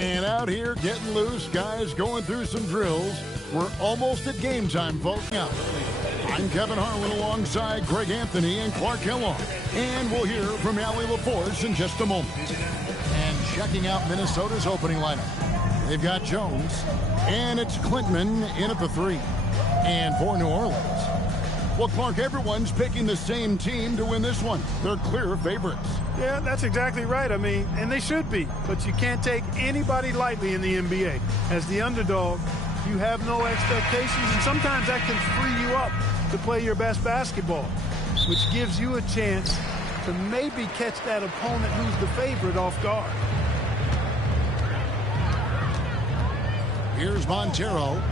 And out here getting loose, guys going through some drills. We're almost at game time, folks. Now, I'm Kevin Harlan alongside Greg Anthony and Clark Kellogg. And we'll hear from Allie LaForce in just a moment. And checking out Minnesota's opening lineup. They've got Jones, and it's Klintman in at the 3. And for New Orleans, well, Clark, everyone's picking the same team to win this one. They're clear favorites. Yeah, that's exactly right. I mean, and they should be. But you can't take anybody lightly in the NBA. As the underdog, you have no expectations, and sometimes that can free you up to play your best basketball, which gives you a chance to maybe catch that opponent who's the favorite off guard. Here's Montero.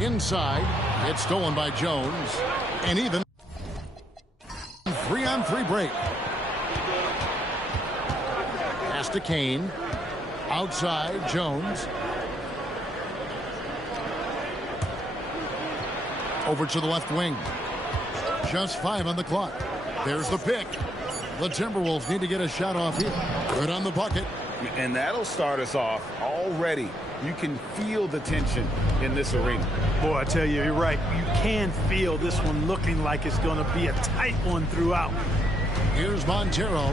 Inside, it's stolen by Jones. And even 3-on-3 break. Pass to Kane. Outside, Jones. Over to the left wing. Just 5 on the clock. There's the pick. The Timberwolves need to get a shot off here. Good on the bucket. And that'll start us off already. You can feel the tension in this arena. Boy, I tell you, you're right. You can feel this one looking like it's going to be a tight one throughout. Here's Montero.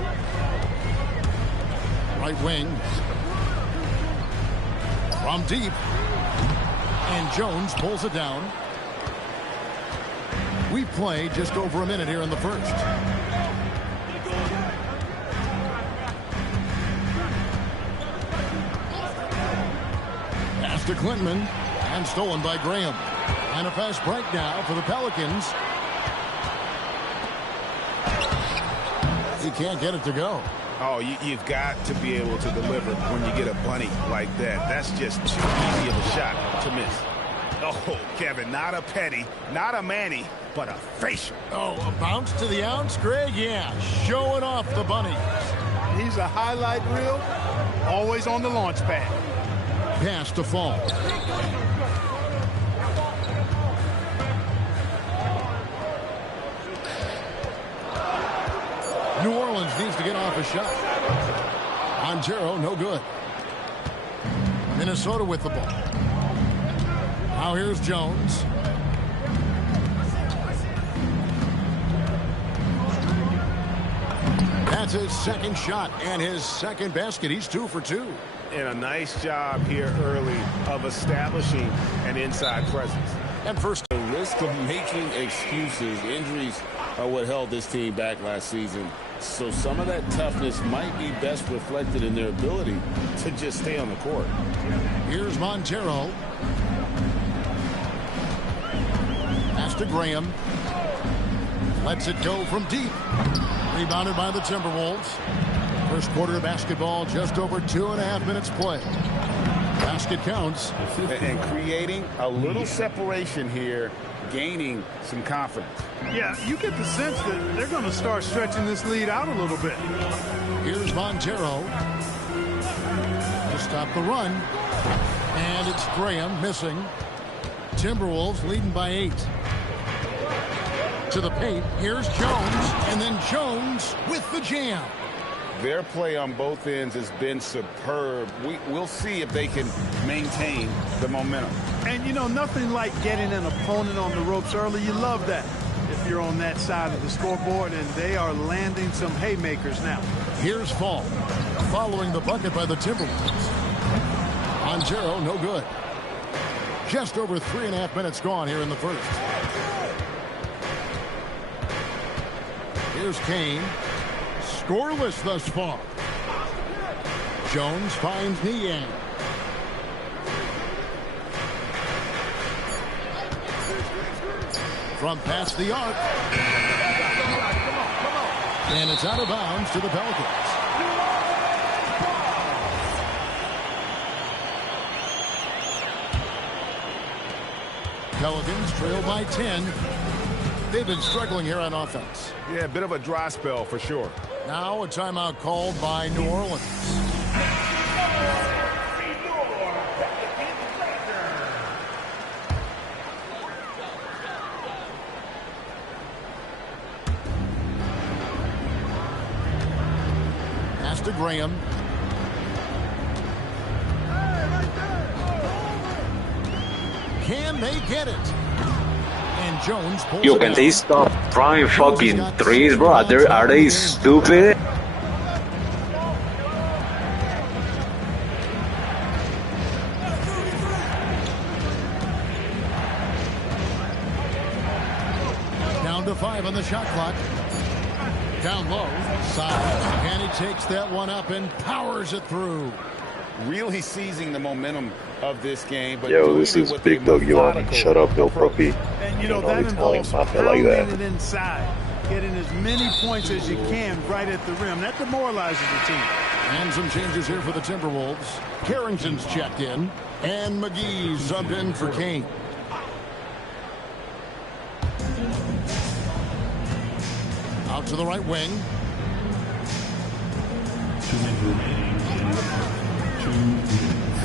Right wing. From deep. And Jones pulls it down. We've played just over a minute here in the first. Pass to Klintman, and stolen by Graham. And a fast break now for the Pelicans. He can't get it to go. Oh, you've got to be able to deliver when you get a bunny like that. That's just too easy of a shot to miss. Oh, Kevin, not a petty, not a Manny, but a facial. Oh, a bounce to the ounce, Greg? Yeah, showing off the bunny. He's a highlight reel, always on the launch pad. Pass to Fall. New Orleans needs to get off a shot. Montero, no good. Minnesota with the ball. Now here's Jones. That's his second shot and his second basket. He's 2 for 2. And a nice job here early of establishing an inside presence. And first, the risk of making excuses. Injuries are what held this team back last season. So some of that toughness might be best reflected in their ability to just stay on the court. Here's Montero. Pass to Graham. Lets it go from deep. Rebounded by the Timberwolves. First quarter of basketball, just over 2.5 minutes play. Basket counts. And creating a little separation here, gaining some confidence. Yeah, you get the sense that they're going to start stretching this lead out a little bit. Here's Montero. To stop the run. And it's Graham missing. Timberwolves leading by 8. To the paint. Here's Jones. And then Jones with the jam. Their play on both ends has been superb. We'll see if they can maintain the momentum. And, you know, nothing like getting an opponent on the ropes early. You love that if you're on that side of the scoreboard, and they are landing some haymakers now. Here's Fall. Following the bucket by the Timberwolves. Montero, no good. Just over 3.5 minutes gone here in the first. Here's Kane. Scoreless thus far. Jones finds Niang. From past the arc. And it's out of bounds to the Pelicans. Pelicans trail by 10. They've been struggling here on offense. Yeah, a bit of a dry spell for sure. Now a timeout called by New Orleans. Pass to Graham. Can they get it? And Jones pulls Yo, it can down. they stop trying fucking threes, bro? Are they stupid? Down to 5 on the shot clock. Down low, side, and he takes that one up and powers it through. Really seizing the momentum of this game. But Yo, this is Big Dog Yawning. Shut up, Bill Propi. And, you know, Can't that only tell him involves something like that. pounding it inside, getting as many points as you can right at the rim. That demoralizes the team. And some changes here for the Timberwolves. Carrington's checked in, and McGee's subbed in for Kane. Out to the right wing.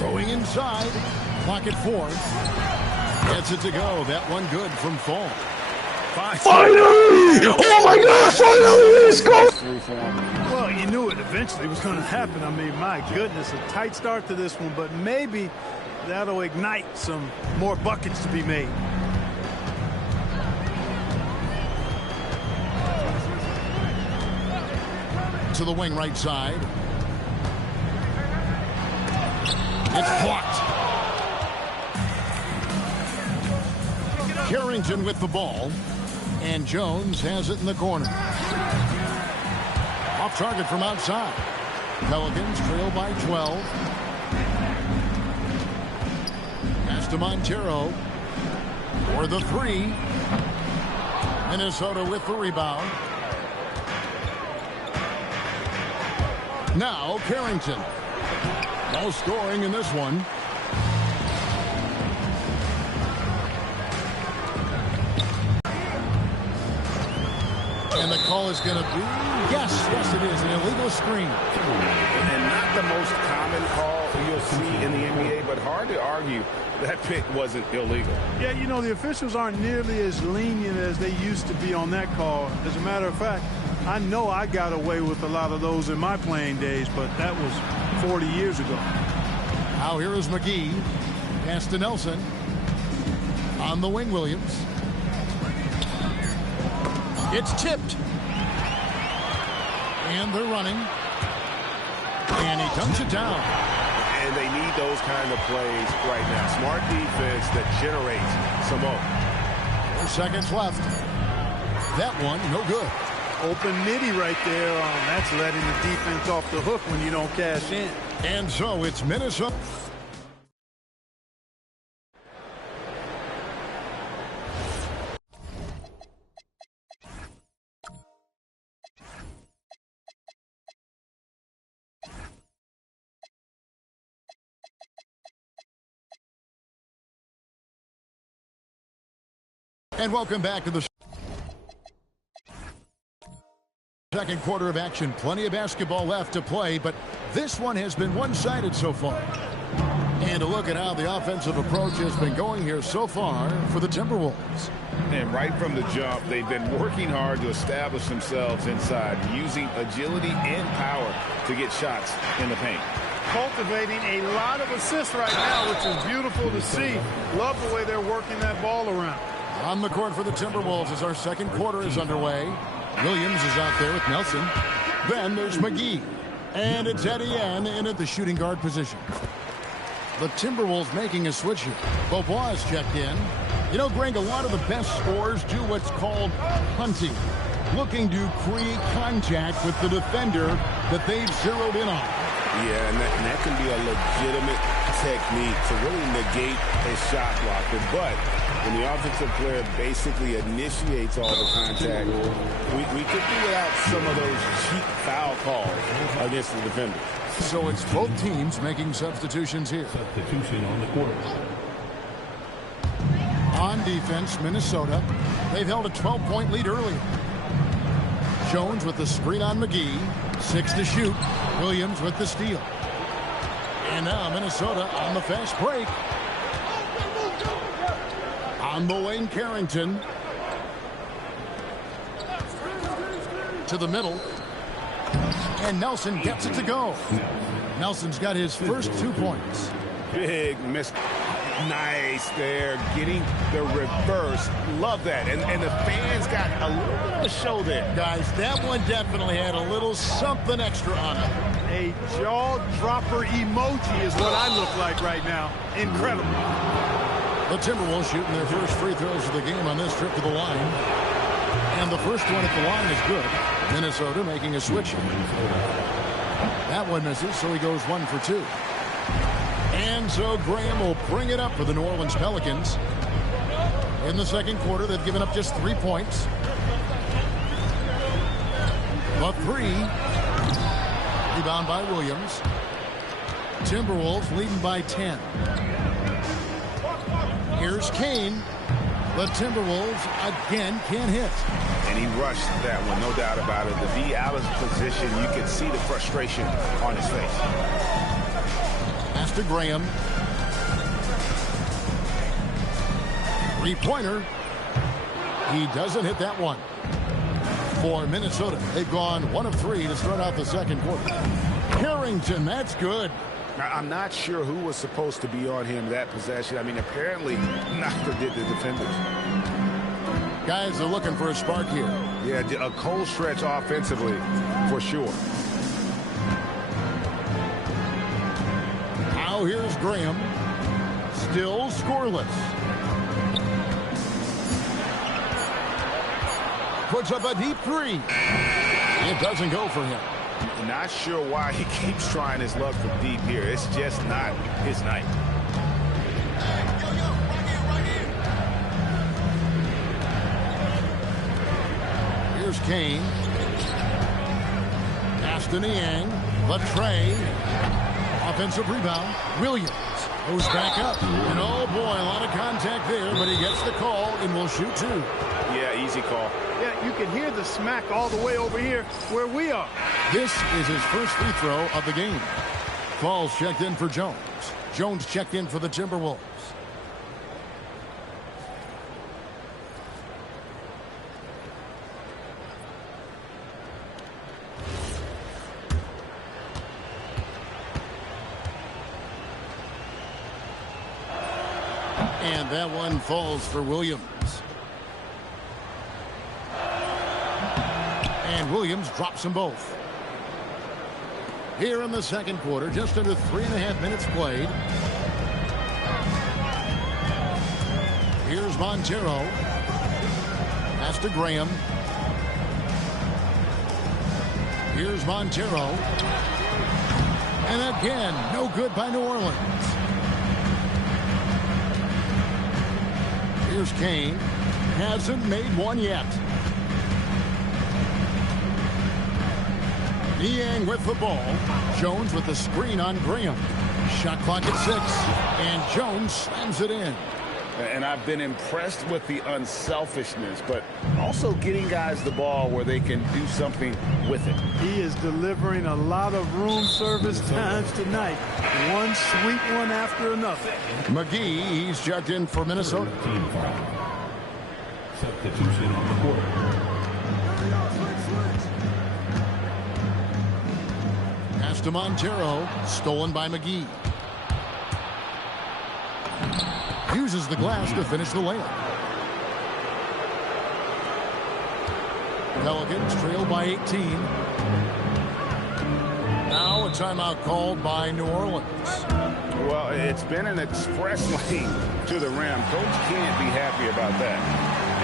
Going inside. Clock at 4. Gets it to go. That one good from Fall. Finally! Oh my God! Finally, let's go! Well, you knew it eventually was going to happen. I mean, my goodness, a tight start to this one, but maybe that'll ignite some more buckets to be made. To the wing right side. It's blocked. Carrington with the ball. And Jones has it in the corner. Off target from outside. Pelicans trail by 12. Pass to Montero. For the 3. Minnesota with the rebound. Now Carrington. No scoring in this one. And the call is going to be, yes, it is, an illegal screen. And not the most common call you'll see in the NBA, but hard to argue that pick wasn't illegal. Yeah, you know, the officials aren't nearly as lenient as they used to be on that call. As a matter of fact, I know I got away with a lot of those in my playing days, but that was 40 years ago. Now here is McGee. Pass to Nelson. On the wing, Williams. It's tipped. And they're running. And he dumps it down. And they need those kind of plays right now. Smart defense that generates some more. 4 seconds left. That one, no good. Open nitty right there. That's letting the defense off the hook when you don't cash in. And so it's Minnesota. And welcome back to the second quarter of action. Plenty of basketball left to play, but this one has been one-sided so far. And a look at how the offensive approach has been going here so far for the Timberwolves. And right from the jump, they've been working hard to establish themselves inside, using agility and power to get shots in the paint. Cultivating a lot of assists right now, which is beautiful to see. Love the way they're working that ball around. On the court for the Timberwolves as our second quarter is underway. Williams is out there with Nelson. Then there's McGee. And it's Etienne in at the shooting guard position. The Timberwolves making a switch here. Beaubois is checked in. You know, Greg, a lot of the best scorers do what's called hunting. Looking to create contact with the defender that they've zeroed in on. Yeah, and that can be a legitimate technique to really negate a shot blocker. But when the offensive player basically initiates all the contact, we could do without some of those cheap foul calls against the defender. So it's both teams making substitutions here. Substitution on the court. On defense, Minnesota. They've held a 12-point lead earlier. Jones with the screen on McGee. 6 to shoot. Williams with the steal. And now Minnesota on the fast break. On the wing, Carrington. To the middle. And Nelson gets it to go. Nelson's got his first 2 points. Big miss. Nice there, getting the reverse. Love that. And the fans got a little bit of a show there. Guys, that one definitely had a little something extra on it. A jaw-dropper emoji is what I look like right now. Incredible. The Timberwolves shooting their first free throws of the game on this trip to the line. And the first one at the line is good. Minnesota making a switch. That one misses, so he goes 1 for 2. And so Graham will bring it up for the New Orleans Pelicans. In the second quarter, they've given up just 3 points. The 3. Rebound by Williams. Timberwolves leading by 10. Here's Kane. The Timberwolves again can't hit. And he rushed that one, no doubt about it. The V. Allen's position, you can see the frustration on his face. Pass to Graham. 3-pointer. He doesn't hit that one. For Minnesota, they've gone 1 of 3 to start out the second quarter. Harrington, that's good. Now, I'm not sure who was supposed to be on him that possession. I mean, apparently neither did the defenders. Guys are looking for a spark here. Yeah, a cold stretch offensively for sure. Now here's Graham. Still scoreless. Puts up a deep 3. It doesn't go for him. Not sure why he keeps trying his luck from deep here. It's just not his night. Here's Kane. Pass to Niang. The tray. Offensive rebound. Williams goes back up. And oh boy, a lot of contact there, but he gets the call and will shoot 2. Yeah, easy call. Yeah, you can hear the smack all the way over here where we are. This is his first free throw of the game. Falls checked in for Jones. Jones checked in for the Timberwolves. And that one falls for Williams. And Williams drops them both. Here in the second quarter, just under 3.5 minutes played. Here's Montero. Pass to Graham. Here's Montero. And again, no good by New Orleans. Here's Kane. Hasn't made one yet. Niang with the ball. Jones with the screen on Graham. Shot clock at 6. And Jones slams it in. And I've been impressed with the unselfishness, but also getting guys the ball where they can do something with it. He is delivering a lot of room service times tonight. One sweet one after another. McGee, he's checked in for Minnesota. Substitution on the court. Pass to Montero. Stolen by McGee. Uses the glass to finish the layup. Pelicans trail by 18. Now a timeout called by New Orleans. Well, it's been an express lane to the rim. Coach can't be happy about that.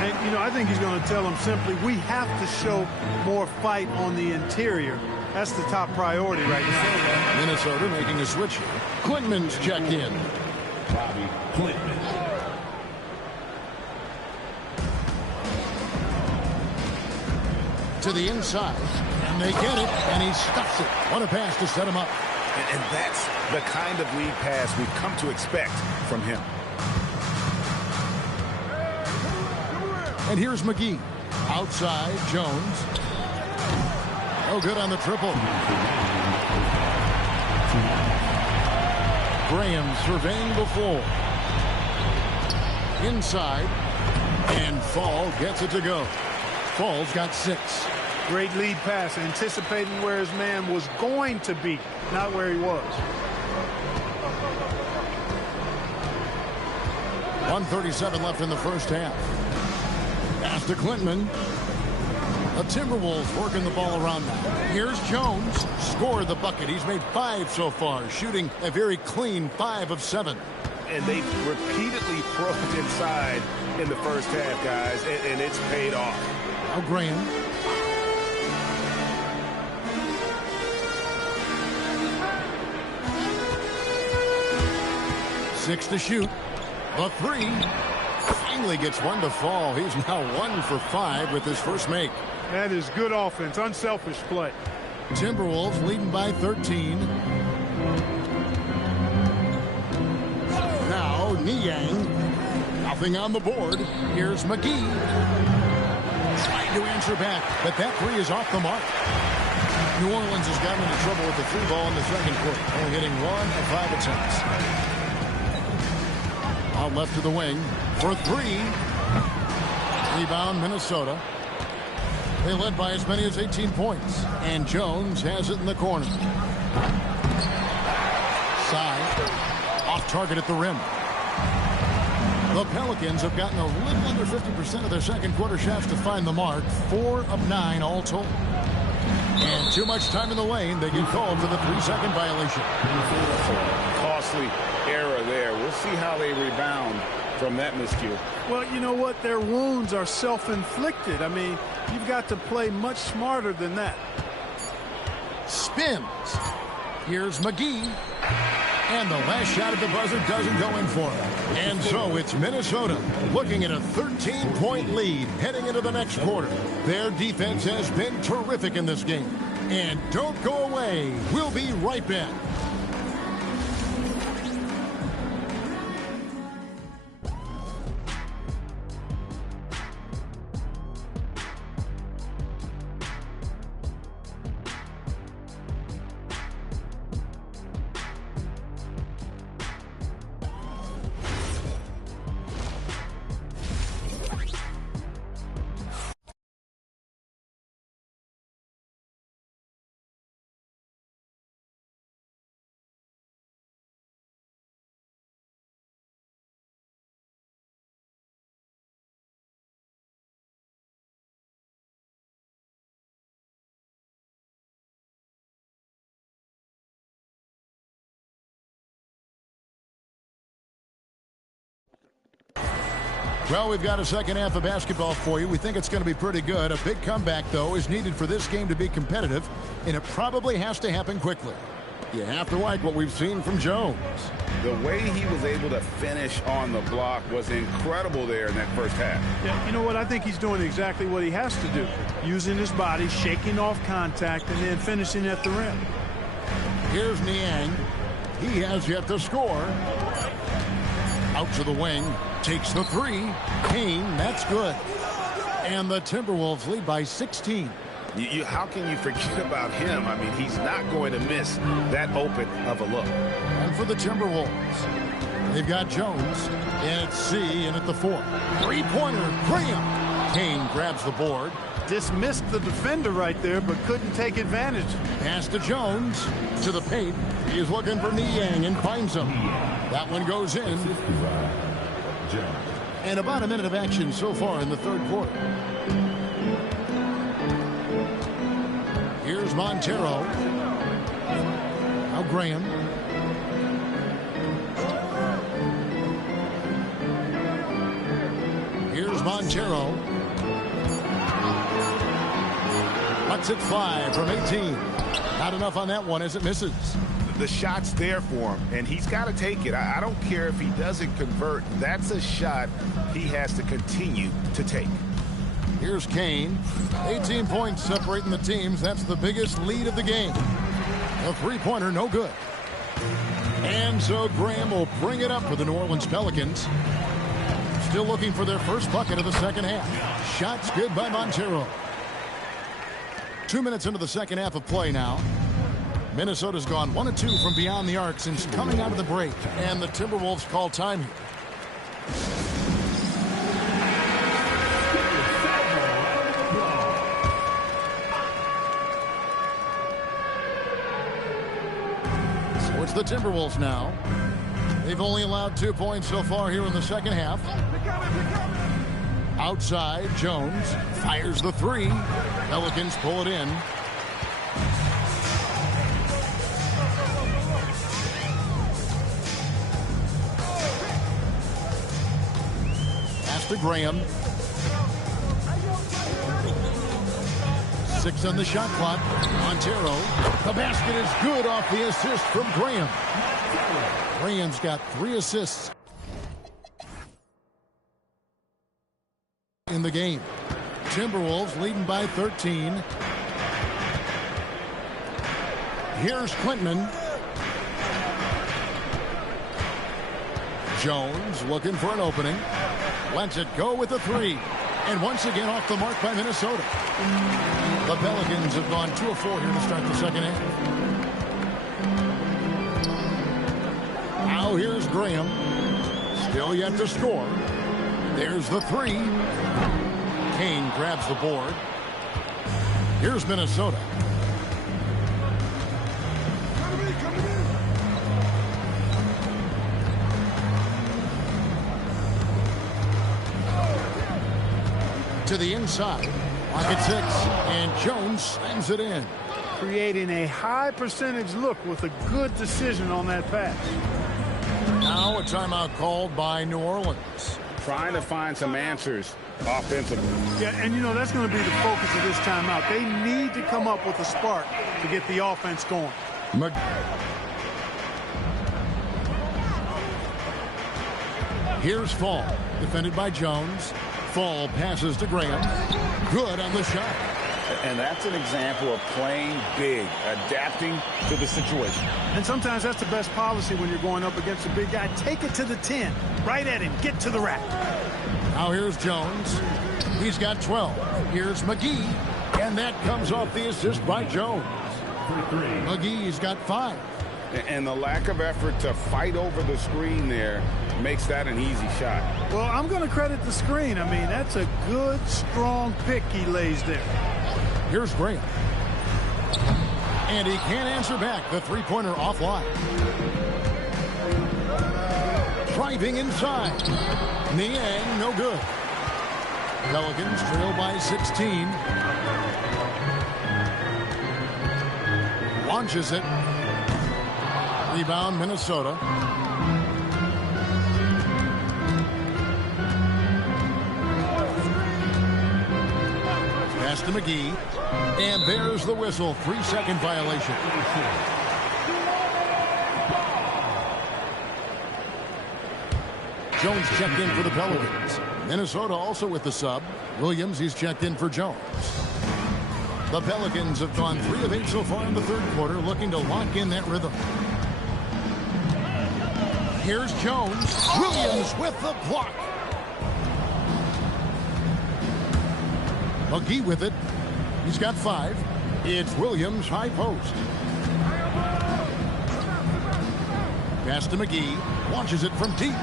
And, you know, I think he's going to tell them simply, we have to show more fight on the interior. That's the top priority right now. Minnesota making a switch. Quinman's checked in. Bobby Clinton. To the inside. And they get it. And he stuffs it. What a pass to set him up. And that's the kind of lead pass we've come to expect from him. And here's McGee. Outside, Jones. No good on the triple. Graham surveying the floor. Inside. And Fall gets it to go. Fall's got 6. Great lead pass, anticipating where his man was going to be, not where he was. 1:37 left in the first half. Pass to Clinton. The Timberwolves working the ball around now. Here's Jones. Scored the bucket. He's made 5 so far, shooting a very clean 5 of 7. And they've repeatedly probed inside in the first half, guys, and it's paid off. Now Graham. Six to shoot. The 3 finally gets one to fall. He's now 1 for 5 with his first make. That is good offense, unselfish play. Timberwolves leading by 13. Now Niang. Nothing on the board. Here's McGee. Trying to answer back, but that 3 is off the mark. New Orleans has gotten into trouble with the 3 ball in the second quarter, only hitting 1 of 5 attempts. Out left to the wing for 3. Rebound Minnesota. They led by as many as 18 points. And Jones has it in the corner. Side. Off target at the rim. The Pelicans have gotten a little under 50% of their second quarter shots to find the mark. 4 of 9 all told. And too much time in the lane. They get called for the 3-second violation. Costly error there. We'll see how they rebound from that miscue. Well, you know what? Their wounds are self-inflicted. I mean, you've got to play much smarter than that. Spins. Here's McGee. And the last shot at the buzzer doesn't go in for him. And so it's Minnesota looking at a 13-point lead heading into the next quarter. Their defense has been terrific in this game. And don't go away. We'll be right back. Well, we've got a second half of basketball for you. We think it's going to be pretty good. A big comeback, though, is needed for this game to be competitive, and it probably has to happen quickly. You have to like what we've seen from Jones. The way he was able to finish on the block was incredible there in that first half. Yeah, you know what? I think he's doing exactly what he has to do. Using his body, shaking off contact, and then finishing at the rim. Here's Niang. He has yet to score. Out to the wing. Takes the 3. Kane, that's good. And the Timberwolves lead by 16. How can you forget about him? I mean, he's not going to miss that open of a look. And for the Timberwolves, they've got Jones. And it's C in at the 4. 3-pointer, Graham. Kane grabs the board. Dismissed the defender right there, but couldn't take advantage. Pass to Jones. To the paint. He is looking for Niang and finds him. That one goes in. And about a minute of action so far in the third quarter. Here's Montero. Now Graham. Here's Montero. Lets it fly from 18. Not enough on that one as it misses. The shot's there for him, and he's got to take it. I don't care if he doesn't convert. That's a shot he has to continue to take. Here's Kane. 18 points separating the teams. That's the biggest lead of the game. A 3-pointer, no good. And so Graham will bring it up for the New Orleans Pelicans. Still looking for their first bucket of the second half. Shots good by Montero. 2 minutes into the second half of play now. Minnesota's gone 1 of 2 from beyond the arc since coming out of the break. And the Timberwolves call time here. So it's the Timberwolves now. They've only allowed 2 points so far here in the second half. Outside, Jones fires the three. Pelicans pull it in. Pass to Graham. 6 on the shot clock. Montero. The basket is good off the assist from Graham. Graham's got 3 assists in the game. Timberwolves leading by 13. Here's Clinton. Jones looking for an opening. Lets it go with the three. And once again off the mark by Minnesota. The Pelicans have gone 2 of 4 here to start the second half. Now here's Graham. Still yet to score. There's the three. Kane grabs the board. Here's Minnesota. To the inside. Pocket 6. And Jones slams it in. Creating a high percentage look with a good decision on that pass. Now a timeout called by New Orleans. Trying to find some answers offensively. Yeah, and you know, that's going to be the focus of this timeout. They need to come up with a spark to get the offense going. Here's Fall. Defended by Jones. Fall passes to Graham. Good on the shot. And that's an example of playing big, adapting to the situation. And sometimes that's the best policy when you're going up against a big guy. Take it to the 10. Right at him. Get to the rack. Now here's Jones. He's got 12. Here's McGee. And that comes off the assist by Jones. McGee's got 5. And the lack of effort to fight over the screen there makes that an easy shot. Well, I'm going to credit the screen. I mean, that's a good, strong pick he lays there. Here's Graham. And he can't answer back. The three-pointer offline. Driving inside. Niang, no good. Pelicans trail by 16. Launches it. Rebound, Minnesota. Pass to McGee. And there's the whistle. 3-second violation. Jones checked in for the Pelicans. Minnesota also with the sub. Williams, he's checked in for Jones. The Pelicans have gone 3 of 8 so far in the third quarter, looking to lock in that rhythm. Here's Jones. Williams with the block. McGee with it. He's got 5. It's Williams, high post. Pass to McGee. Launches it from deep.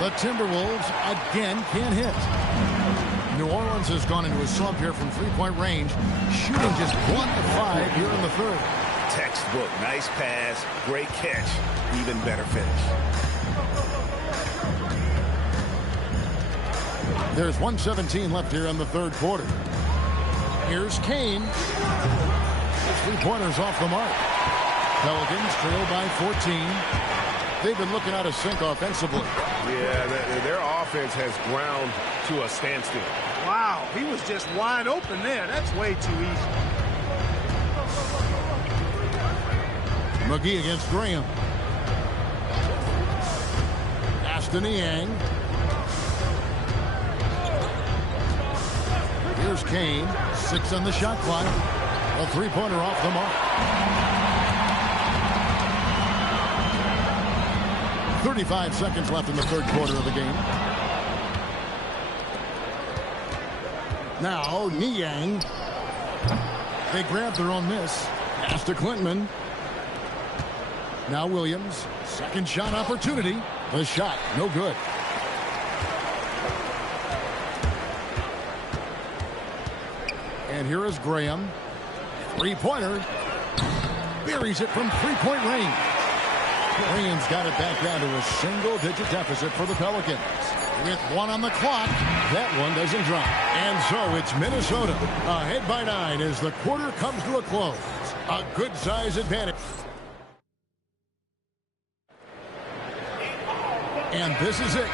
The Timberwolves again can't hit. New Orleans has gone into a slump here from three-point range, shooting just 1 of 5 here in the third. Textbook. Nice pass. Great catch. Even better finish. There's 1:17 left here in the third quarter. Here's Kane. His three-pointers off the mark. Pelicans trail by 14. They've been looking out of sync offensively. Yeah, their offense has ground to a standstill. Wow, he was just wide open there. That's way too easy. McGee against Graham. Pass to Niang. Here's Kane. 6 on the shot clock. A three-pointer off the mark. 35 seconds left in the third quarter of the game. Now, Niang. They grab their own miss. Pass to Clinton. Now Williams. Second shot opportunity. The shot, no good. And here is Graham. Three-pointer. Buries it from three-point range. Williams got it back down to a single-digit deficit for the Pelicans. With 1 on the clock, that one doesn't drop. And so it's Minnesota ahead by 9 as the quarter comes to a close. A good size advantage. And this is it.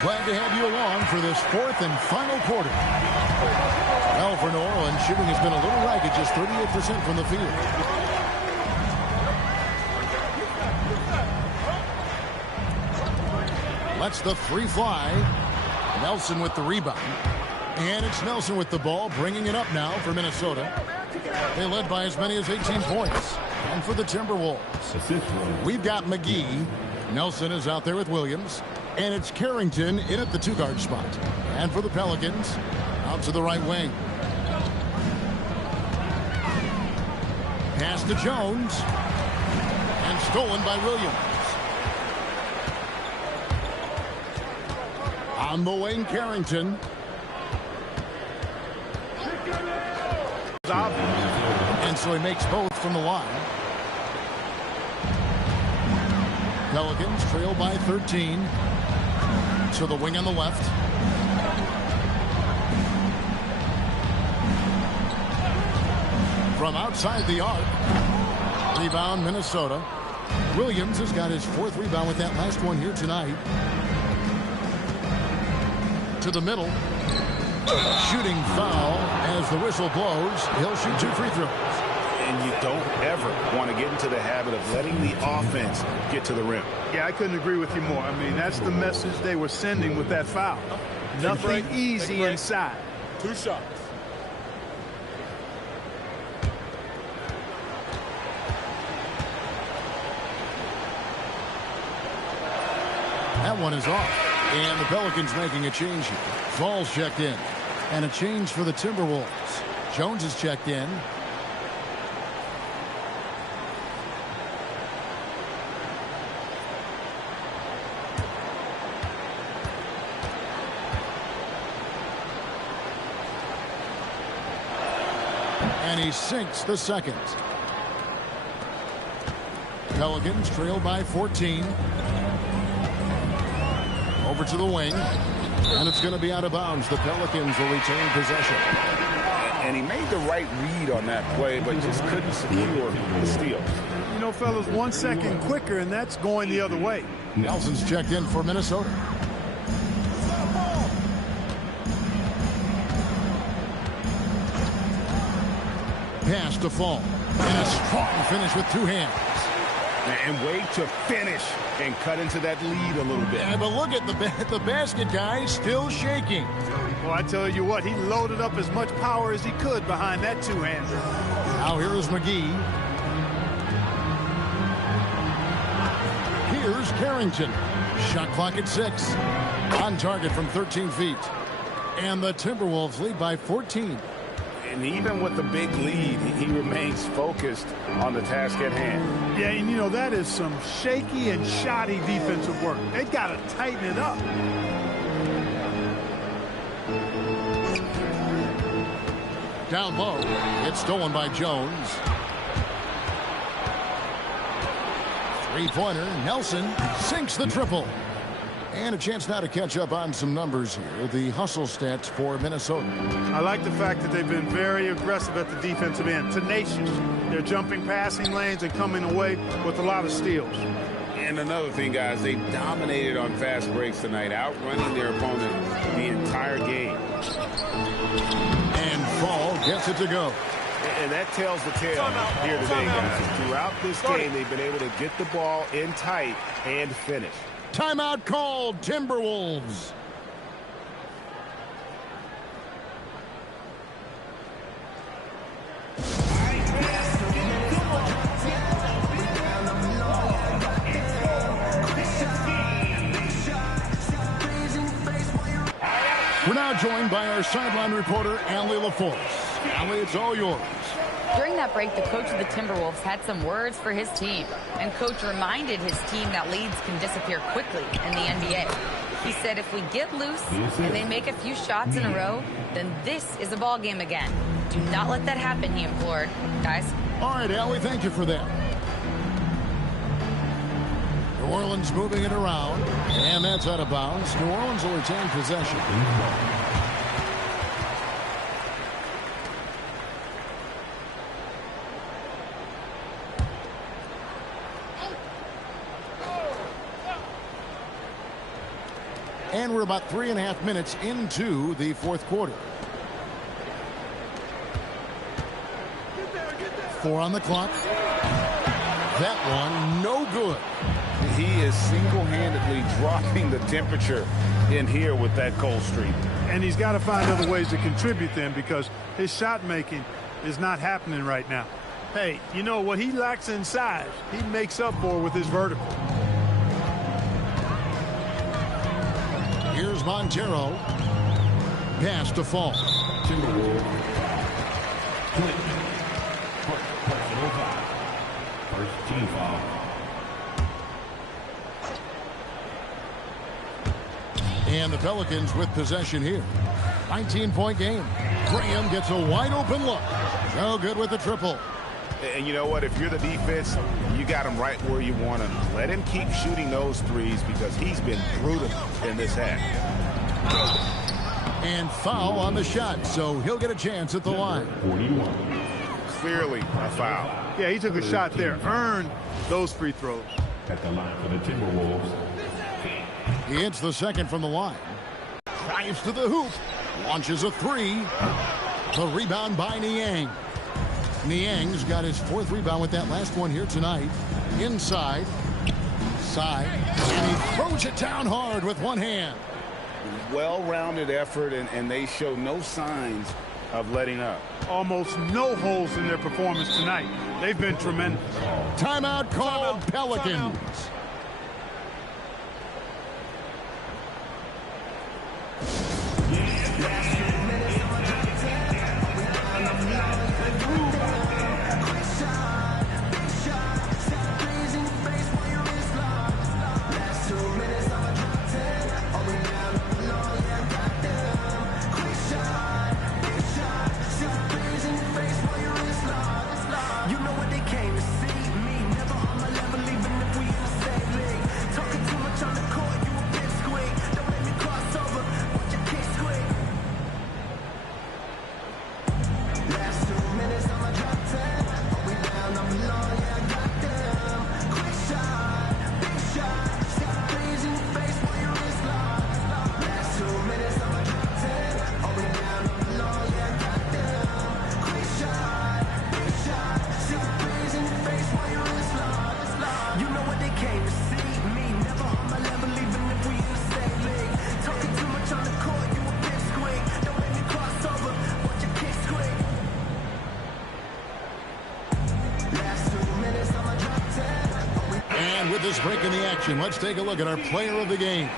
Glad to have you along for this 4th and final quarter. Well, for New Orleans, shooting has been a little ragged, just 38% from the field. Lets the three fly. Nelson with the rebound. And it's Nelson with the ball, bringing it up now for Minnesota. They led by as many as 18 points. And for the Timberwolves, we've got McGee. Nelson is out there with Williams. And it's Carrington in at the 2-guard spot. And for the Pelicans, out to the right wing. Pass to Jones. And stolen by Williams. On the wing, Carrington. And so he makes both from the line. Pelicans trail by 13. To the wing on the left. From outside the arc. Rebound, Minnesota. Williams has got his 4th rebound with that last one here tonight. To the middle. Shooting foul as the whistle blows. He'll shoot 2 free throws. And you don't ever want to get into the habit of letting the offense get to the rim. Yeah, I couldn't agree with you more. I mean, that's the message they were sending with that foul. Nothing easy inside. 2 shots. That one is off. And the Pelicans making a change here. Fall's checked in. And a change for the Timberwolves. Jones is checked in. And he sinks the second. Pelicans trail by 14. Over to the wing. And it's going to be out of bounds. The Pelicans will retain possession. And he made the right read on that play, but just couldn't secure the steal. You know, fellas, 1 second quicker, and that's going the other way. Nelson's checked in for Minnesota. Pass to Fall. And a strong finish with 2 hands. And wait to finish and cut into that lead a little bit. Yeah, but look at the basket guy still shaking. Well, I tell you what, he loaded up as much power as he could behind that 2-hander. Now here is McGee. Here's Carrington. Shot clock at 6. On target from 13 feet. And the Timberwolves lead by 14. And even with the big lead, he remains focused on the task at hand. Yeah, and you know, that is some shaky and shoddy defensive work. They got to tighten it up. Down low. It's stolen by Jones. 3-pointer. Nelson sinks the triple. And a chance now to catch up on some numbers here. The hustle stats for Minnesota. I like the fact that they've been very aggressive at the defensive end. Tenacious. They're jumping passing lanes and coming away with a lot of steals. And another thing, guys, they dominated on fast breaks tonight, outrunning their opponent the entire game. And Fall gets it to go. And that tells the tale here today, guys. Throughout this game, they've been able to get the ball in tight and finish. Timeout called, Timberwolves. now joined by our sideline reporter, Allie LaForce. Allie, it's all yours. During that break, the coach of the Timberwolves had some words for his team. And coach reminded his team that leads can disappear quickly in the NBA. He said if we get loose and they make a few shots in a row, then this is a ball game again. Do not let that happen, he implored. Guys. All right, Allie, thank you for that. New Orleans moving it around, and that's out of bounds. New Orleans will retain possession. And we're about 3.5 minutes into the fourth quarter. 4 on the clock. That one, no good. He is single-handedly dropping the temperature in here with that cold streak. And he's got to find other ways to contribute then, because his shot making is not happening right now. Hey, you know what he lacks in size, he makes up for with his vertical. Here's Montero. Pass to Fall. Timberwolves. Clinton. Personal foul. First team foul. And the Pelicans with possession here. 19-point game. Graham gets a wide-open look. No good with the triple. And you know what? If you're the defense, you got him right where you want him. Let him keep shooting those threes because he's been brutal in this half. And foul on the shot, so he'll get a chance at the line. 41. Clearly a foul. Yeah, he took a shot there, earned those free throws. At the line for the Timberwolves. He hits the second from the line. Drives to the hoop. Launches a three. The rebound by Niang. Niang's got his 4th rebound with that last one here tonight. Inside. Side. And he throws it down hard with one hand. Well-rounded effort, and they show no signs of letting up. Almost no holes in their performance tonight. They've been tremendous. Timeout called. Timeout. Pelicans. Timeout. With this break in the action, let's take a look at our player of the game.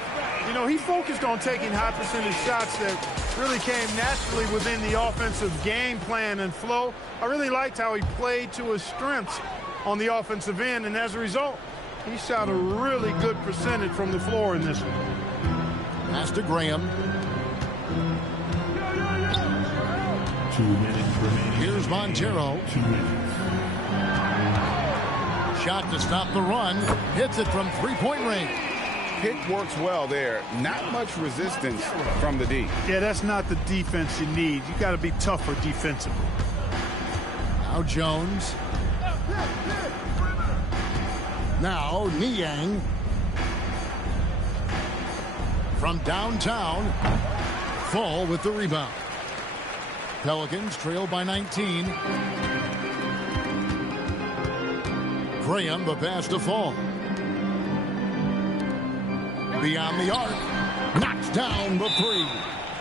You know, he focused on taking high percentage shots that really came naturally within the offensive game plan and flow. I really liked how he played to his strengths on the offensive end, and as a result, he shot a really good percentage from the floor in this one. Pass to Graham. 2 minutes remaining. Here's Montero. 2 minutes. Shot to stop the run. Hits it from 3-point range. Pick works well there. Not much resistance from the D. Yeah, that's not the defense you need. You got to be tougher defensively. Now Jones. Now Niang. From downtown. Fall with the rebound. Pelicans trail by 19. Graham, the pass to Fall. Beyond the arc. Knocks down the three.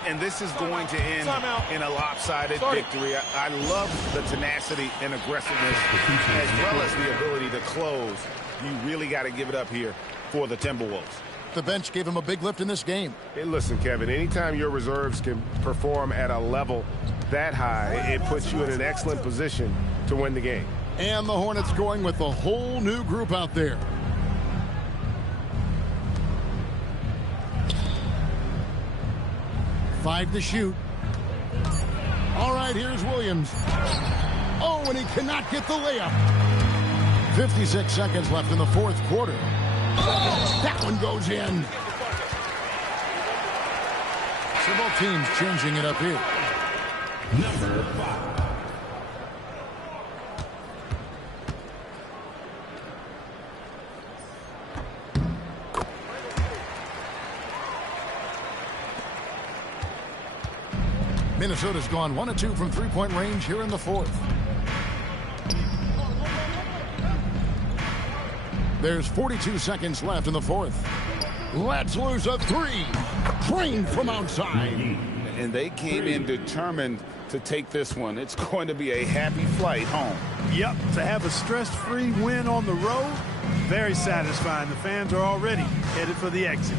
And this is going to end in a lopsided victory. I love the tenacity and aggressiveness as well as the ability to close. You really got to give it up here for the Timberwolves. the bench gave him a big lift in this game. Hey, listen, Kevin, anytime your reserves can perform at a level that high, it puts you in an excellent position to win the game. And the Hornets going with a whole new group out there. Five to shoot. All right, here's Williams. Oh, and he cannot get the layup. 56 seconds left in the fourth quarter. That one goes in. So both teams changing it up here. Number 5. Minnesota's gone 1 of 2 from three-point range here in the fourth. There's 42 seconds left in the fourth. Let's lose a three. Trained from outside. And they came in determined to take this one. It's going to be a happy flight home. Yep, to have a stress-free win on the road, very satisfying. The fans are already headed for the exit.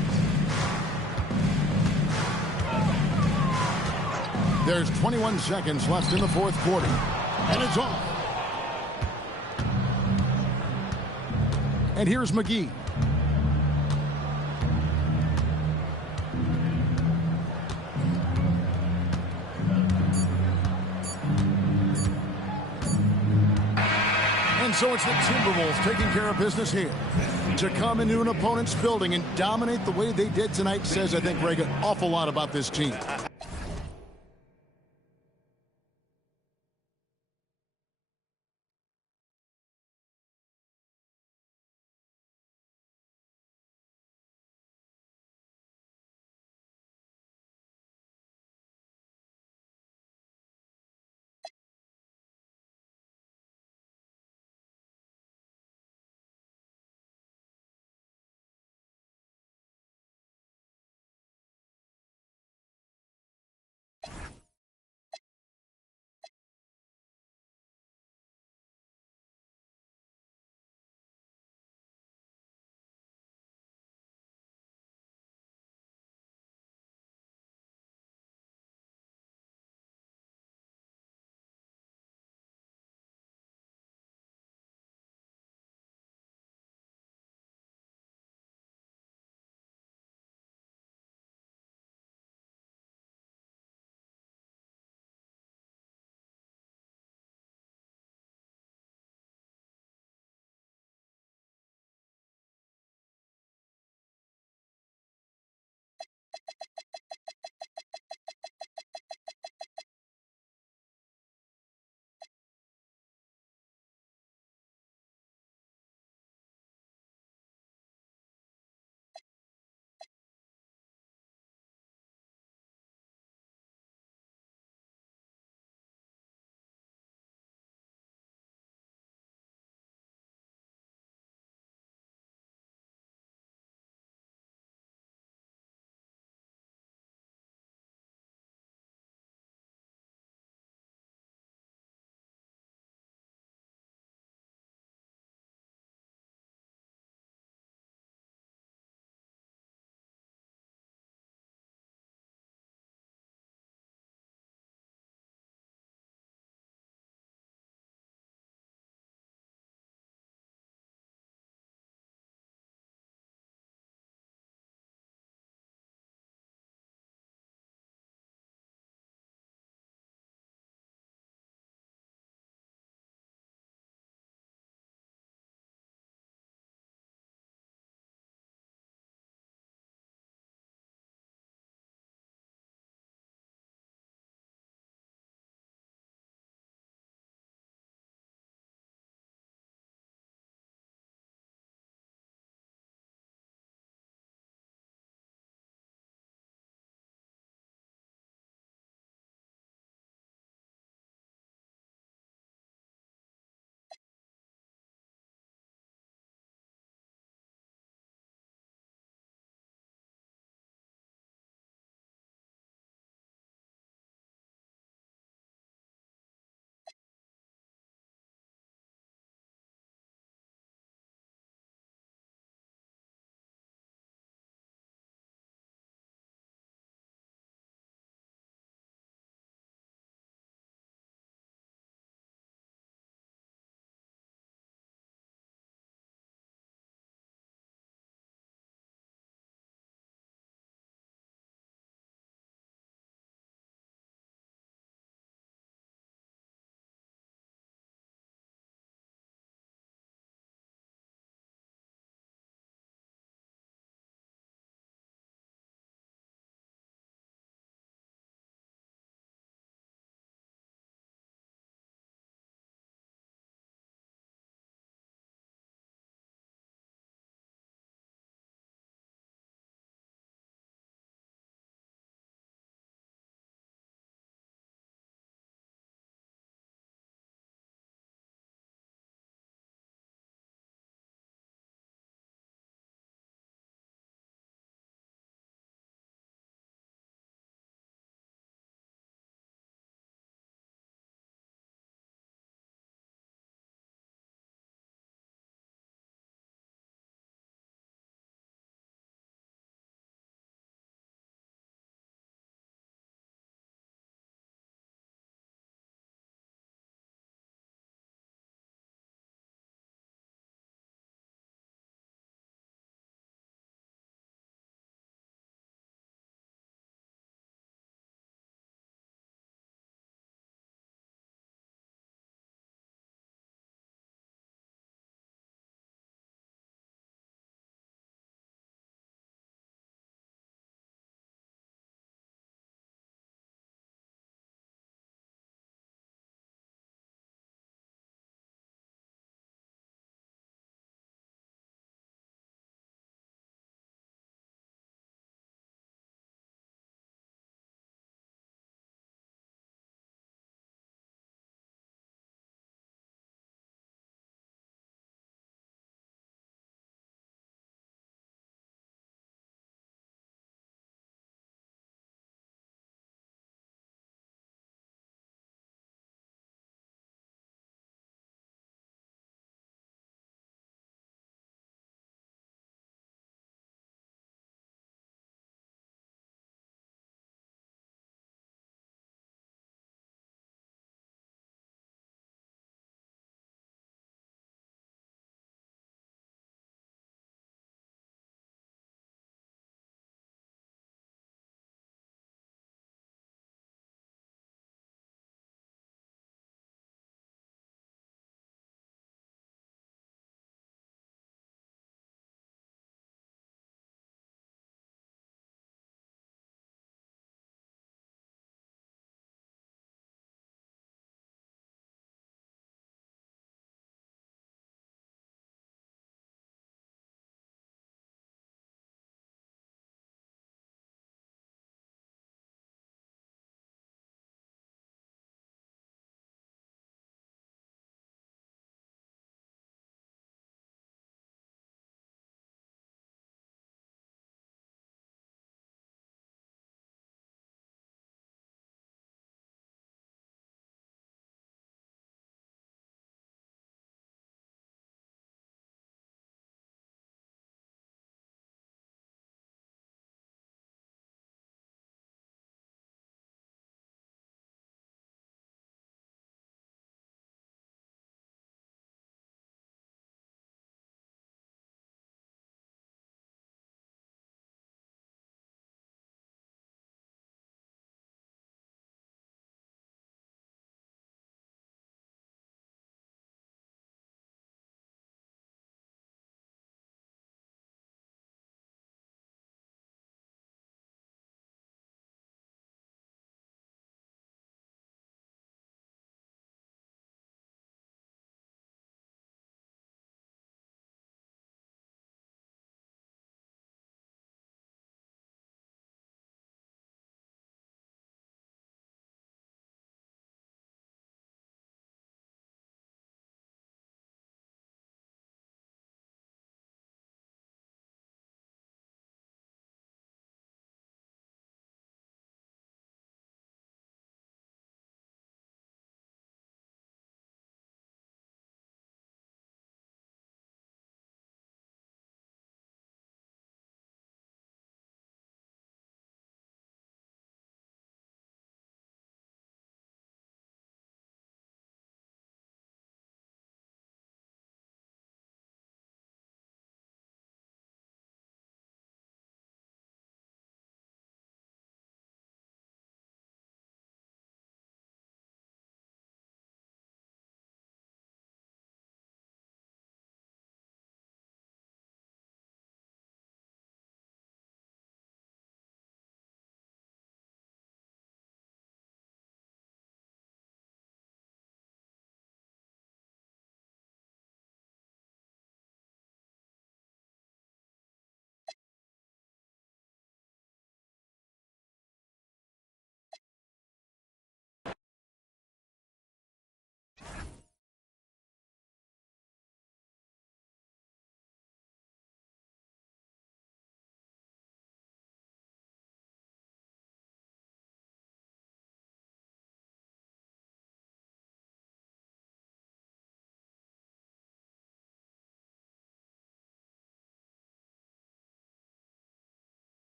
There's 21 seconds left in the fourth quarter. And it's off. And here's McGee. And so it's the Timberwolves taking care of business here. To come into an opponent's building and dominate the way they did tonight says, I think, Greg, an awful lot about this team.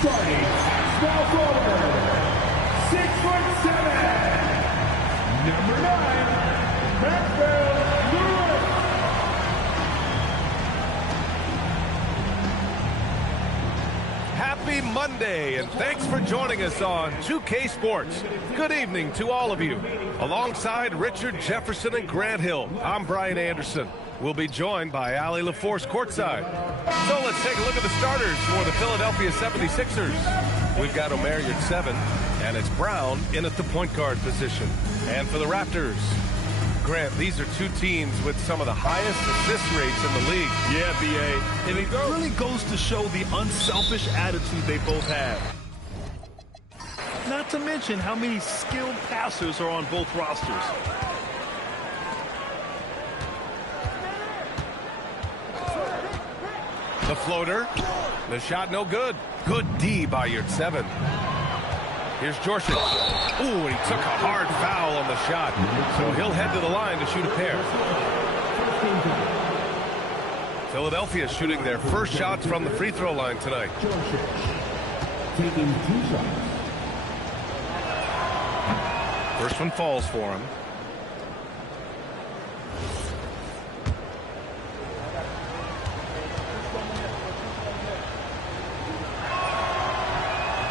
Starting small forward, 6'7", number 9, Maxwell Lewis. Happy Monday, and thanks for joining us on 2K Sports. Good evening to all of you. Alongside Richard Jefferson and Grant Hill, I'm Brian Anderson. We'll be joined by Allie LaForce courtside. So let's take a look at the starters for the Philadelphia 76ers. We've got Omer at 7, and it's Brown in at the point guard position. And for the Raptors, Grant, these are two teams with some of the highest assist rates in the league. Yeah, B.A. And it really goes to show the unselfish attitude they both have. Not to mention how many skilled passers are on both rosters. The floater. The shot no good. Good D by your 7. Here's Jorsic. Ooh, and he took a hard foul on the shot. So he'll head to the line to shoot a pair. Philadelphia shooting their first shots from the free throw line tonight. Taking 2 shots. First one falls for him.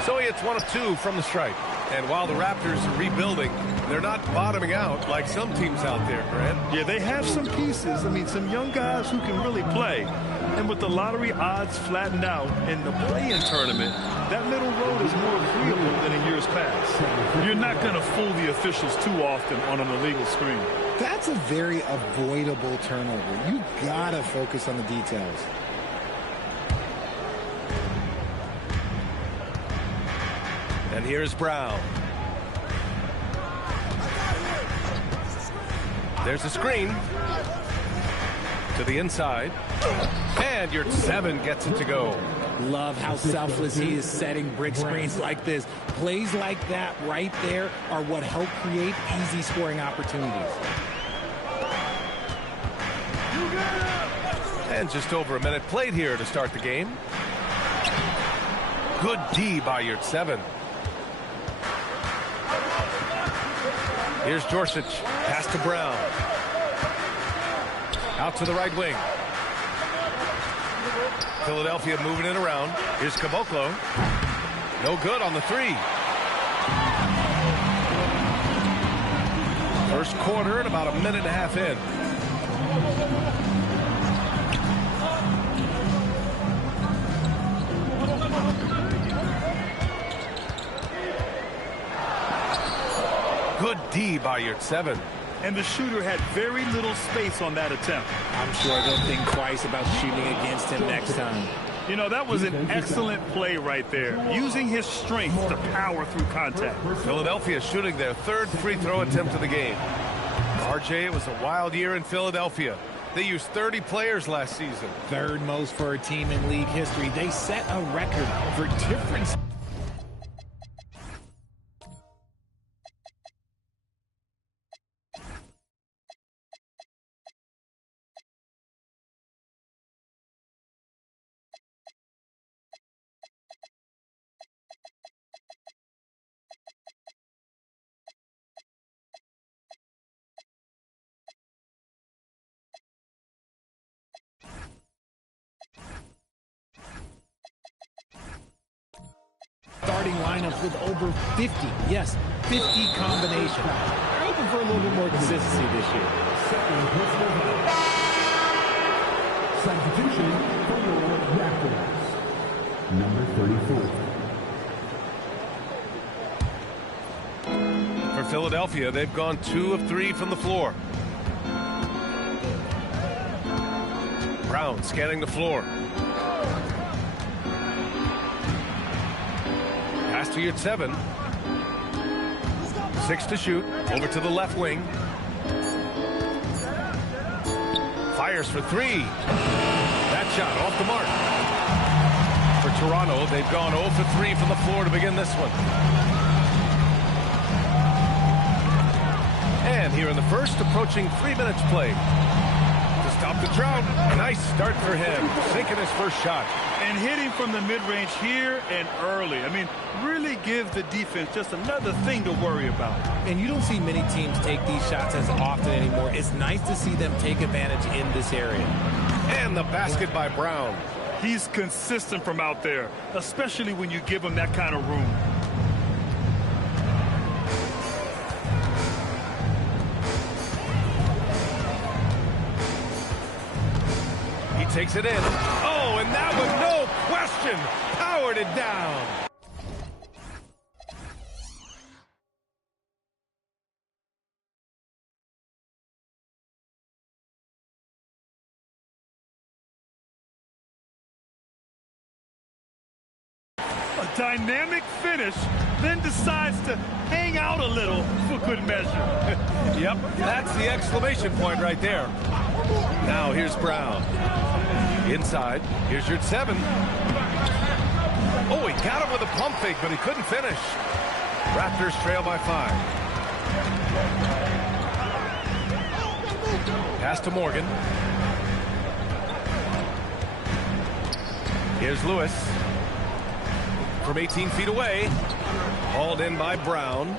So he hits 1 of 2 from the stripe. And while the Raptors are rebuilding, they're not bottoming out like some teams out there, Grant. Yeah, they have some pieces. I mean, some young guys who can really play. And with the lottery odds flattened out in the play-in tournament, that middle road is more agreeable than in years past. You're not going to fool the officials too often on an illegal screen. That's a very avoidable turnover. You got to focus on the details. And here's Brown. There's a screen to the inside. And your 7 gets it to go. Love how selfless he is setting brick screens like this. Plays like that right there are what help create easy scoring opportunities. And just over a minute played here to start the game. Good D by your 7. Here's Jorsic. Pass to Brown. Out to the right wing. Philadelphia moving it around. Here's Caboclo. No good on the 3. First quarter and about a minute and a half in. Good D by your 7. And the shooter had very little space on that attempt. I'm sure they'll think twice about shooting against him next time. You know, that was an excellent play right there, using his strength to power through contact. Philadelphia shooting their 3rd free throw attempt of the game. RJ, it was a wild year in Philadelphia. They used 30 players last season. 3rd most for a team in league history. They set a record for difference. Starting lineups with over 50, yes, 50 combinations. They're hoping for a little bit more consistency this year. Substitution for your Raptors. Number 34. For Philadelphia, they've gone 2 of 3 from the floor. Brown scanning the floor. Pass to your 7. 6 to shoot. Over to the left wing. Fires for 3. That shot off the mark. For Toronto, they've gone 0 for 3 from the floor to begin this one. And here in the first, approaching 3 minutes played. To Stop the drought. Nice start for him. Sinking his first shot. And hitting from the mid-range here and early. I mean, really give the defense just another thing to worry about. And you don't see many teams take these shots as often anymore. It's nice to see them take advantage in this area. And the basket by Brown. He's consistent from out there, especially when you give him that kind of room. He takes it in. Oh, and that was no question. Powered it down. A dynamic finish, then decides to hang out a little for good measure. Yep, that's the exclamation point right there. Now here's Brown. Inside, here's your 7. Oh, he got him with a pump fake, but he couldn't finish. Raptors trail by 5. Pass to Morgan. Here's Lewis. From 18 feet away. Hauled in by Brown.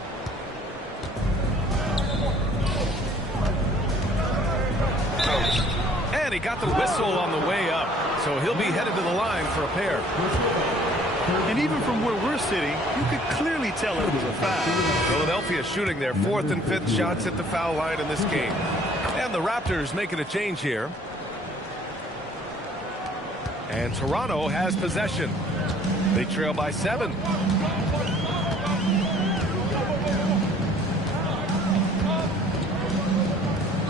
And he got the whistle on the way up. So he'll be headed to the line for a pair. And even from where we're sitting, you could clearly tell it was a foul. Philadelphia shooting their 4th and 5th shots at the foul line in this game. And the Raptors making a change here. And Toronto has possession. They trail by 7.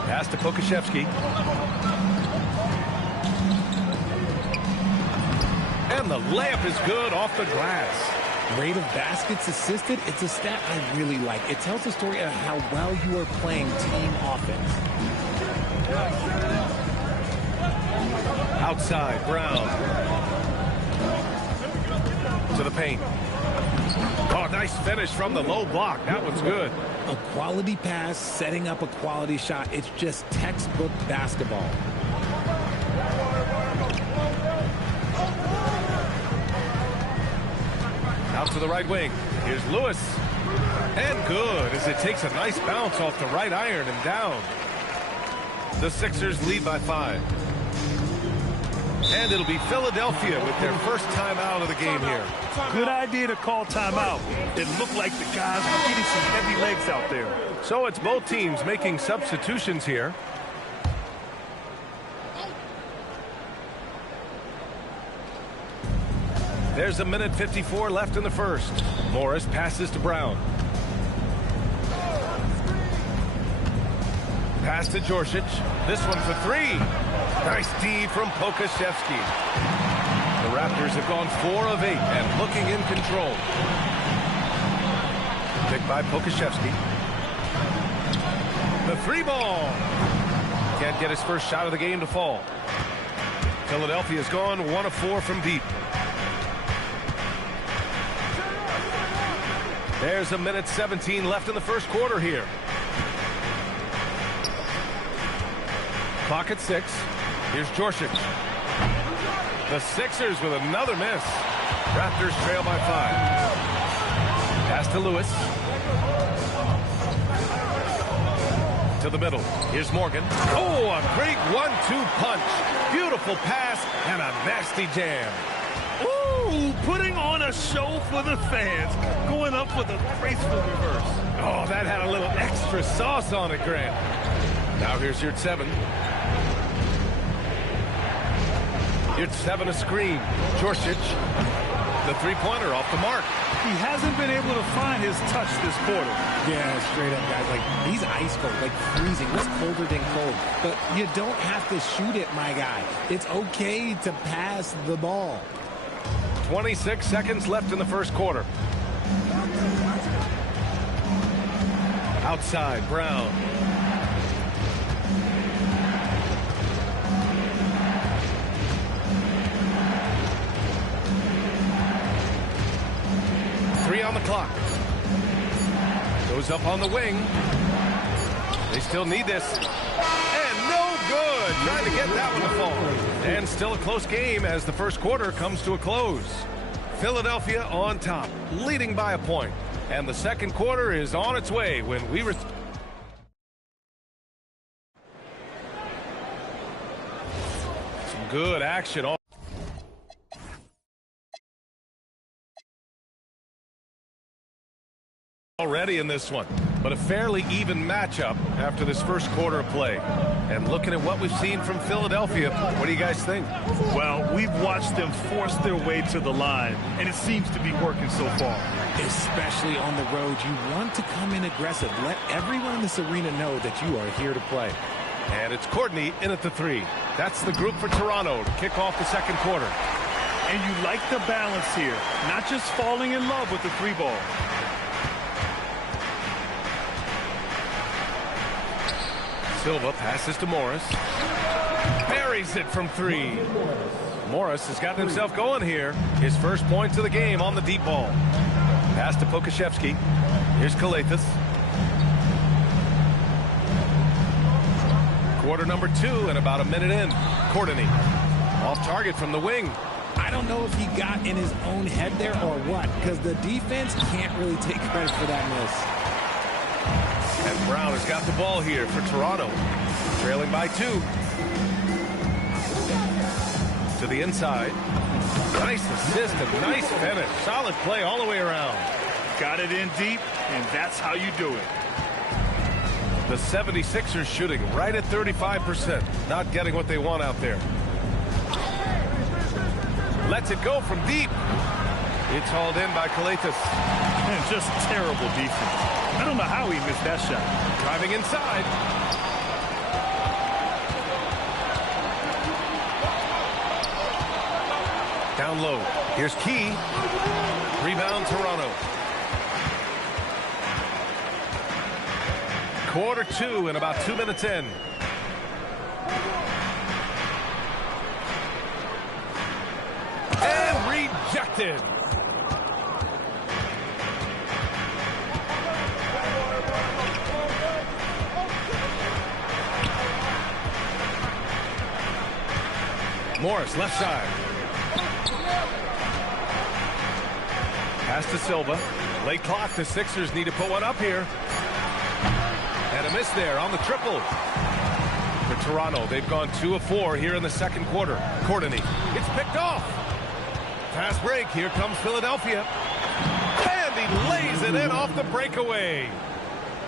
Pass to Pokashevsky. And the layup is good off the glass. Rate of baskets assisted, it's a stat I really like. It tells the story of how well you are playing team offense. Outside, Brown. To the paint. Oh, nice finish from the low block. That one's good. A quality pass, setting up a quality shot. It's just textbook basketball. Out to the right wing. Here's Lewis. And good as it takes a nice bounce off the right iron and down. The Sixers lead by 5. And it'll be Philadelphia with their first time out of the game here. Good idea to call timeout. It looked like the guys were getting some heavy legs out there. So it's both teams making substitutions here. There's 1:54 left in the first. Morris passes to Brown. Pass to Djorcic. This one for 3. Nice D from Pokashevsky. The Raptors have gone 4 of 8 and looking in control. Picked by Pokashevsky. The 3 ball. Can't get his first shot of the game to fall. Philadelphia's gone 1 of 4 from deep. There's 1:17 left in the first quarter here. Clock at 6. Here's Djorcic. The Sixers with another miss. Raptors trail by 5. Pass to Lewis. To the middle. Here's Morgan. Oh, a great 1-2 punch. Beautiful pass and a nasty jam. Ooh, putting on a show for the fans. Going up with a graceful reverse. Oh, that had a little extra sauce on it, Grant. Now here's your 7. It's 7 a screen. Djorcic. The 3-pointer off the mark. He hasn't been able to find his touch this quarter. Yeah, straight up, guys. Like, he's ice cold, like freezing. What's colder than cold? But you don't have to shoot it, my guy. It's okay to pass the ball. 26 seconds left in the first quarter. Outside, Brown. On the clock. Goes up on the wing. They still need this. And no good. trying to get that one to fall. And still a close game as the first quarter comes to a close. Philadelphia on top, leading by a point. And the second quarter is on its way when we some good action already in this one, but a fairly even matchup after this first quarter of play. And looking at what we've seen from Philadelphia, what do you guys think? Well, we've watched them force their way to the line, and it seems to be working so far. Especially on the road, you want to come in aggressive. Let everyone in this arena know that you are here to play. And it's Courtney in at the three. That's the group for Toronto to kick off the second quarter. And you like the balance here, not just falling in love with the three ball. Silva passes to Morris. Buries it from three. Morris has gotten himself going here. His first points of the game on the deep ball. Pass to Pokashevsky. Here's Kalathis. Quarter number 2 and about a minute in. Courtney off target from the wing. I don't know if he got in his own head there or what, because the defense can't really take credit for that miss. And Brown has got the ball here for Toronto. Trailing by 2. To the inside. Nice assist and nice finish. Solid play all the way around. Got it in deep, and that's how you do it. The 76ers shooting right at 35%. Not getting what they want out there. Lets it go from deep. It's hauled in by Kalathis. And just terrible defense. I don't know how he missed that shot. Driving inside. Down low. Here's Key. Rebound Toronto. Quarter 2 and about 2 minutes in. And rejected. Morris, left side. Pass to Silva. Late clock. The Sixers need to put one up here. And a miss there on the triple. For Toronto, they've gone 2 of 4 here in the second quarter. Courtney. It's picked off. Fast break. Here comes Philadelphia. And he lays it in off the breakaway.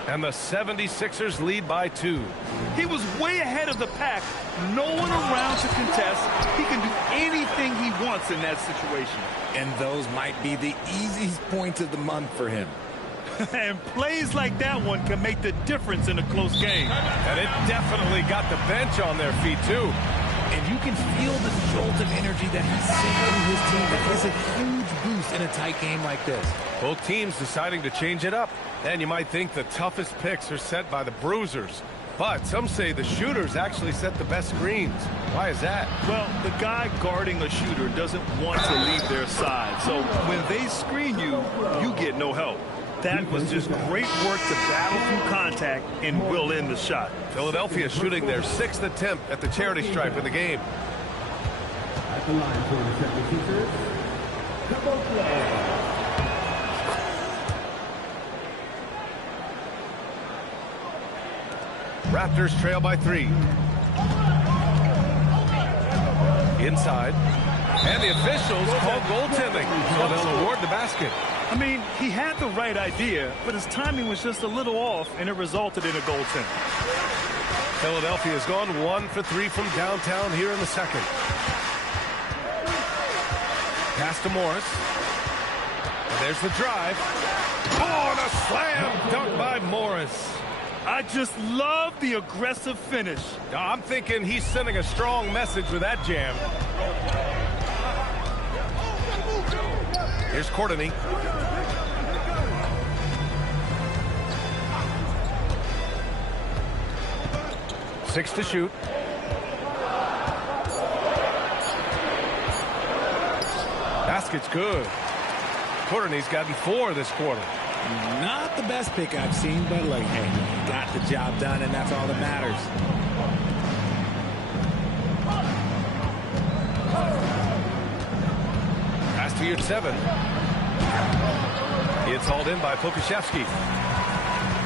And the 76ers lead by 2. He was way ahead of the pack. No one around to contest. He can do anything he wants in that situation. And those might be the easiest points of the month for him. And plays like that one can make the difference in a close game. And it definitely got the bench on their feet, too. And you can feel the jolt of energy that he's sending his team. That is a huge boost in a tight game like this. Both teams deciding to change it up. And you might think the toughest picks are set by the bruisers. But some say the shooters actually set the best screens. Why is that? Well, the guy guarding a shooter doesn't want to leave their side. So when they screen you, you get no help. That was just great work to battle through contact and will end the shot. Philadelphia shooting their 6th attempt at the charity stripe in the game. At the line for the 76ers, double play. Raptors trail by 3. Inside. And the officials call goaltending. So they'll award the basket. I mean, he had the right idea, but his timing was just a little off, and it resulted in a goaltending. Philadelphia has gone 1 for 3 from downtown here in the second. Pass to Morris. And there's the drive. Oh, and a slam dunk by Morris. I just love the aggressive finish. I'm thinking he's sending a strong message with that jam. Here's Courtney. Six to shoot. Basket's good. Courtney's gotten 4 this quarter. Not the best pick I've seen, but like, hey, got the job done, and that's all that matters. to your 7. It's hauled in by Pokuševski.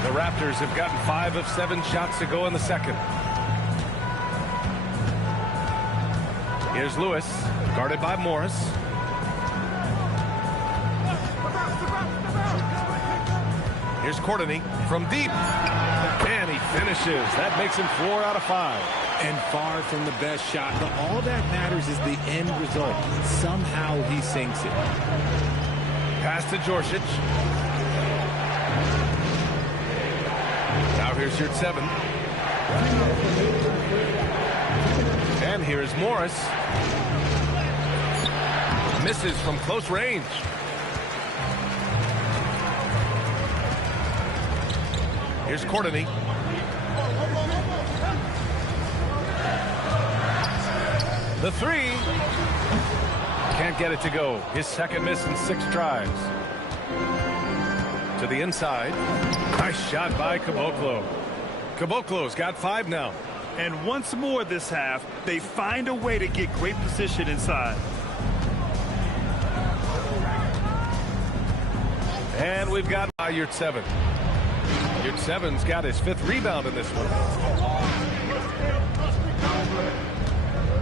The Raptors have gotten 5 of 7 shots to go in the second. Here's Lewis, guarded by Morris. Here's Courtney from deep. And he finishes. That makes him 4 out of 5. And far from the best shot, but all that matters is the end result. Somehow he sinks it. Pass to Djorcic. Now here's your 7. And here's Morris. Misses from close range. Here's Courtney. The 3. Can't get it to go. His second miss in 6 tries. To the inside. Nice shot by Caboclo. Caboclo's got 5 now. And once more this half, they find a way to get great position inside. And we've got Yurt 7. Yurt 7's got his 5th rebound in this one.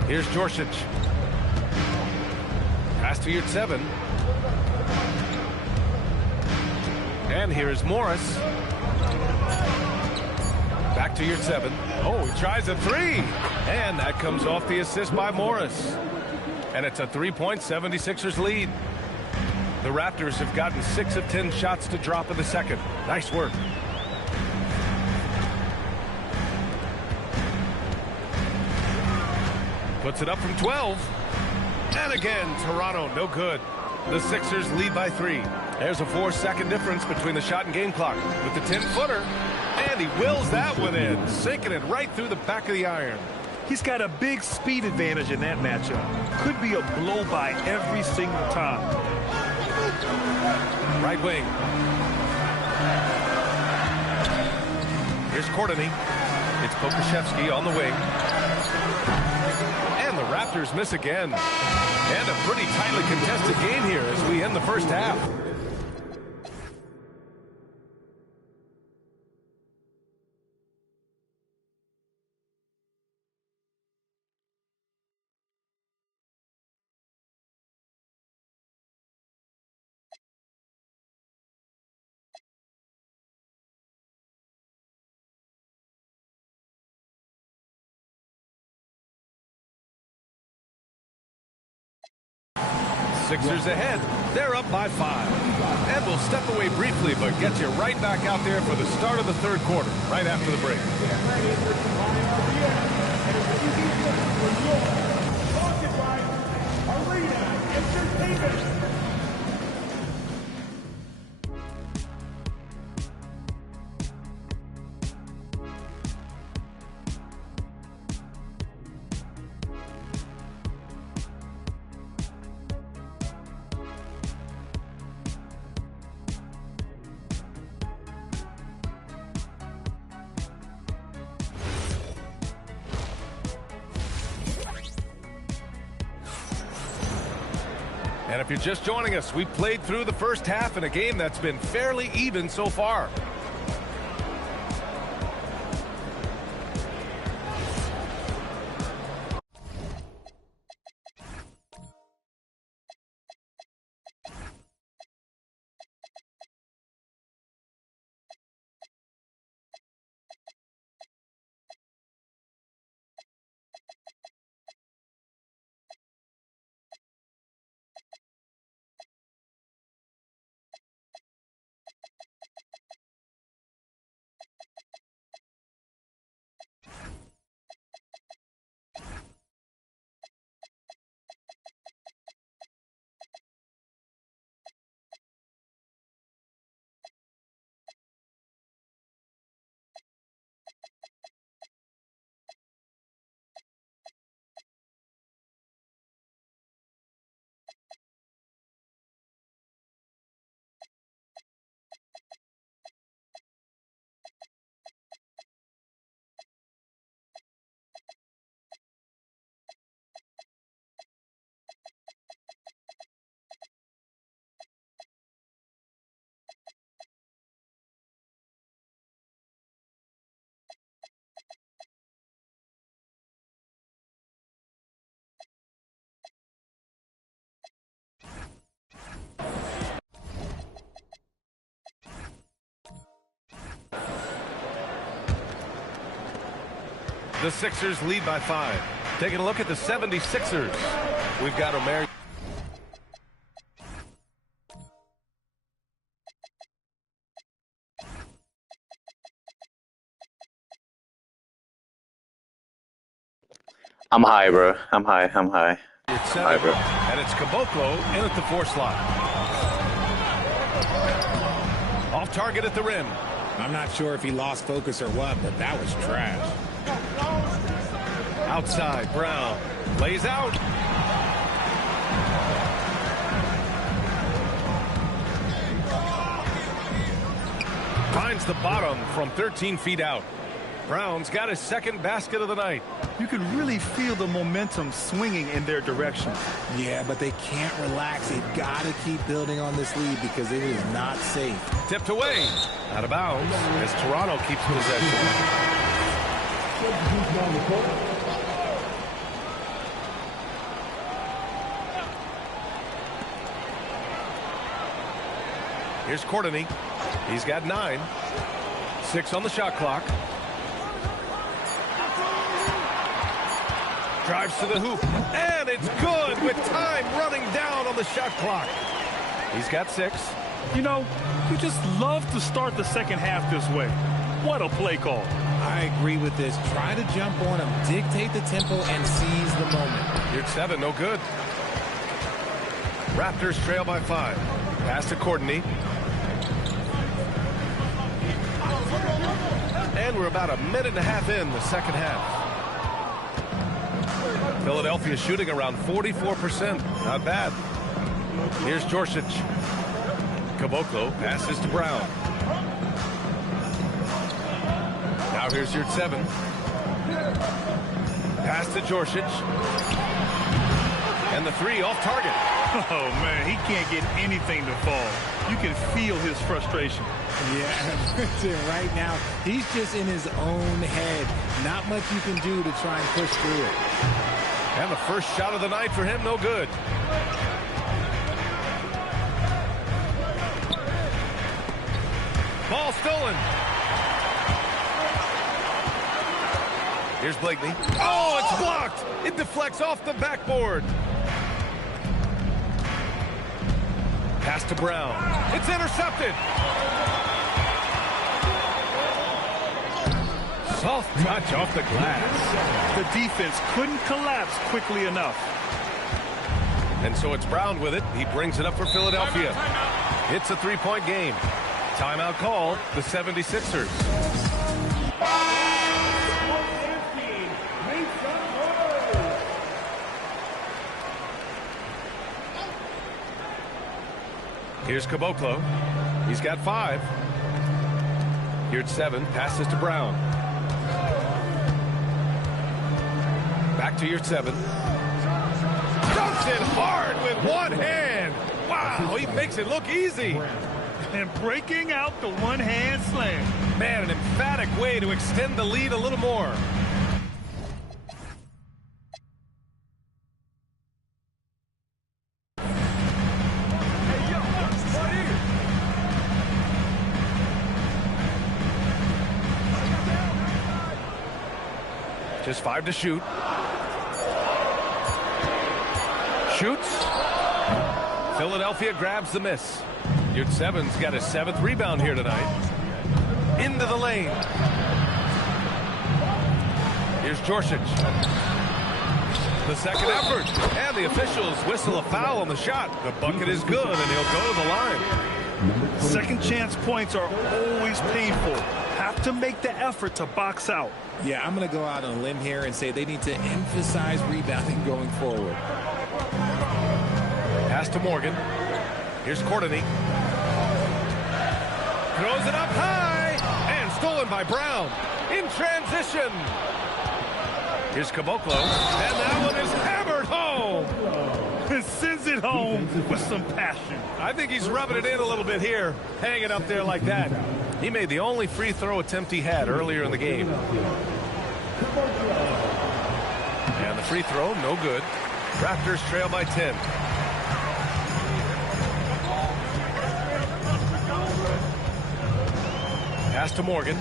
Here's Djorcic. Pass to Yurt 7. And here's Morris. Back to Yurt 7. Oh, he tries a 3. And that comes off the assist by Morris. And it's a 3-point 76ers lead. The Raptors have gotten 6 of 10 shots to drop in the second. Nice work. Puts it up from 12. And again, Toronto, no good. The Sixers lead by 3. There's a 4-second difference between the shot and game clock. With the 10-footer. And he wills that one in, sinking it right through the back of the iron. He's got a big speed advantage in that matchup. Could be a blow-by every single time. Right wing. Here's Courtney. It's Pokuševski on the wing. And the Raptors miss again. And a pretty tightly contested game here as we end the first half. Sixers ahead. They're up by 5. And we'll step away briefly, but get you right back out there for the start of the third quarter, right after the break. And if you're just joining us, we played through the first half in a game that's been fairly even so far. The Sixers lead by 5. Taking a look at the 76ers. We've got Omer. I'm high, bro. I'm high. I'm high. It's I'm high, bro. And it's Caboclo in at the 4 slot. Off target at the rim. I'm not sure if he lost focus or what, but that was trash. Outside, Brown lays out. Finds the bottom from 13 feet out. Brown's got his second basket of the night. You can really feel the momentum swinging in their direction. Yeah, but they can't relax. They've got to keep building on this lead because it is not safe. Tipped away. Out of bounds as Toronto keeps possession. Here's Courtney. He's got 9. 6 on the shot clock. Drives to the hoop, and it's good with time running down on the shot clock. He's got 6. You know, you just love to start the second half this way. What a play call. I agree with this. Try to jump on him, dictate the tempo, and seize the moment. Here's 7, no good. Raptors trail by 5. Pass to Courtney. And we're about a minute and a half in the second half. Philadelphia shooting around 44%. Not bad. Here's Djorsic. Caboclo passes to Brown. Now here's your 7. Pass to Djorsic. And the 3 off target. Oh, man, he can't get anything to fall. You can feel his frustration. Yeah, right now, he's just in his own head. Not much you can do to try and push through it. And the first shot of the night for him, no good. Ball stolen. Here's Blakeney. Oh, it's blocked. It deflects off the backboard. Pass to Brown. It's intercepted. Soft touch off the glass. The defense couldn't collapse quickly enough. And so it's Brown with it. He brings it up for Philadelphia. It's a 3-point game. Timeout call, the 76ers. Here's Caboclo. He's got 5. Here's 7. Passes to Brown. Back to your 7. Dunks it hard with one hand. Wow, he makes it look easy. And breaking out the one-hand slam. Man, an emphatic way to extend the lead a little more. Just 5 to shoot. Shoots. Philadelphia grabs the miss. Your 7's got his 7th rebound here tonight. Into the lane. Here's Djorsic. The second effort. And the officials whistle a foul on the shot. The bucket is good, and he'll go to the line. Second chance points are always painful. Have to make the effort to box out. Yeah, I'm going to go out on a limb here and say they need to emphasize rebounding going forward. Pass to Morgan. Here's Courtney. Throws it up high. And stolen by Brown. In transition. Here's Caboclo. And that one is hammered home. And sends it home with some passion. I think he's rubbing it in a little bit here. Hanging up there like that. He made the only free throw attempt he had earlier in the game. And the free throw, no good. Raptors trail by 10. Pass to Morgan.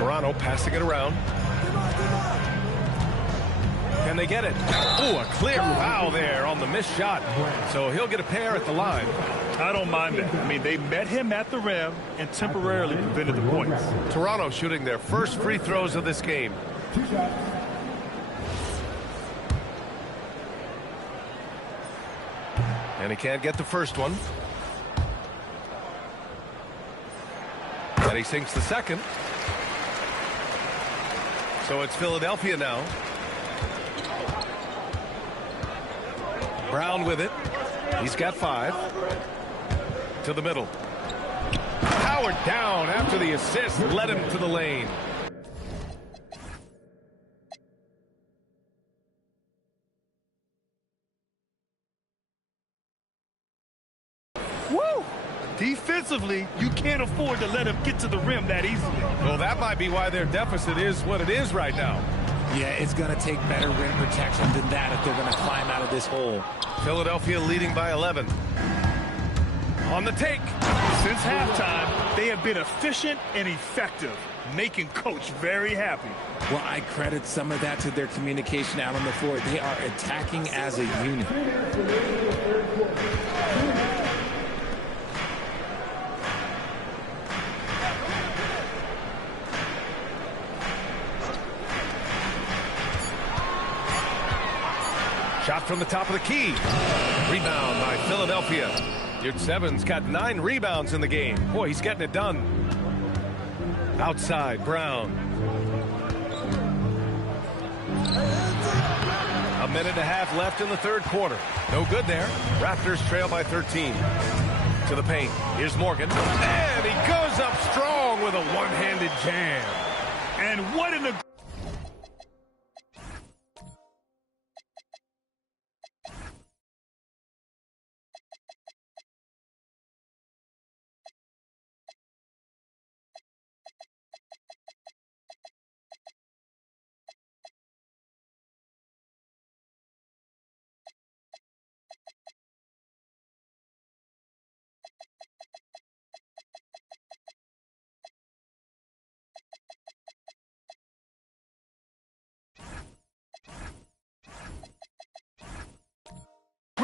Toronto passing it around. Can they get it? Oh, a clear foul there on the missed shot. So he'll get a pair at the line. I don't mind that. I mean, they met him at the rim and temporarily prevented the points. Toronto shooting their first free throws of this game. And he can't get the first one. And he sinks the second. So it's Philadelphia now. Brown with it. He's got 5. To the middle. Howard down after the assist led him to the lane. Woo! Defensively, you can't afford to let him get to the rim that easily. Well, that might be why their deficit is what it is right now. Yeah, it's going to take better rim protection than that if they're going to climb out of this hole. Philadelphia leading by 11. On the take. Since halftime, they have been efficient and effective, making Coach very happy. Well, I credit some of that to their communication out on the floor. They are attacking as a unit. Shot from the top of the key. Rebound by Philadelphia. Yurtseven's got 9 rebounds in the game. Boy, he's getting it done. Outside, Brown. A minute and a half left in the third quarter. No good there. Raptors trail by 13. To the paint. Here's Morgan. And he goes up strong with a one-handed jam. And what in the...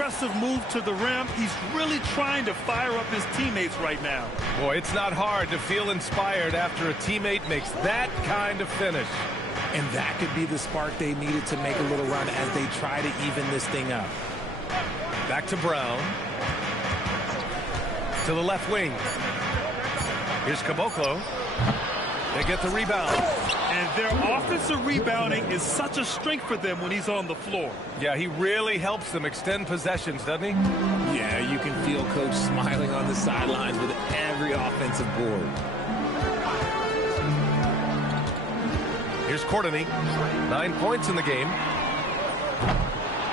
aggressive move to the rim. He's really trying to fire up his teammates right now. Boy, it's not hard to feel inspired after a teammate makes that kind of finish. And that could be the spark they needed to make a little run as they try to even this thing up. Back to Brown. To the left wing. Here's Caboclo. They get the rebound. And their offensive rebounding is such a strength for them when he's on the floor. Yeah, he really helps them extend possessions, doesn't he? Yeah, you can feel Coach smiling on the sidelines with every offensive board. Here's Courtney. 9 points in the game.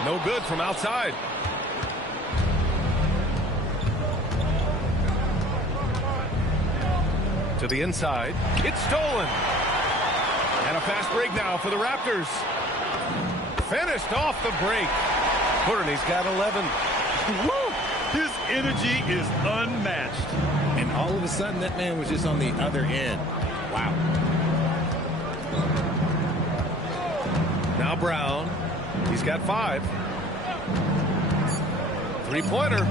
No good from outside. To the inside. It's stolen. And a fast break now for the Raptors. Finished off the break. Courtney's got 11. Woo! His energy is unmatched. And all of a sudden, that man was just on the other end. Wow. Now Brown. He's got 5. Three-pointer.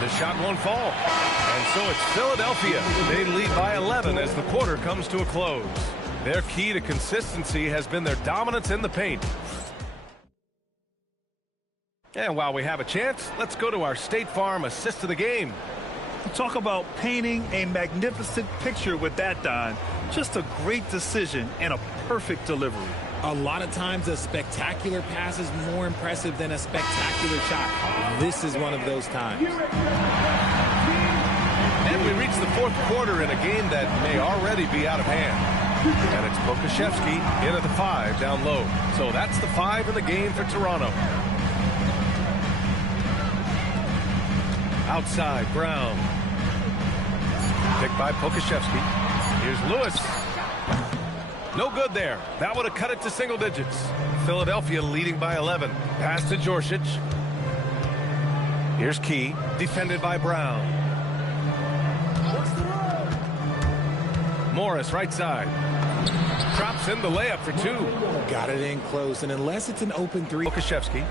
The shot won't fall. And so it's Philadelphia. They lead by 11 as the quarter comes to a close. Their key to consistency has been their dominance in the paint. And while we have a chance, let's go to our State Farm assist of the game. Talk about painting a magnificent picture with that, Don. Just a great decision and a perfect delivery. A lot of times a spectacular pass is more impressive than a spectacular shot. This is one of those times. And we reach the fourth quarter in a game that may already be out of hand. And it's Pokusevski in at the 5 down low. So that's the 5 in the game for Toronto. Outside, Brown. Picked by Pokusevski. Here's Lewis. No good there. That would have cut it to single digits. Philadelphia leading by 11. Pass to Djorsic. Here's Key. Defended by Brown. Morris, right side. Drops in the layup for two. Got it in close, and unless it's an open three. Lukashevsky.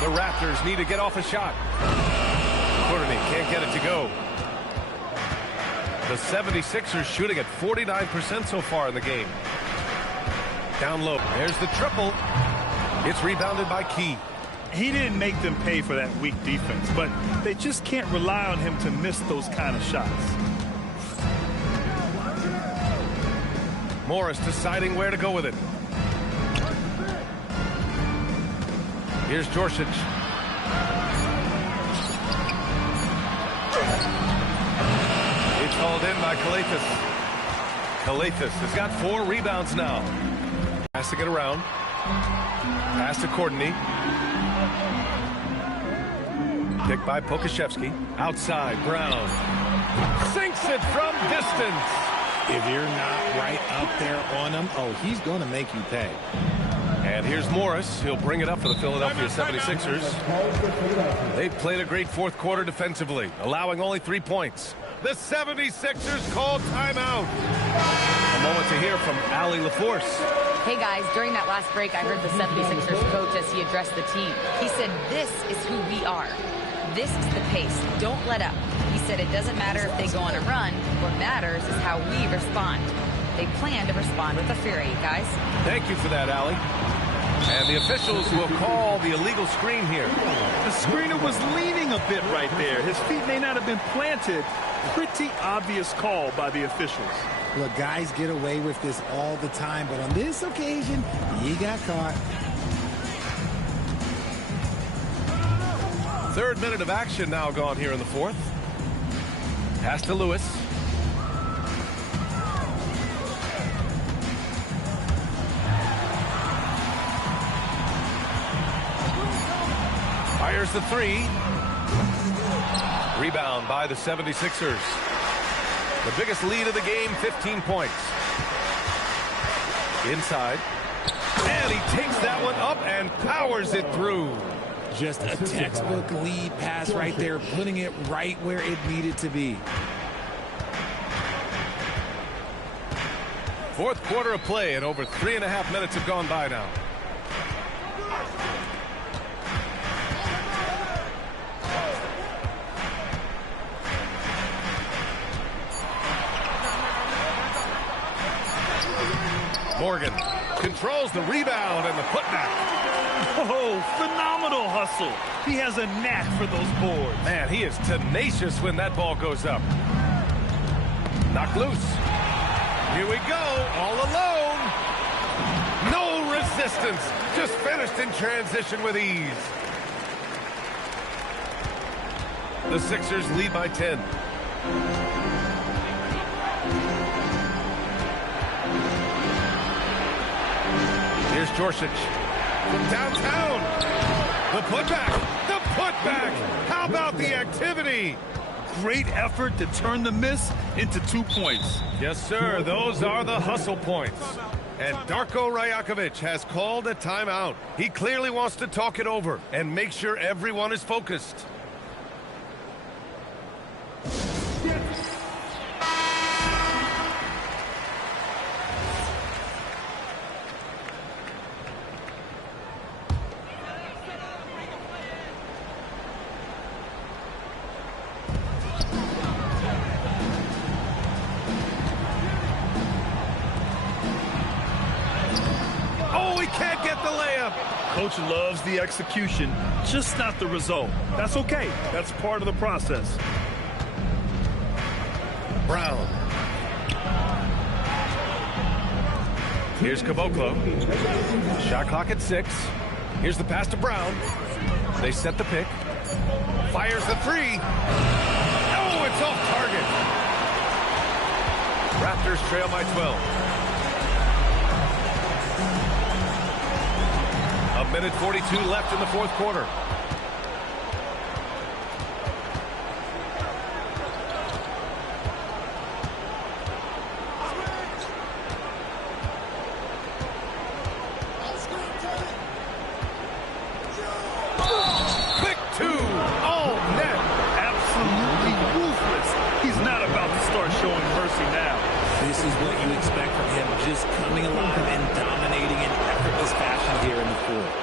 The Raptors need to get off a shot. Courtney can't get it to go. The 76ers shooting at 49% so far in the game. Down low. There's the triple. It's rebounded by Key. He didn't make them pay for that weak defense, but they just can't rely on him to miss those kind of shots. Morris deciding where to go with it. Here's Jorsic. It's hauled in by Kalathis. Kalathis has got 4 rebounds now. Has to get around. Pass to Courtney. Picked by Pokashevsky. Outside, Brown. Sinks it from distance. If you're not right up there on him, oh, he's going to make you pay. And here's Morris. He'll bring it up for the Philadelphia 76ers. They've played a great fourth quarter defensively, allowing only 3 points. The 76ers call timeout. A moment to hear from Allie LaForce. Hey, guys, during that last break, I heard the 76ers coach as he addressed the team. He said, this is who we are. This is the pace. Don't let up. He said it doesn't matter if they go on a run. What matters is how we respond. They plan to respond with a fury, guys. Thank you for that, Allie. And the officials will call the illegal screen here. The screener was leaning a bit right there. His feet may not have been planted. Pretty obvious call by the officials. Look, guys get away with this all the time, but on this occasion, he got caught. Third minute of action now gone here in the fourth. Pass to Lewis. Fires the three. Rebound by the 76ers. The biggest lead of the game, 15 points. Inside. And he takes that one up and powers it through. Just a textbook lead pass right there, putting it right where it needed to be. Fourth quarter of play, and over 3.5 minutes have gone by now. Morgan controls the rebound and the putback. Oh, phenomenal hustle. He has a knack for those boards. Man, he is tenacious when that ball goes up. Knocked loose. Here we go, all alone. No resistance. Just finished in transition with ease. The Sixers lead by 10. Here's Jorsic. From downtown. The putback. The putback. How about the activity? Great effort to turn the miss into 2 points. Yes, sir. Those are the hustle points. And Darko Rajakovic has called a timeout. He clearly wants to talk it over and make sure everyone is focused. Coach loves the execution, just not the result. That's okay. That's part of the process. Brown. Here's Caboclo. Shot clock at 6. Here's the pass to Brown. They set the pick. Fires the three. Oh, it's off target. Raptors trail by 12. A minute 42 left in the fourth quarter. Quick two. Oh, net. Absolutely ruthless. He's not about to just coming alive and dominating in effortless fashion here in the fourth.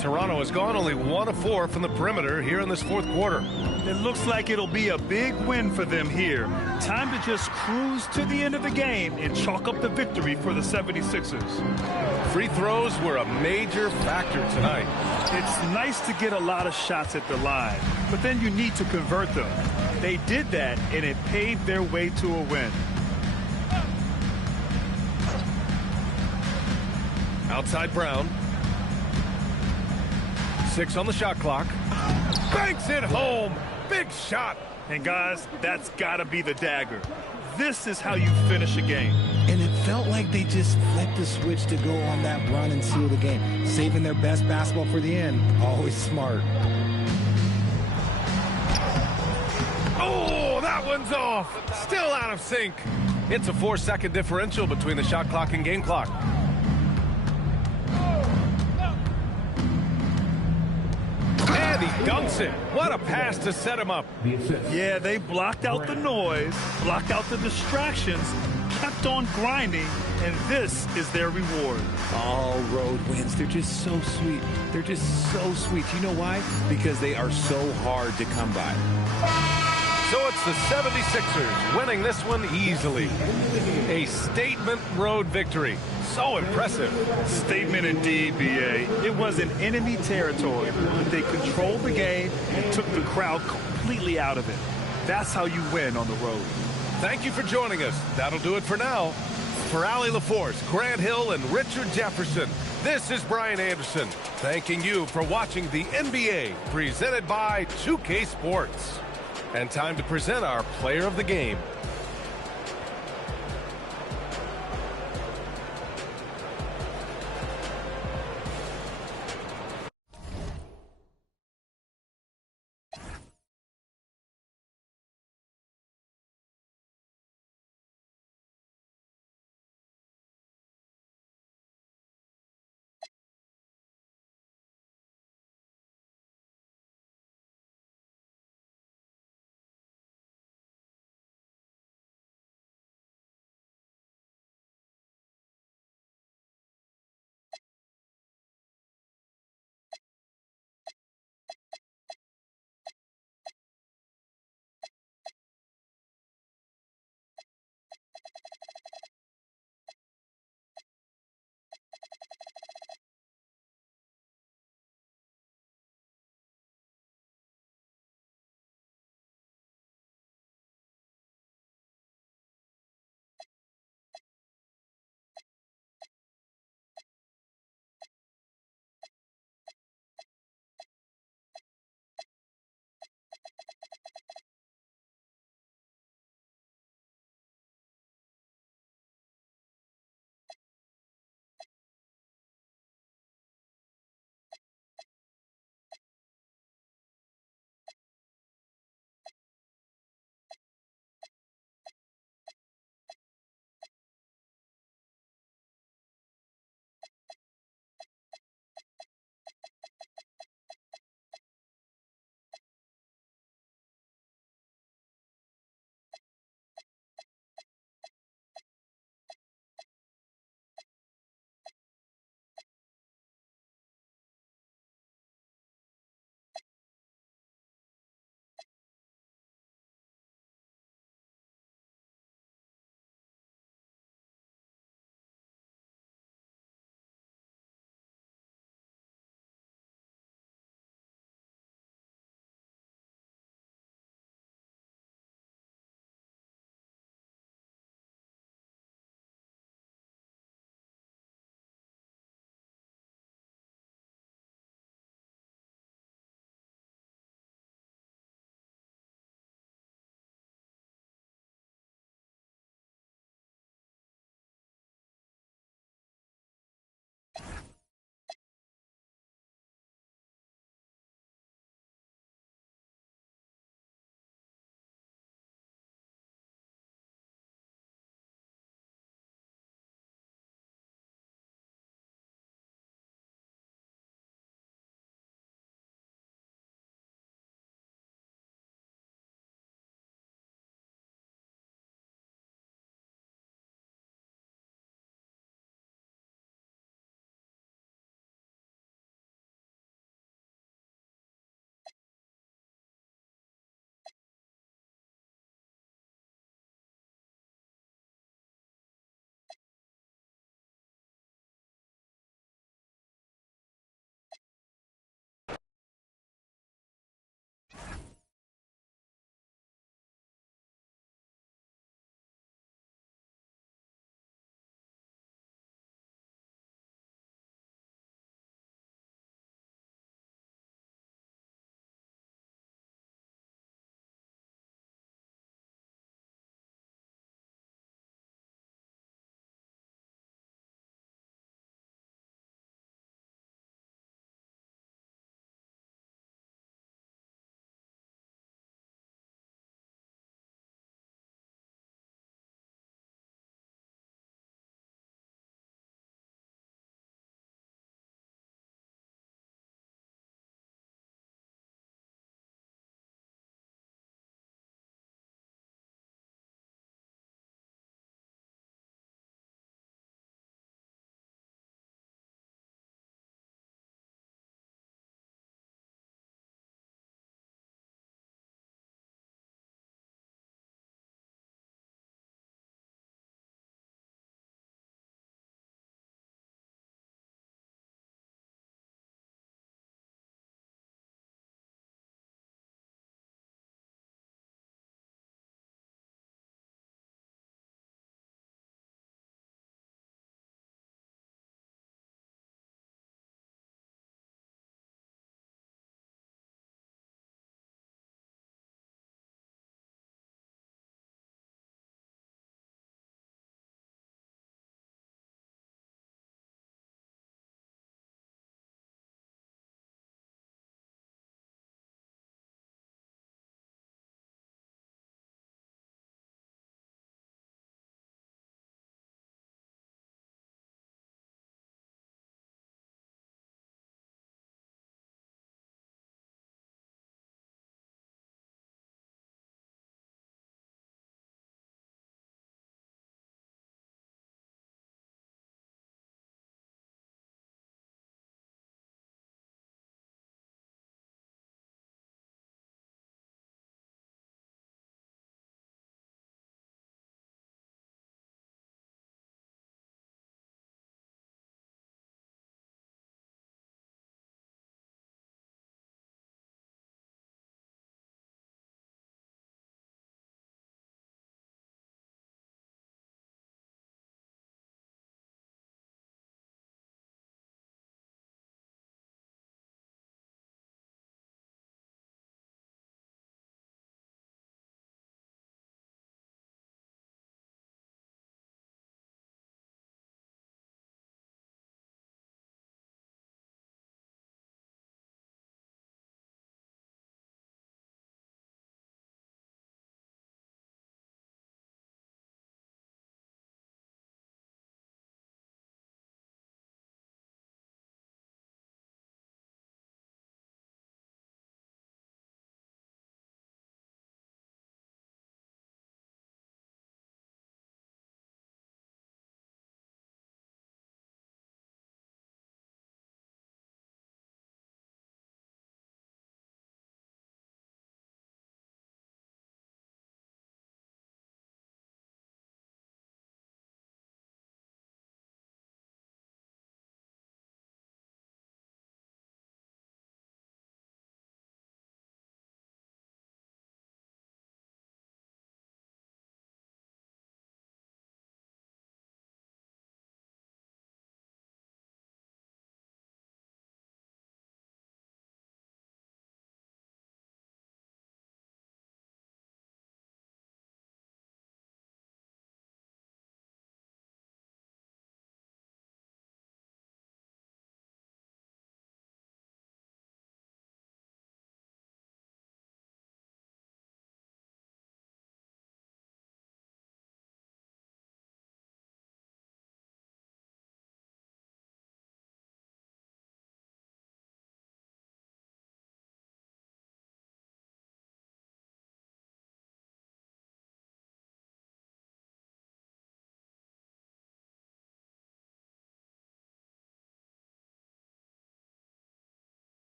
Toronto has gone only 1 of 4 from the perimeter here in this fourth quarter. It looks like it'll be a big win for them here. Time to just cruise to the end of the game and chalk up the victory for the 76ers. Free throws were a major factor tonight. It's nice to get a lot of shots at the line, but then you need to convert them. They did that, and it paved their way to a win. Outside Brown. 6 on the shot clock. Banks it home. Big shot. And guys, that's got to be the dagger. This is how you finish a game. And it felt like they just flipped the switch to go on that run and seal the game. Saving their best basketball for the end. Always smart. Oh, that one's off. Still out of sync. It's a 4-second differential between the shot clock and game clock. And he dunks it. What a pass to set him up. Yeah, they blocked out the noise, blocked out the distractions, kept on grinding, and this is their reward. All road wins. They're just so sweet. They're just so sweet. You know why? Because they are so hard to come by. So it's the 76ers winning this one easily. A statement road victory. So impressive. Statement indeed, B.A. It was in enemy territory, but they controlled the game and took the crowd completely out of it. That's how you win on the road. Thank you for joining us. That'll do it for now. For Allie LaForce, Grant Hill, and Richard Jefferson, this is Brian Anderson, thanking you for watching the NBA presented by 2K Sports. And time to present our player of the game.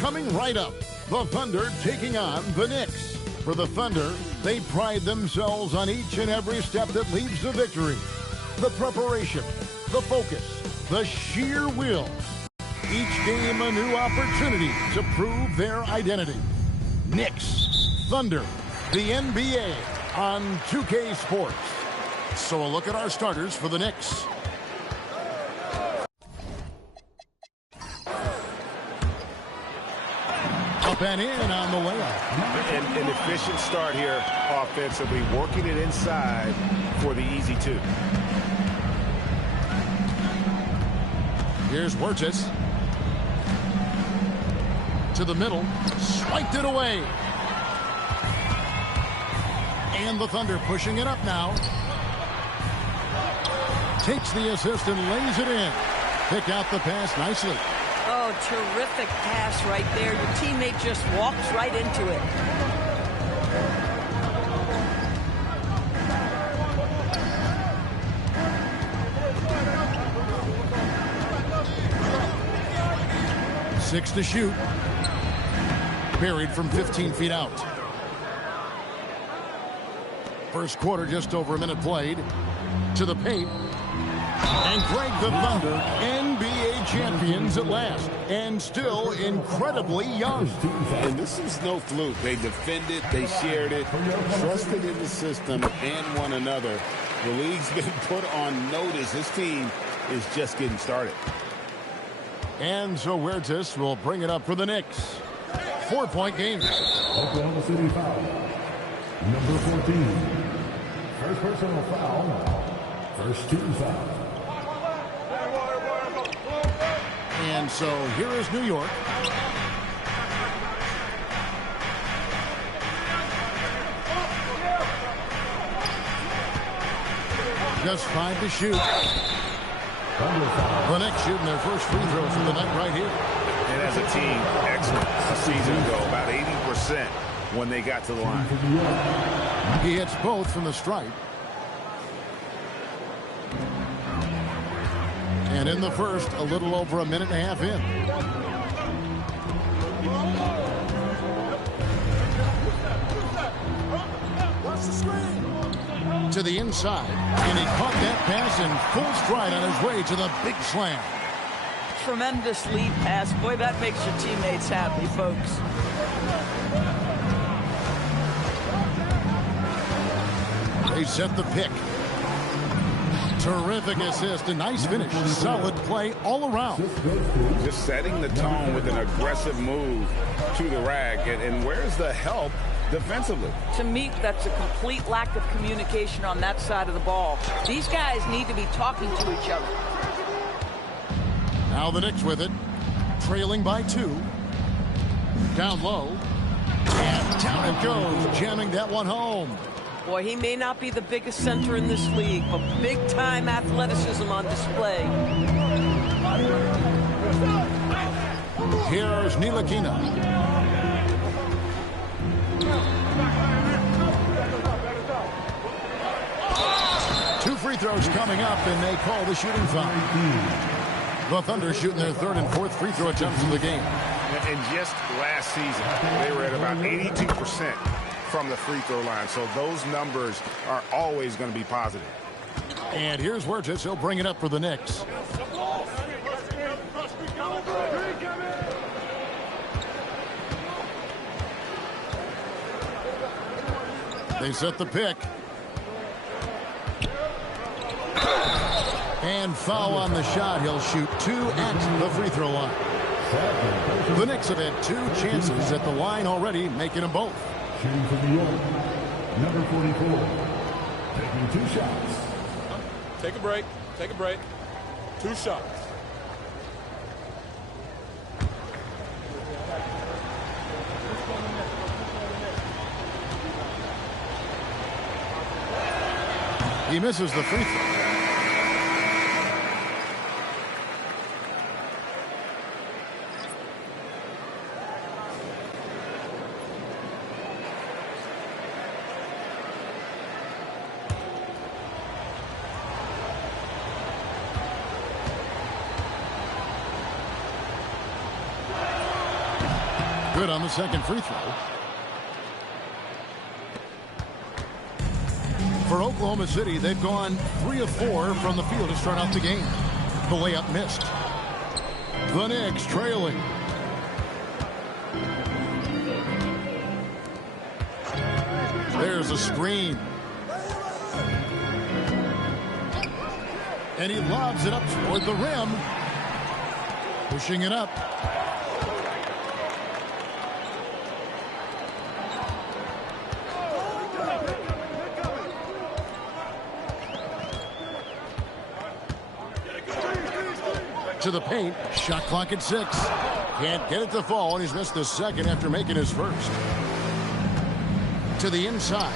Coming right up, the Thunder taking on the Knicks. For the Thunder, they pride themselves on each and every step that leads to victory. The preparation, the focus, the sheer will. Each game a new opportunity to prove their identity. Knicks, Thunder, the NBA on 2K Sports. So a look at our starters for the Knicks. Up and in on the layup. An efficient start here offensively, working it inside for the easy two. Here's Wirtz. To the middle. Swiped it away. And the Thunder pushing it up now. Takes the assist and lays it in. Pick out the pass nicely. Oh, terrific pass right there. Your teammate just walks right into it. Six to shoot. Buried from 15 feet out. First quarter, just over a minute played. To the paint. And Greg, the Thunder, NBA champions at last. And still incredibly young. And this is no fluke. They defended, they shared it, trusted in the system and one another. The league's been put on notice. This team is just getting started. And so Wirtz will bring it up for the Knicks. 4-point game. Oklahoma City foul. Number 14. First personal foul. First team foul. And so here is New York. Just 5 to shoot. The Knicks shooting their first free throw for the night right here. And as a team, excellent a season ago, about 80% when they got to the line. He hits both from the stripe. And in the first, a little over a minute and a half in. To the inside, and he caught that pass in full stride on his way to the big slam. Tremendous lead pass. Boy, that makes your teammates happy, folks. They set the pick. Terrific assist, a nice finish. Solid play all around. Just setting the tone with an aggressive move to the rack. And where's the help defensively? To me, that's a complete lack of communication on that side of the ball. These guys need to be talking to each other. Now the Knicks with it. Trailing by 2. Down low. And down it goes. Jamming that one home. Boy, he may not be the biggest center in this league, but big-time athleticism on display. Here's Ntilikina. Two free throws coming up, and they call the shooting foul. The Thunder shooting their third and fourth free throw attempts of the game. And just last season, they were at about 82% from the free throw line. So those numbers are always going to be positive. And here's Wirtz. He'll bring it up for the Knicks. They set the pick. And foul on the shot. He'll shoot 2 at the free throw line. The Knicks have had 2 chances at the line already, making them both. Shooting for New York, number 44, taking 2 shots. Take a break. Take a break. 2 shots. He misses the free throw. Good on the second free throw. For Oklahoma City, they've gone 3 of 4 from the field to start out the game. The layup missed. The Knicks trailing. There's a screen. And he lobs it up toward the rim. Pushing it up. To the paint. Shot clock at 6. Can't get it to fall, and he's missed the second after making his first. To the inside.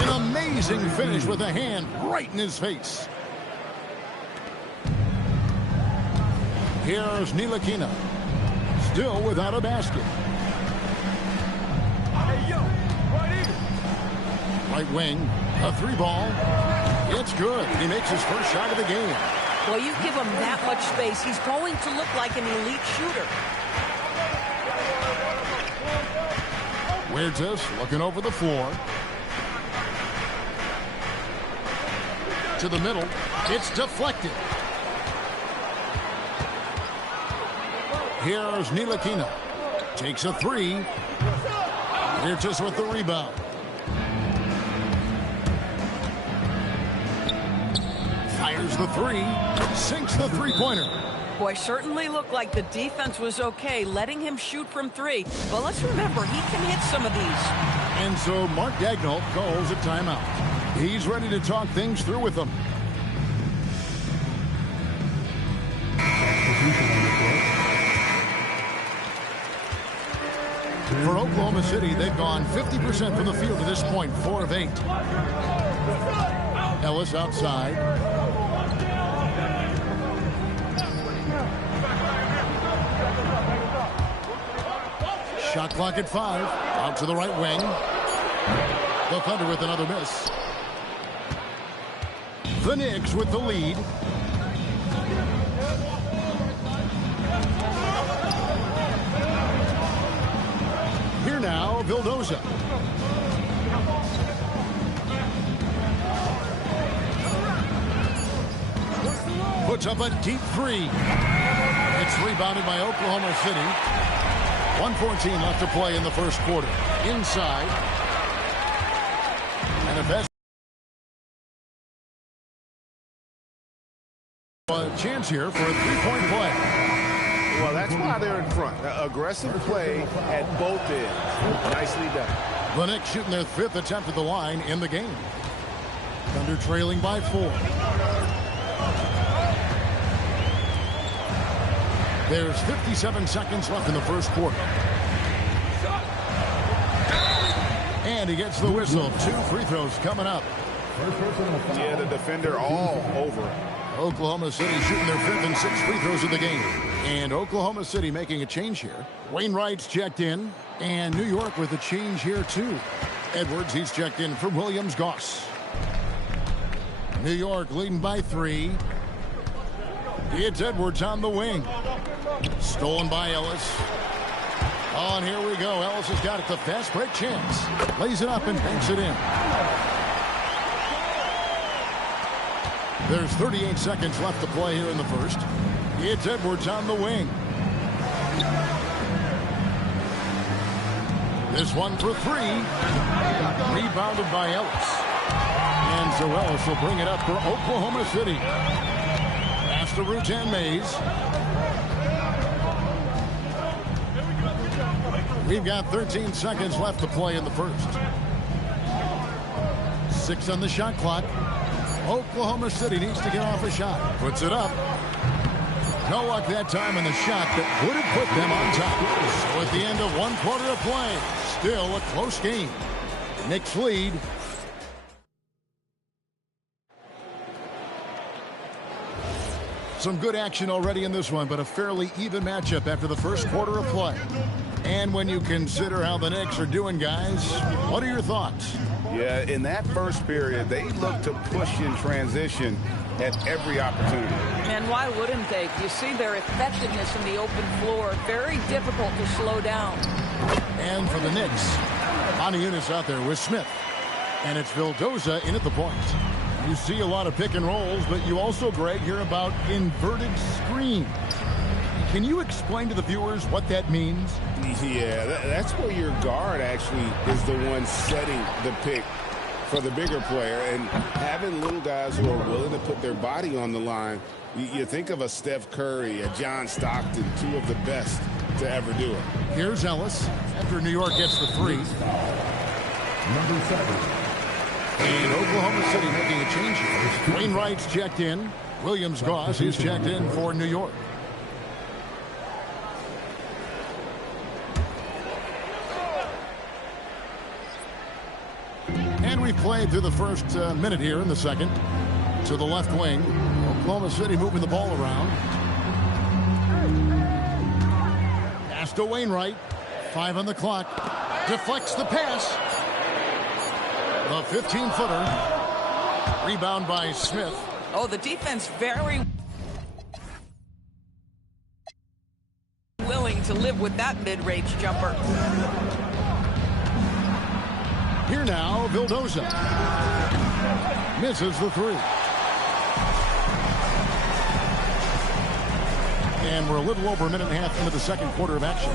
An amazing finish with a hand right in his face. Here's Ntilikina. Still without a basket. Right wing. A 3-ball. It's good. He makes his first shot of the game. Well, you give him that much space, he's going to look like an elite shooter. Huertas looking over the floor. To the middle. It's deflected. Here's Ntilikina. Takes a 3. Huertas with the rebound. Fires the 3. Sinks the three-pointer. Boy, certainly looked like the defense was okay, letting him shoot from 3. But let's remember, he can hit some of these. And so Mark Daigneault calls a timeout. He's ready to talk things through with them. For Oklahoma City, they've gone 50% from the field to this point, 4 of 8. Ellis outside. Shot clock at 5. Out to the right wing. The Thunder with another miss. The Knicks with the lead. Here now, Vildoza. Puts up a deep 3. It's rebounded by Oklahoma City. 1:14 left to play in the first quarter. Inside. And a chance here for a 3-point play. Well, that's why they're in front. Aggressive play at both ends. Nicely done. The Knicks shooting their 5th attempt at the line in the game. Thunder trailing by 4. There's 57 seconds left in the first quarter. And he gets the whistle. 2 free throws coming up. Yeah, the defender all over. Oklahoma City shooting their 5th and 6th free throws of the game. And Oklahoma City making a change here. Wainwright's checked in. And New York with a change here, too. Edwards, he's checked in for Williams-Goss. New York leading by 3. It's Edwards on the wing. Stolen by Ellis. Oh, and here we go. Ellis has got it. The fast break chance. Lays it up and banks it in. There's 38 seconds left to play here in the first. It's Edwards on the wing. This one for 3. Rebounded by Ellis. And so Ellis will bring it up for Oklahoma City. Pass to Rutan Mays. We've got 13 seconds left to play in the first. 6 on the shot clock. Oklahoma City needs to get off a shot. Puts it up. No luck that time on the shot that would have put them on top. So at the end of 1 quarter of play, still a close game. Knicks lead. Some good action already in this one, but a fairly even matchup after the first quarter of play. And when you consider how the Knicks are doing, guys, what are your thoughts? Yeah, in that first period, they looked to push in transition, at every opportunity. And why wouldn't they? You see their effectiveness in the open floor. Very difficult to slow down. And for the Knicks, Maniunas out there with Smith. And it's Vildoza in at the point. You see a lot of pick and rolls, but you also, Greg, hear about inverted screens. Can you explain to the viewers what that means? Yeah, that's where your guard actually is the one setting the pick for the bigger player. And having little guys who are willing to put their body on the line, you think of a Steph Curry, a John Stockton, two of the best to ever do it. Here's Ellis after New York gets the three. Number 7. And Oklahoma City making a change here. Wainwright's checked in. Williams-Goss is checked in for New York. And we've played through the first minute here in the second. To the left wing. Oklahoma City moving the ball around. Pass to Wainwright. 5 on the clock. Deflects the pass. A 15-footer. Rebound by Smith. Oh, the defense very willing to live with that mid-range jumper. Here now, Vildoza. Misses the three. And we're a little over a minute and a half into the second quarter of action.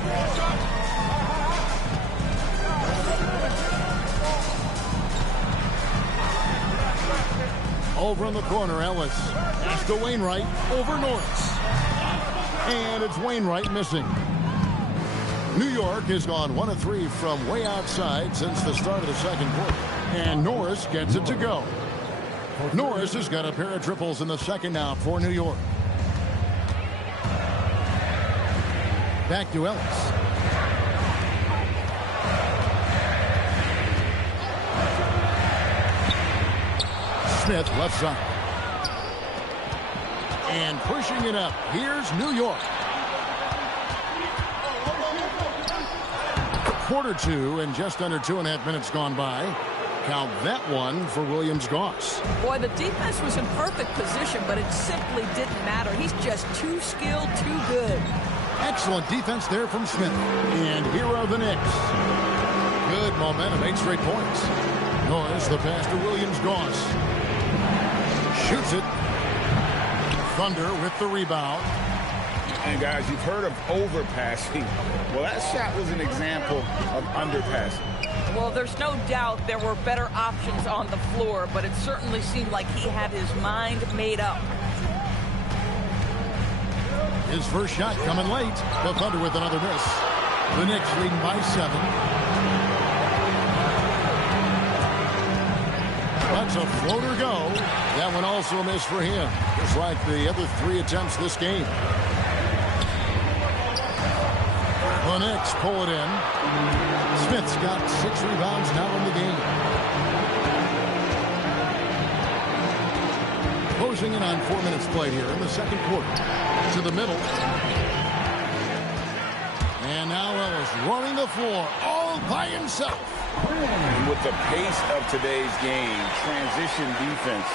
Over in the corner, Ellis. Pass to Wainwright. Over Norris. And it's Wainwright missing. New York has gone 1 of 3 from way outside since the start of the second quarter. And Norris gets it to go. Norris has got a pair of triples in the second now for New York. Back to Ellis. Smith left side. And pushing it up. Here's New York. Quarter 2 and just under 2.5 minutes gone by. Count that one for Williams-Goss. Boy, the defense was in perfect position, but it simply didn't matter. He's just too skilled, too good. Excellent defense there from Smith. And here are the Knicks. Good momentum, 8 straight points. Norris, the pass to Williams-Goss. Shoots it. Thunder with the rebound. And guys, you've heard of overpassing. Well, that shot was an example of underpassing. Well, there's no doubt there were better options on the floor, but it certainly seemed like he had his mind made up. His first shot coming late. The Thunder with another miss. The Knicks leading by 7. That's a floater go. That one also a miss for him, just like the other 3 attempts this game. The Knicks pull it in. Smith's got 6 rebounds now in the game. Closing in on 4 minutes played here in the second quarter. To the middle. And now Ellis running the floor all by himself. And with the pace of today's game, transition defense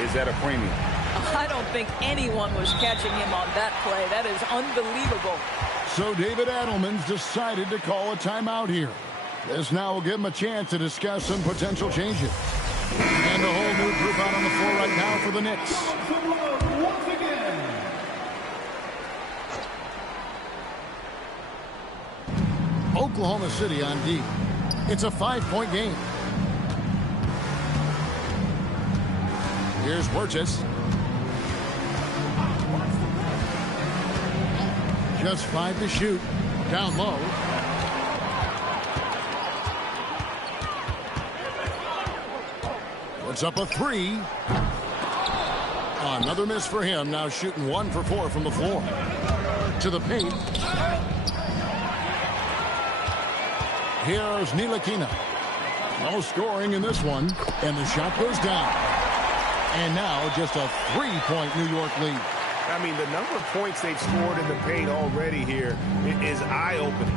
is at a premium. I don't think anyone was catching him on that play. That is unbelievable. So David Adelman's decided to call a timeout here. This now will give him a chance to discuss some potential changes. And a whole new group out on the floor right now for the Knicks. Once again. Oklahoma City on D. It's a 5-point game. Here's Wirtz. Just 5 to shoot. Down low. Puts up a 3. Another miss for him. Now shooting 1 for 4 from the floor. To the paint. Here's Ntilikina. No scoring in this one. And the shot goes down. And now just a 3-point New York lead. I mean, the number of points they've scored in the paint already here is eye-opening.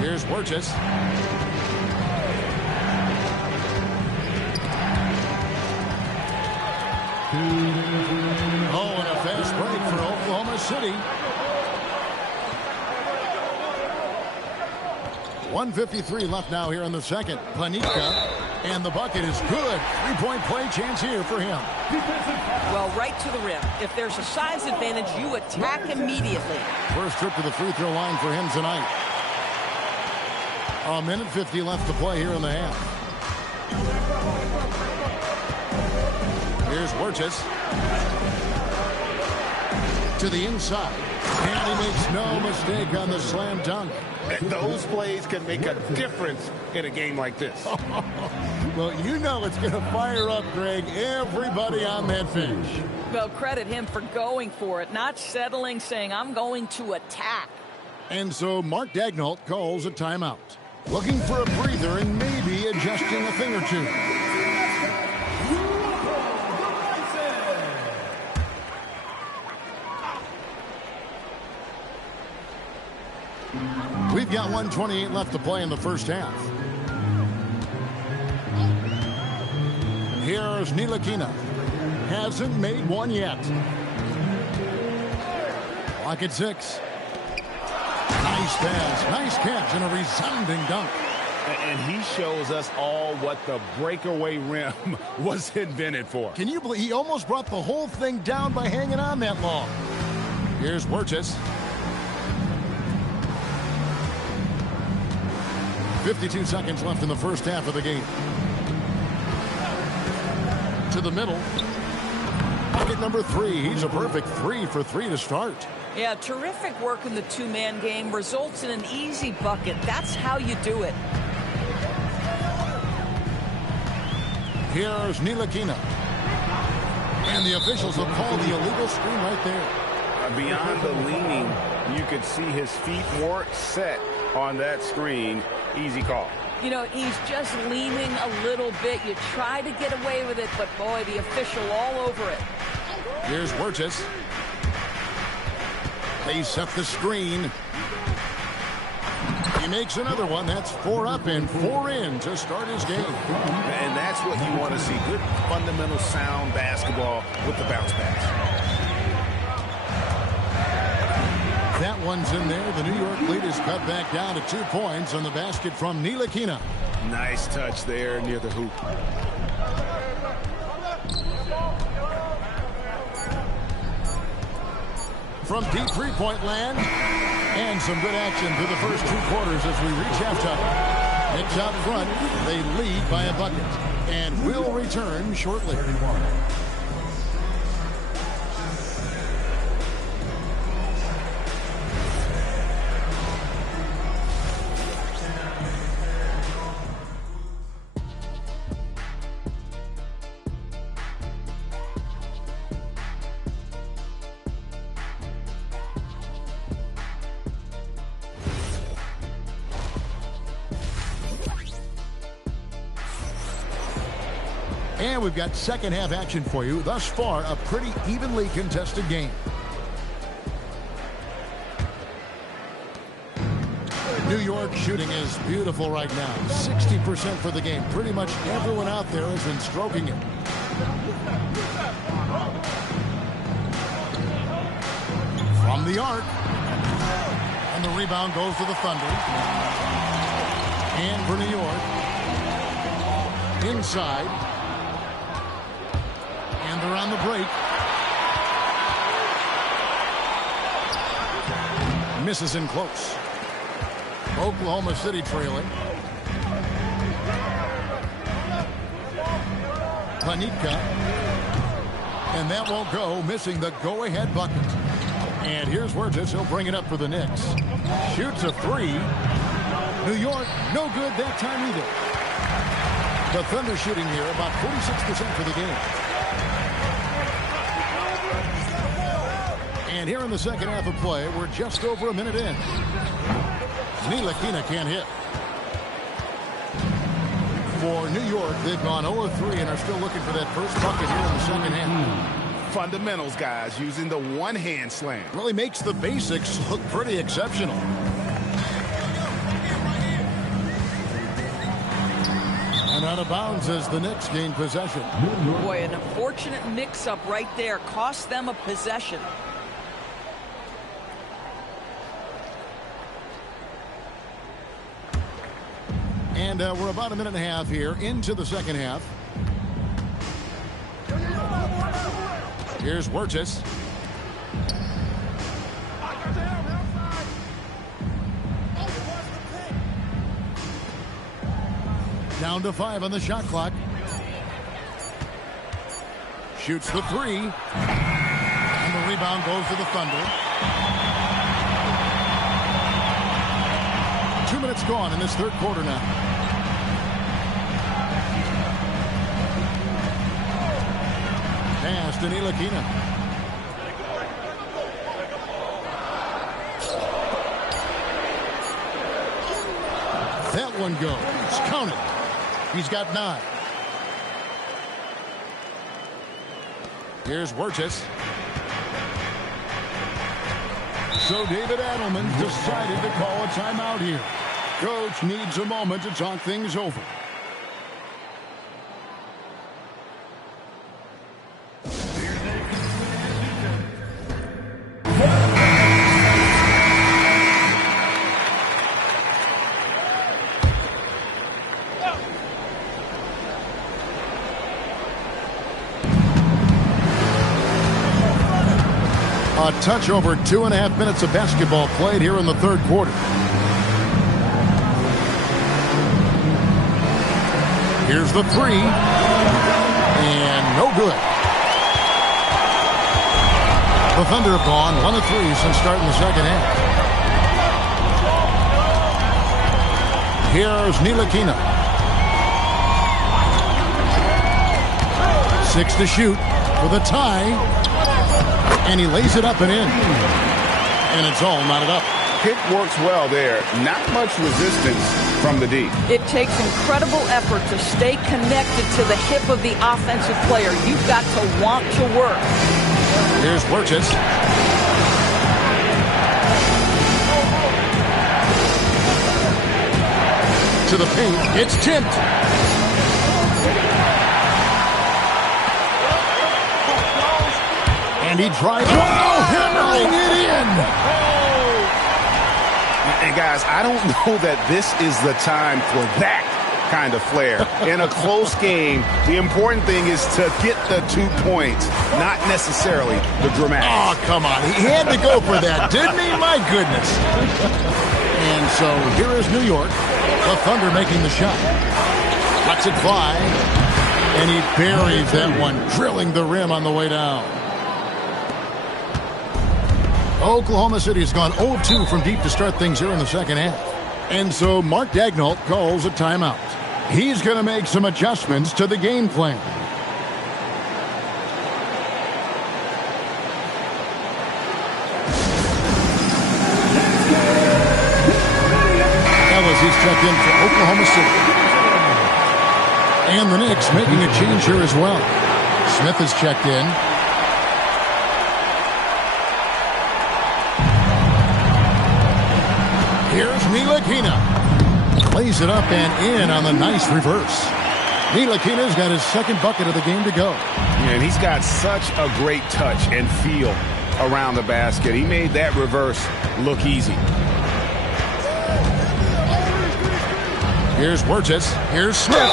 Here's Wirtz. 1:53 left now here in the second. Planika, and the bucket is good. Three-point play chance here for him. Well, right to the rim. If there's a size advantage, you attack immediately. First trip to the free throw line for him tonight. 1:50 left to play here in the half. Here's Wirtz to the inside. And he makes no mistake on the slam dunk. Those plays can make a difference in a game like this. Well, you know it's going to fire up, Greg, everybody on that bench. Well, credit him for going for it, not settling, saying, I'm going to attack. And so Mark Daigneault calls a timeout. Looking for a breather and maybe adjusting a thing or two. We've got 1:28 left to play in the first half. Here's Ntilikina. Hasn't made one yet. Clock at 6. Nice pass, nice catch, and a resounding dunk. And he shows us all what the breakaway rim was invented for. Can you believe he almost brought the whole thing down by hanging on that long? Here's Wirtz. 52 seconds left in the first half of the game. To the middle. Bucket number 3. He's a perfect 3 for 3 to start. Yeah, terrific work in the two-man game results in an easy bucket. That's how you do it. Here's Ntilikina. And the officials have called the illegal screen right there. Beyond the leaning, you could see his feet weren't set on that screen. Easy call. You know, he's just leaning a little bit. You try to get away with it, but boy, the official all over it. Here's Wirtz. They set the screen. He makes another one. That's 4 up and 4 in to start his game. And that's what you want to see. Good fundamental sound basketball with the bounce pass. That one's in there. The New York lead is cut back down to 2 points on the basket from Ntilikina. Nice touch there near the hoop. From deep three-point land. And some good action through the first 2 quarters as we reach halftime. Knicks out front. They lead by a bucket. And will return shortly. And we've got second half action for you. Thus far, a pretty evenly contested game. New York shooting is beautiful right now. 60% for the game. Pretty much everyone out there has been stroking it. From the arc. And the rebound goes to the Thunder. And for New York. Inside. And they're on the break. Misses in close. Oklahoma City trailing. Planika. And that won't go, missing the go-ahead bucket. And here's Wirtz. He'll bring it up for the Knicks. Shoots a 3. New York, no good that time either. The Thunder shooting here about 46% for the game. And here in the second half of play, we're just over a minute in. Ntilikina can't hit. For New York, they've gone 0-3 and are still looking for that first bucket here in the second half. Fundamentals, guys, using the one-hand slam. Really makes the basics look pretty exceptional. And out of bounds as the Knicks gain possession. Boy, an unfortunate mix-up right there. Cost them a possession. And we're about a minute and a half here into the second half. Here's Wirtz. Down to 5 on the shot clock. Shoots the 3. And the rebound goes to the Thunder. 2 minutes gone in this third quarter now. Pass to Ntilikina. That one goes. Count it. He's got 9. Here's Wirtz. So David Adelman decided to call a timeout here. Coach needs a moment to talk things over. A touch over 2.5 minutes of basketball played here in the third quarter. Here's the 3. And no good. The Thunder have gone 1 of 3 since starting the second half. Here's Ntilikina. 6 to shoot for the tie. And he lays it up and in. And it's all knotted up. Pick works well there. Not much resistance from the D. It takes incredible effort to stay connected to the hip of the offensive player. You've got to want to work. Here's Wirtz. To the paint. It's tipped. And he drives. Wow, hammering it in. And guys, I don't know that this is the time for that kind of flair. In a close game, the important thing is to get the 2 points, not necessarily the dramatic. Oh, come on. He had to go for that, didn't he? My goodness. And so here is New York. The Thunder making the shot. Lets it fly. And he buries that one, drilling the rim on the way down. Oklahoma City has gone 0 of 2 from deep to start things here in the second half. And so Mark Daigneault calls a timeout. He's going to make some adjustments to the game plan. Ellis is checked in for Oklahoma City. And the Knicks making a change here as well. Smith is checked in. Here's Ntilikina. Plays it up and in on the nice reverse. Ntilikina's got his second bucket of the game to go. Yeah, and he's got such a great touch and feel around the basket. He made that reverse look easy. Here's Wirtz. Here's Smith.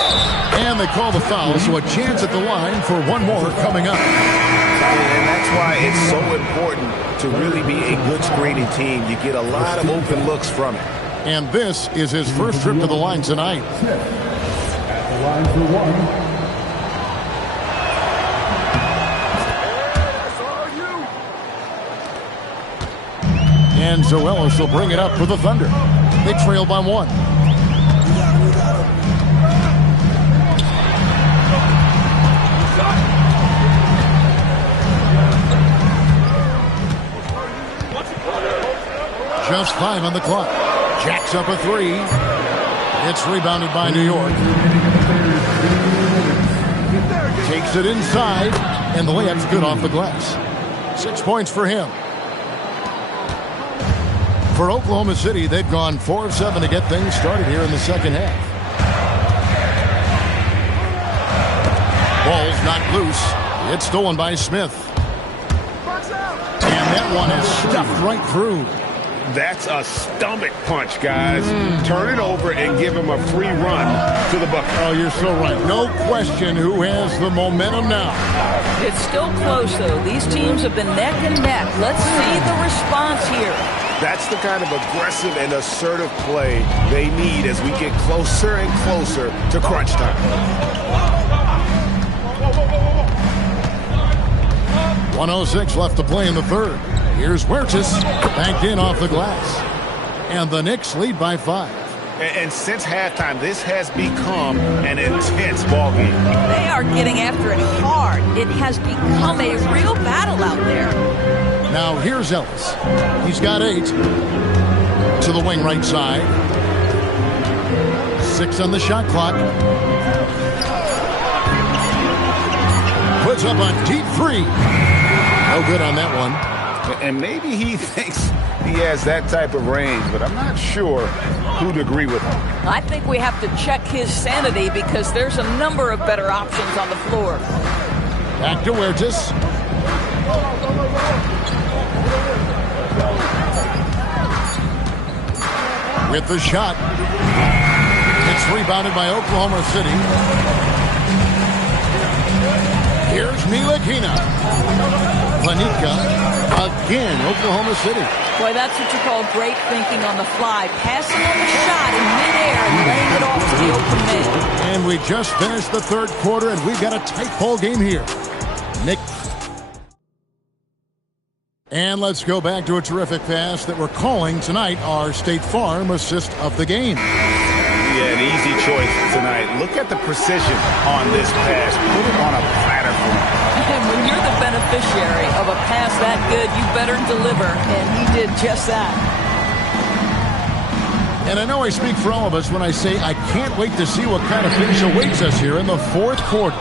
And they call the foul, so a chance at the line for one more coming up. And that's why it's so important to really be a good screening team. You get a lot of open looks from it. And this is his first trip to the line tonight. At the line for 1. And Zoelos will bring it up for the Thunder. They trail by 1. Just 5 on the clock. Jacks up a 3. It's rebounded by New York. Takes it inside, and the layup's good off the glass. 6 points for him. For Oklahoma City, they've gone 4 of 7 to get things started here in the second half. Ball's not loose. It's stolen by Smith. And that one is stuffed right through. That's a stomach punch, guys. Turn it over and give him a free run to the bucket. Oh, you're so right. No question who has the momentum now. It's still close, though. These teams have been neck and neck. Let's see the response here. That's the kind of aggressive and assertive play they need as we get closer and closer to crunch time. 1:06 left to play in the third. Here's Huertas, banked in off the glass. And the Knicks lead by 5. And since halftime, this has become an intense ballgame. They are getting after it hard. It has become a real battle out there. Now here's Ellis. He's got 8. To the wing right side. 6 on the shot clock. Puts up a deep 3. No good on that one. And maybe he thinks he has that type of range, but I'm not sure who'd agree with him. I think we have to check his sanity because there's a number of better options on the floor. Back to Huertas. With the shot. It's rebounded by Oklahoma City. Here's Ntilikina. Panika. Again, Oklahoma City. Boy, that's what you call great thinking on the fly. Passing on the shot in midair and laying it off to the open man. And we just finished the third quarter, and we've got a tight ball game here. Nick. And let's go back to a terrific pass that we're calling tonight our State Farm assist of the game. Yeah, an easy choice tonight. Look at the precision on this pass. Put it on a platter for him. And when you're the beneficiary of a pass that good, you better deliver, and he did just that. And I know I speak for all of us when I say I can't wait to see what kind of finish awaits us here in the fourth quarter.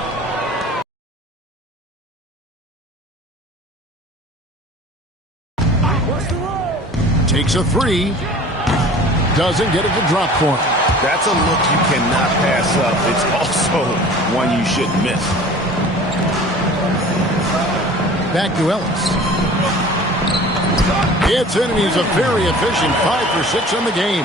Takes a 3. Doesn't get it to drop for him. That's a look you cannot pass up. It's also one you shouldn't miss. Back to Ellis. It's in, and he's a very efficient 5 for 6 on the game.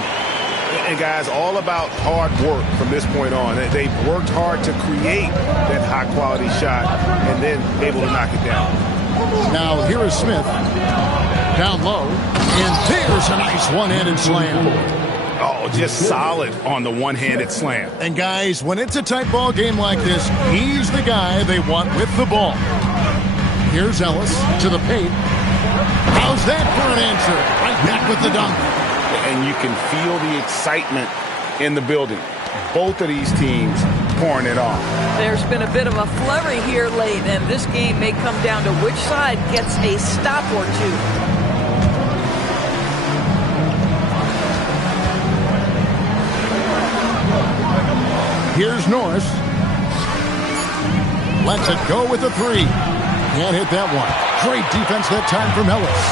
And guys, all about hard work from this point on. They've worked hard to create that high-quality shot and then able to knock it down. Now here is Smith. Down low. And there's a nice one-handed slam. Oh, just solid on the one-handed slam. And guys, when it's a tight ball game like this, he's the guy they want with the ball. Here's Ellis to the paint. How's that for an answer? Right back with the dunk. And you can feel the excitement in the building. Both of these teams pouring it on. There's been a bit of a flurry here late, and this game may come down to which side gets a stop or two. Here's Norris. Lets it go with a 3. Can't hit that one. Great defense that time from Ellis.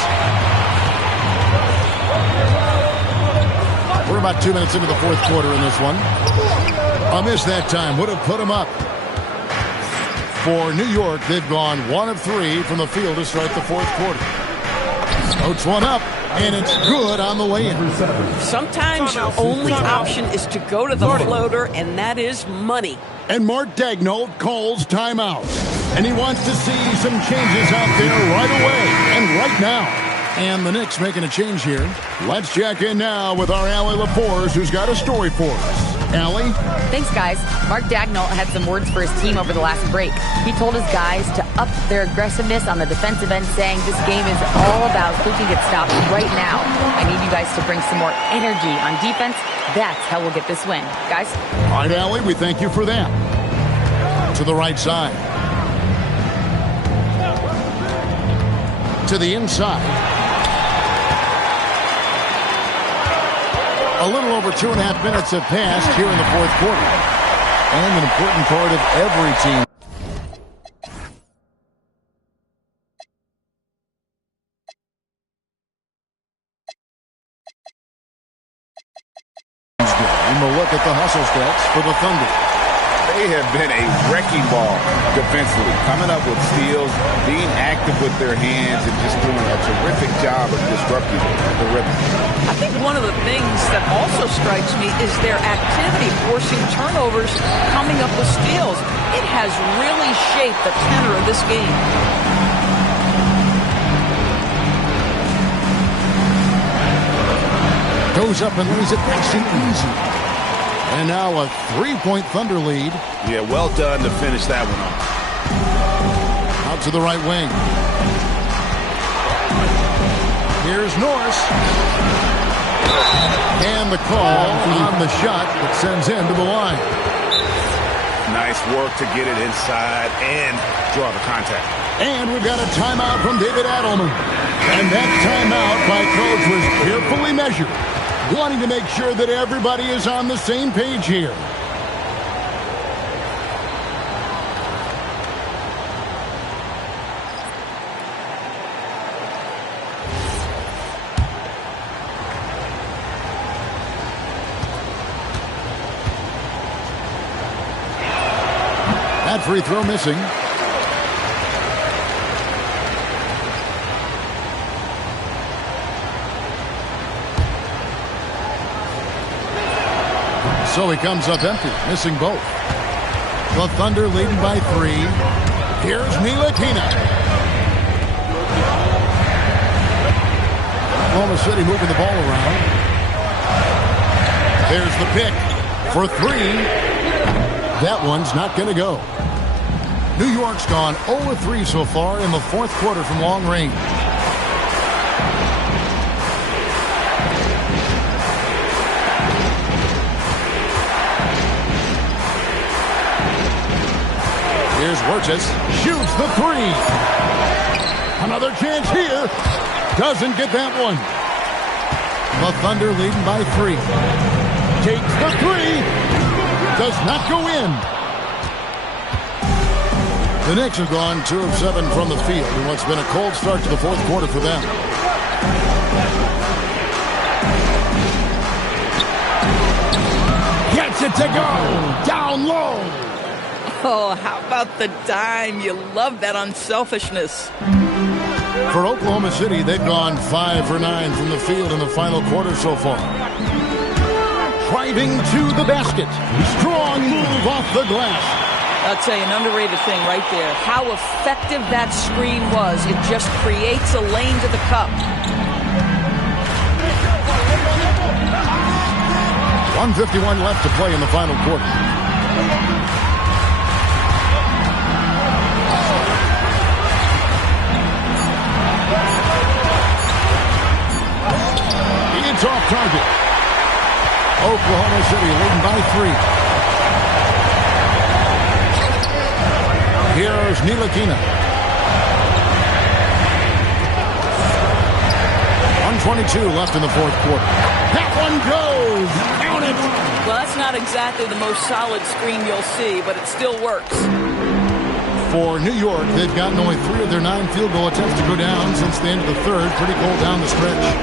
We're about 2 minutes into the fourth quarter in this one. A miss that time would have put him up. For New York, they've gone 1 of 3 from the field to start the fourth quarter. Coach one up, and it's good on the way in. Sometimes your only option is to go to the floater, and that is money. And Mark Daigneault calls timeout. And he wants to see some changes out there right away and right now. And the Knicks making a change here. Let's check in now with our Allie LaForce, who's got a story for us. Allie? Thanks, guys. Mark Daigneault had some words for his team over the last break. He told his guys to up their aggressiveness on the defensive end, saying this game is all about who can get stopped right now. I need you guys to bring some more energy on defense. That's how we'll get this win. Guys? All right, Allie, we thank you for that. To the right side. To the inside. A little over 2.5 minutes have passed here in the fourth quarter. And an important part of every team. And we'll look at the hustle stats for the Thunder. They have been a wrecking ball defensively, coming up with steals, being active with their hands, and just doing a terrific job of disrupting the rhythm. I think one of the things that also strikes me is their activity, forcing turnovers, coming up with steals. It has really shaped the tenor of this game. Goes up and lays it nice and easy. And now a 3-point Thunder lead. Yeah, well done to finish that one off. Out to the right wing. Here's Norris. And the call on the shot that sends him to the line. Nice work to get it inside and draw the contact. And we've got a timeout from David Adelman. And that timeout by Coach was carefully measured, wanting to make sure that everybody is on the same page here. That free throw missing. So he comes up empty, missing both. The Thunder leading by 3. Here's Ntilikina. Oklahoma City moving the ball around. There's the pick for 3. That one's not going to go. New York's gone 0-3 so far in the fourth quarter from long range. Here's Wirtz, shoots the 3. Another chance here. Doesn't get that one. The Thunder leading by 3. Takes the 3. Does not go in. The Knicks have gone 2 of 7 from the field in what's been a cold start to the fourth quarter for them. Gets it to go. Down low. Oh, how about the dime? You love that unselfishness. For Oklahoma City, they've gone 5 for 9 from the field in the final quarter so far. Driving to the basket. Strong move off the glass. I'll tell you, an underrated thing right there. How effective that screen was. It just creates a lane to the cup. 1:51 left to play in the final quarter. It's off target. Oklahoma City leading by 3. Here's Ntilikina. 1:22 left in the fourth quarter. That one goes. Count it. Well, that's not exactly the most solid screen you'll see, but it still works. For New York, they've gotten only 3 of their 9 field goal attempts to go down since the end of the third. Pretty cold down the stretch.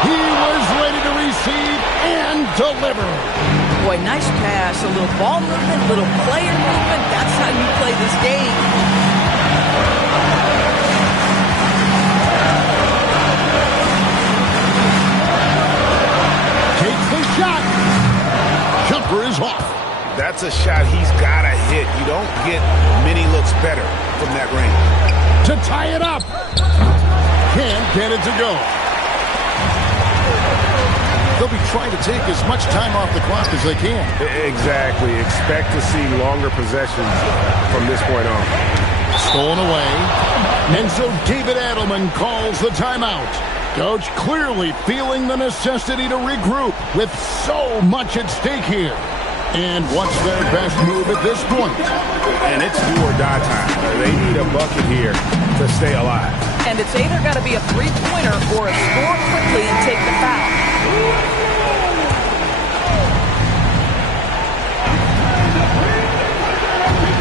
He was ready to receive and deliver. Boy, nice pass, a little ball movement, little player movement. That's how you play this game. Takes the shot. Jumper is off. That's a shot he's got to hit. You don't get many looks better from that range. To tie it up. Can't get it to go. They'll be trying to take as much time off the clock as they can. Exactly. Expect to see longer possessions from this point on. Stolen away. And so David Adelman calls the timeout. Coach clearly feeling the necessity to regroup with so much at stake here. And what's their best move at this point? And it's do or die time. They need a bucket here to stay alive. And it's either got to be a three-pointer or a score quickly and take the foul.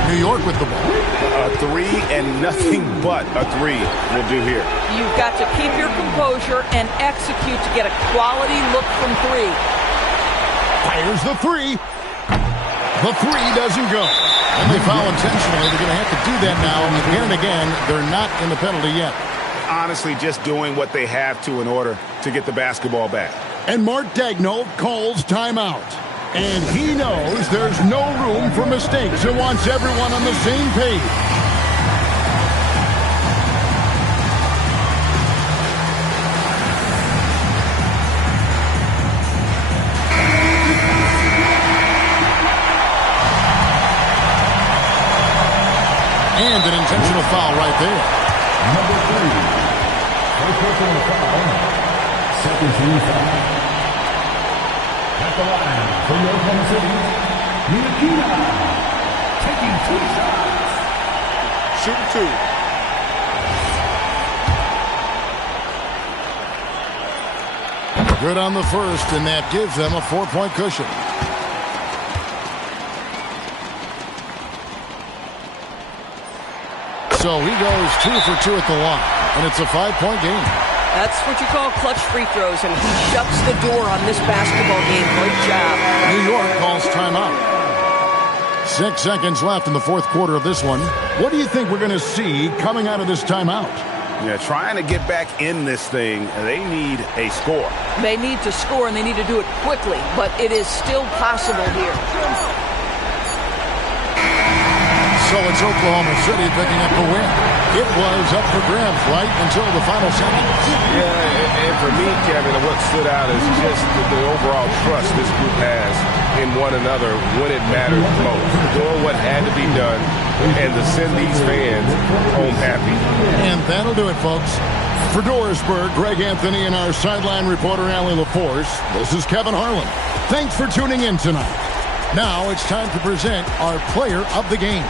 New York with the ball. A 3 and nothing but a 3 will do here. You've got to keep your composure and execute to get a quality look from 3. Fires the 3. The three doesn't go. And they foul intentionally. They're going to have to do that now. Again and again, they're not in the penalty yet. Honestly, just doing what they have to in order to get the basketball back. And Mark Daigneault calls timeout. And he knows there's no room for mistakes and wants everyone on the same page. And an intentional foul right there. Number 3. First personal foul. Second team foul. At the line for the Oklahoma City, Nikita. Taking 2 shots. Shooting 2. Good on the first, and that gives them a 4-point cushion. So he goes 2 for 2 at the line, and it's a 5-point game. That's what you call clutch free throws, and he shuts the door on this basketball game. Great job. New York calls timeout. 6 seconds left in the fourth quarter of this one. What do you think we're going to see coming out of this timeout? Yeah, trying to get back in this thing, they need a score. They need to score, and they need to do it quickly, but it is still possible here. So it's Oklahoma City picking up the win. It was up for grabs right until the final seconds. Yeah, and for me, Kevin, what stood out is just the overall trust this group has in one another when it mattered most. Doing what had to be done and to send these fans home happy. And that'll do it, folks. For Dorisburg, Greg Anthony, and our sideline reporter, Allie LaForce, this is Kevin Harlan. Thanks for tuning in tonight. Now it's time to present our player of the game.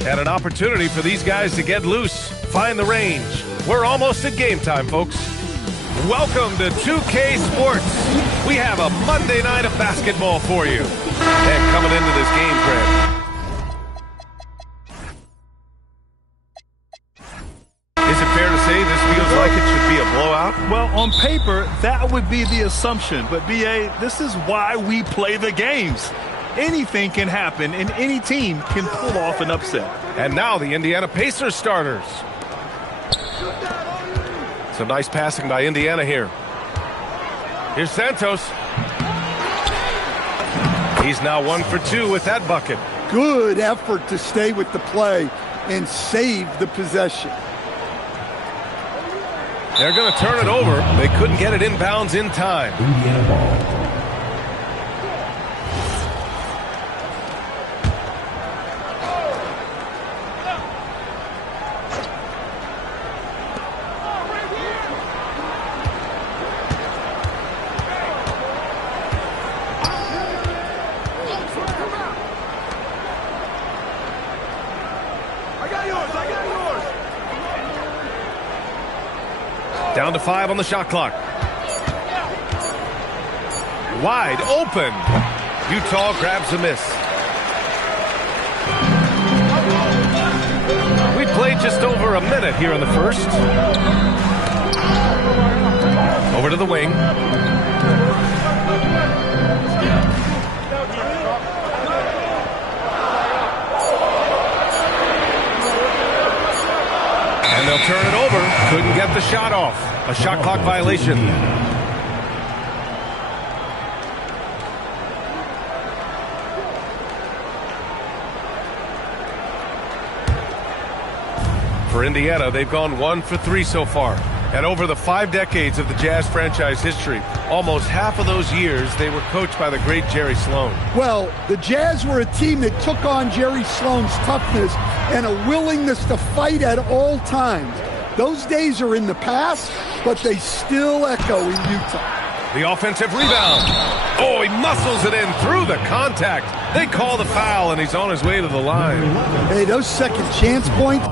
And an opportunity for these guys to get loose, find the range. We're almost at game time, folks. Welcome to 2K Sports. We have a Monday night of basketball for you. And coming into this game, Grant, is it fair to say this feels like it should be a blowout? Well, on paper, that would be the assumption. But, B.A., this is why we play the games. Anything can happen, and any team can pull off an upset. And now the Indiana Pacers starters. Some nice passing by Indiana here. Here's Santos. He's now 1 for 2 with that bucket. Good effort to stay with the play and save the possession. They're going to turn it over. They couldn't get it inbounds in time. Indiana ball. Down to 5 on the shot clock. Wide open. Utah grabs a miss. We played just over a minute here in the first. Over to the wing. And they'll turn it over. Couldn't get the shot off. A shot clock violation. For Indiana, they've gone 1 for 3 so far. And over the 5 decades of the Jazz franchise history, almost half of those years, they were coached by the great Jerry Sloan. Well, the Jazz were a team that took on Jerry Sloan's toughness and a willingness to fight at all times. Those days are in the past, but they still echo in Utah. The offensive rebound. Oh, he muscles it in through the contact. They call the foul, and he's on his way to the line. Hey, those second chance points.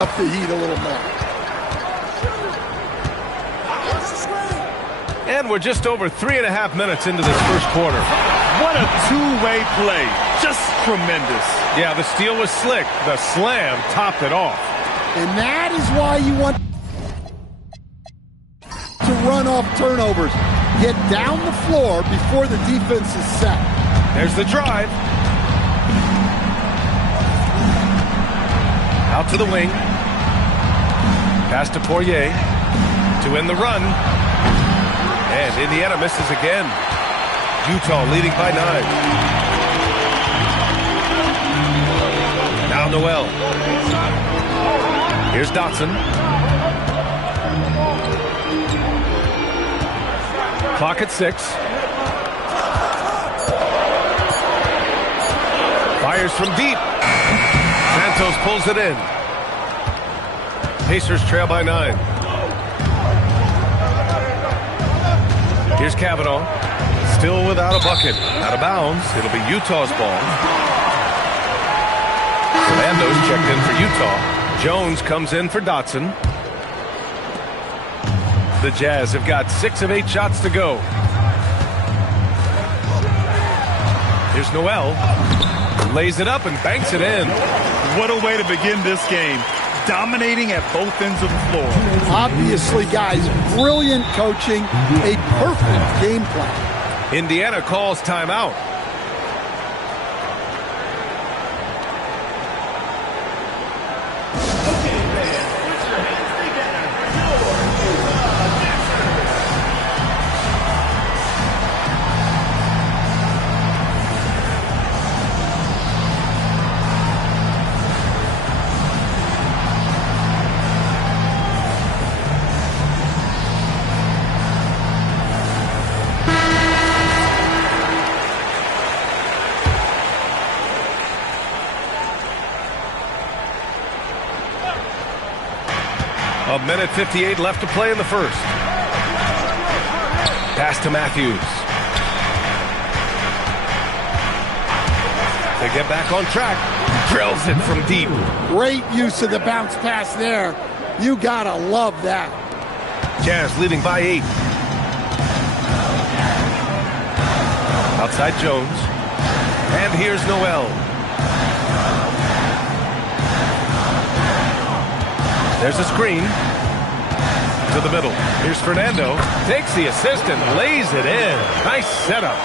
Up the heat a little more. And we're just over 3.5 minutes into this first quarter. What a two-way play. Just tremendous. Yeah, the steal was slick. The slam topped it off. And that is why you want... run off turnovers. Get down the floor before the defense is set. There's the drive. Out to the wing. Pass to Poirier to end the run. And Indiana misses again. Utah leading by 9. Now Noel. Here's Dotson. Clock at 6. Fires from deep. Santos pulls it in. Pacers trail by 9. Here's Kavanaugh. Still without a bucket. Out of bounds. It'll be Utah's ball. Fernando's checked in for Utah. Jones comes in for Dotson. The Jazz have got 6 of 8 shots to go. Here's Noel. Lays it up and banks it in. What a way to begin this game. Dominating at both ends of the floor. Obviously, guys, brilliant coaching, a perfect game plan. Indiana calls timeout. A minute 58 left to play in the first. Pass to Matthews. They get back on track. Drills it from deep. Great use of the bounce pass there. You gotta love that. Jazz leading by 8. Outside Jones. And here's Noel. There's a screen to the middle. Here's Fernando. Takes the assist and lays it in. Nice setup.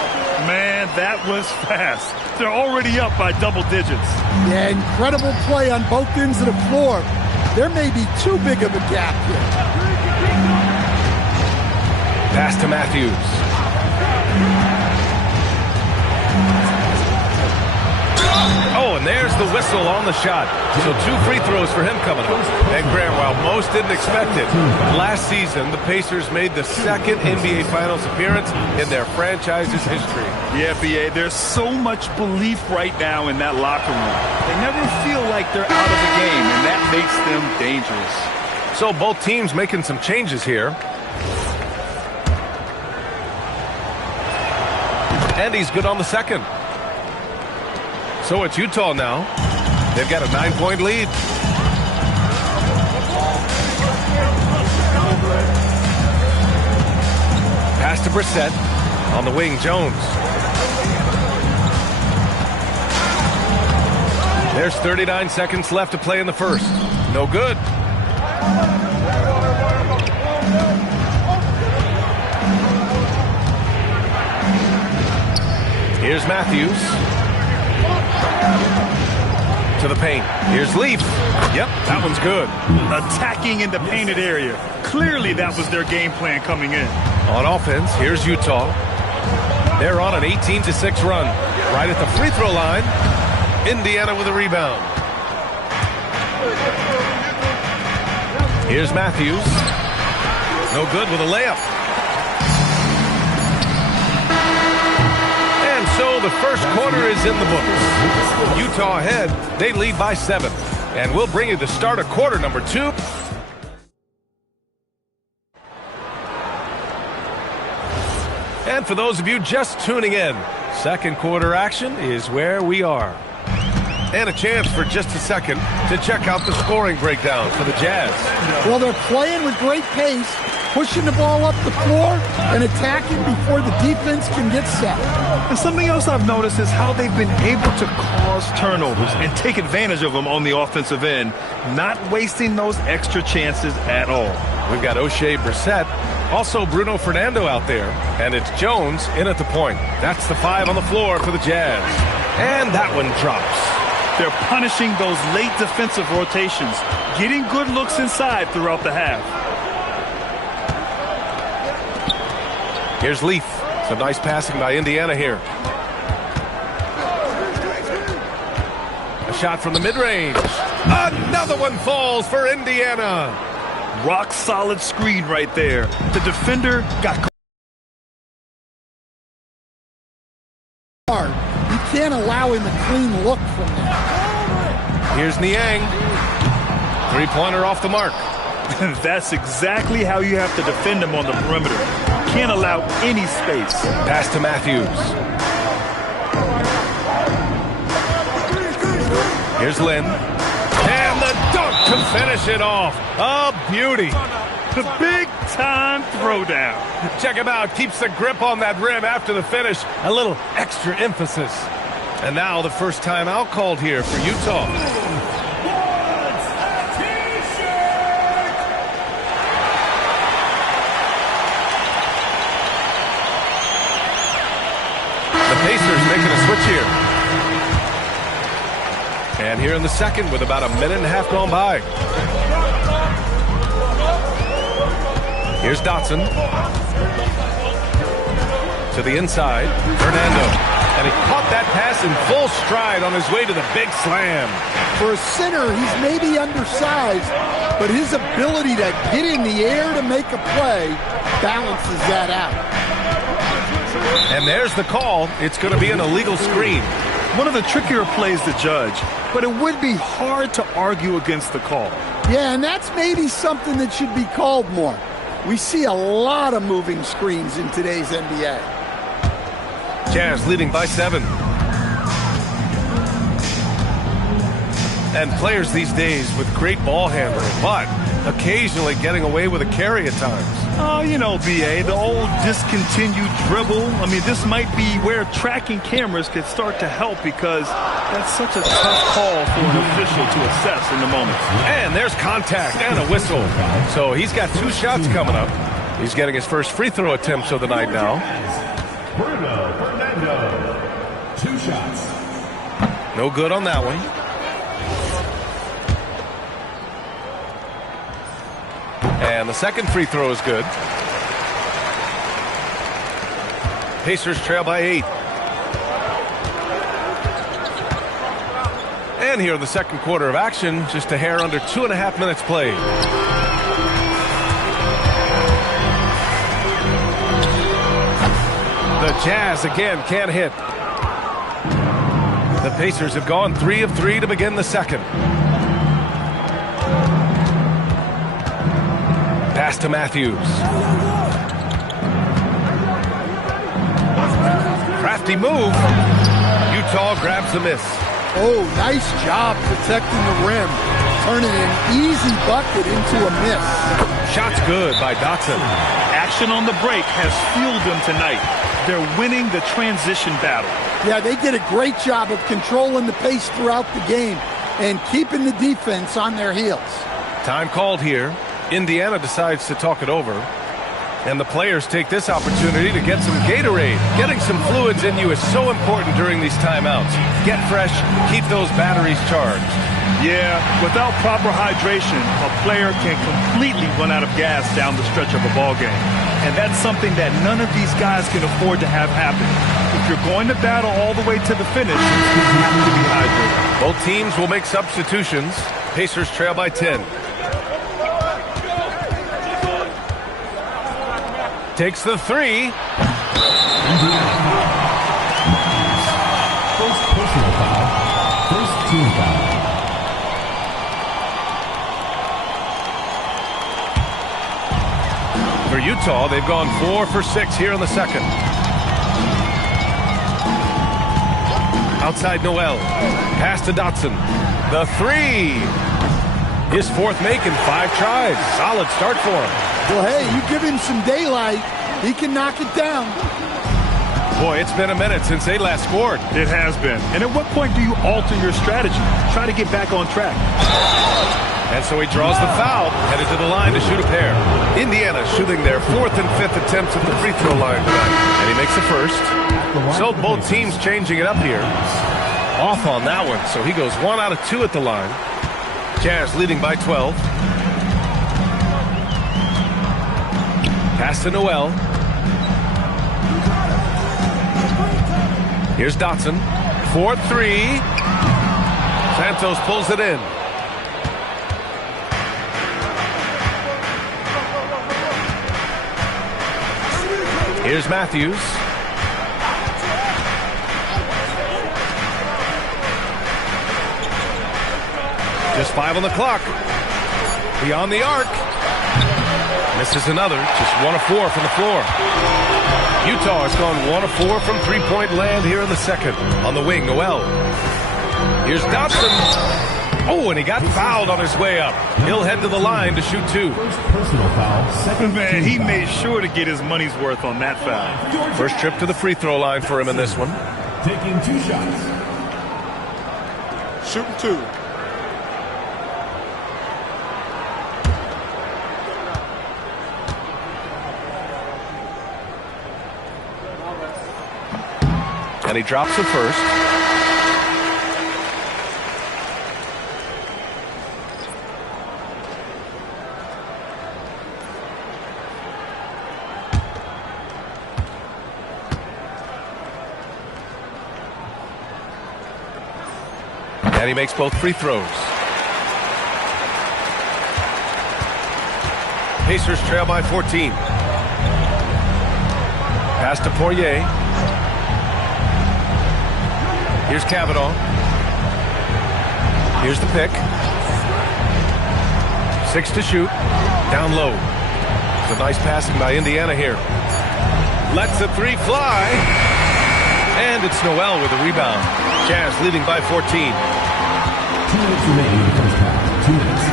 Man, that was fast. They're already up by double digits. Yeah, incredible play on both ends of the floor. There may be too big of a gap here. Pass to Matthews. Oh, and there's the whistle on the shot. So 2 free throws for him coming up. And Graham, while most didn't expect it, last season the Pacers made the 2nd NBA Finals appearance in their franchise's history. Yeah, B.A., there's so much belief right now in that locker room. They never feel like they're out of the game, and that makes them dangerous. So both teams making some changes here. And he's good on the second. So it's Utah now. They've got a 9-point lead. Pass to Brissett. On the wing, Jones. There's 39 seconds left to play in the first. No good. Here's Matthews. To the paint. Here's Leaf. Yep, that one's good. Attacking in the painted area. Clearly that was their game plan coming in. On offense, here's Utah. They're on an 18-6 run. Right at the free throw line. Indiana with a rebound. Here's Matthews. No good with a layup. And so the first quarter is in the books. Utah ahead. They lead by 7. And we'll bring you the start of quarter number 2. And for those of you just tuning in, second quarter action is where we are. And a chance for just a second to check out the scoring breakdown for the Jazz. Well, they're playing with great pace, pushing the ball up the floor and attacking before the defense can get set. And something else I've noticed is how they've been able to cause turnovers and take advantage of them on the offensive end, not wasting those extra chances at all. We've got O'Shea Brissett Also Bruno Fernando out there. And it's Jones in at the point. That's the 5 on the floor for the Jazz. And that one drops. They're punishing those late defensive rotations, getting good looks inside throughout the half. Here's Leaf. Some nice passing by Indiana here. A shot from the mid-range. Another one falls for Indiana. Rock solid screen right there. The defender got hard. You can't allow him a clean look from there. Here's Niang. Three-pointer off the mark. That's exactly how you have to defend him on the perimeter. Can't allow any space. Pass to Matthews. Here's Lynn. And the dunk to finish it off. A beauty. The big-time throwdown. Check him out. Keeps the grip on that rim after the finish. A little extra emphasis. And now the first timeout called here for Utah. The Pacers making a switch here. And here in the second with about a minute and a half gone by. Here's Dotson. To the inside. Fernando. And he caught that pass in full stride on his way to the big slam. For a center, he's maybe undersized, but his ability to get in the air to make a play balances that out. And there's the call. It's going to be an illegal screen. One of the trickier plays to judge, but it would be hard to argue against the call. Yeah, and that's maybe something that should be called more. We see a lot of moving screens in today's NBA. Jazz leading by 7. And players these days with great ball handling, but occasionally getting away with a carry at times. Oh, you know, BA, the old discontinued dribble. I mean, this might be where tracking cameras could start to help because that's such a tough call for an official to assess in the moment. And there's contact and a whistle. So he's got 2 shots coming up. He's getting his first free throw attempt of the night now. Bruno Fernando, 2 shots. No good on that one. And the second free throw is good. Pacers trail by 8. And here in the second quarter of action, just a hair under 2.5 minutes played. The Jazz again can't hit. The Pacers have gone 3 of 3 to begin the second. Pass to Matthews. Crafty move. Utah grabs the miss. Oh, nice job protecting the rim. Turning an easy bucket into a miss. Shot's good by Dotson. Action on the break has fueled them tonight. They're winning the transition battle. Yeah, they did a great job of controlling the pace throughout the game and keeping the defense on their heels. Time called here. Indiana decides to talk it over. And the players take this opportunity to get some Gatorade. Getting some fluids in you is so important during these timeouts. Get fresh, keep those batteries charged. Yeah, without proper hydration, a player can completely run out of gas down the stretch of a ball game. And that's something that none of these guys can afford to have happen. If you're going to battle all the way to the finish, you have to be hydrated. Both teams will make substitutions. Pacers trail by 10. Takes the 3. First personal foul. First team foul. For Utah, they've gone 4 for 6 here in the second. Outside Noel. Pass to Dotson. The 3. His 4th make in 5 tries. Solid start for him. Well, hey, you give him some daylight, he can knock it down. Boy, it's been a minute since they last scored. It has been. And at what point do you alter your strategy? Try to get back on track. And so he draws the foul, headed to the line to shoot a pair. Indiana shooting their 4th and 5th attempts at the free throw line tonight. And he makes the first. So both teams changing it up here. Off on that one. So he goes 1 out of 2 at the line. Jazz leading by 12. Pass to Noel. Here's Dotson. 4-3. Santos pulls it in. Here's Matthews. Just 5 on the clock. Beyond the arc. Misses another. Just 1 of 4 from the floor. Utah has gone 1 of 4 from three-point land here in the second. On the wing, Noel. Here's Dotson. Oh, and he got fouled on his way up. He'll head to the line to shoot 2. Personal foul. Second man, he made sure to get his money's worth on that foul. First trip to the free throw line for him in this one. Taking 2 shots. Shooting 2. And he drops the first. And he makes both free throws. Pacers trail by 14. Pass to Poirier. Here's Kavanaugh. Here's the pick. 6 to shoot. Down low. It's a nice passing by Indiana here. Lets the 3 fly. And it's Noel with the rebound. Jazz leading by 14. 2 minutes remaining in the first half. 2 minutes.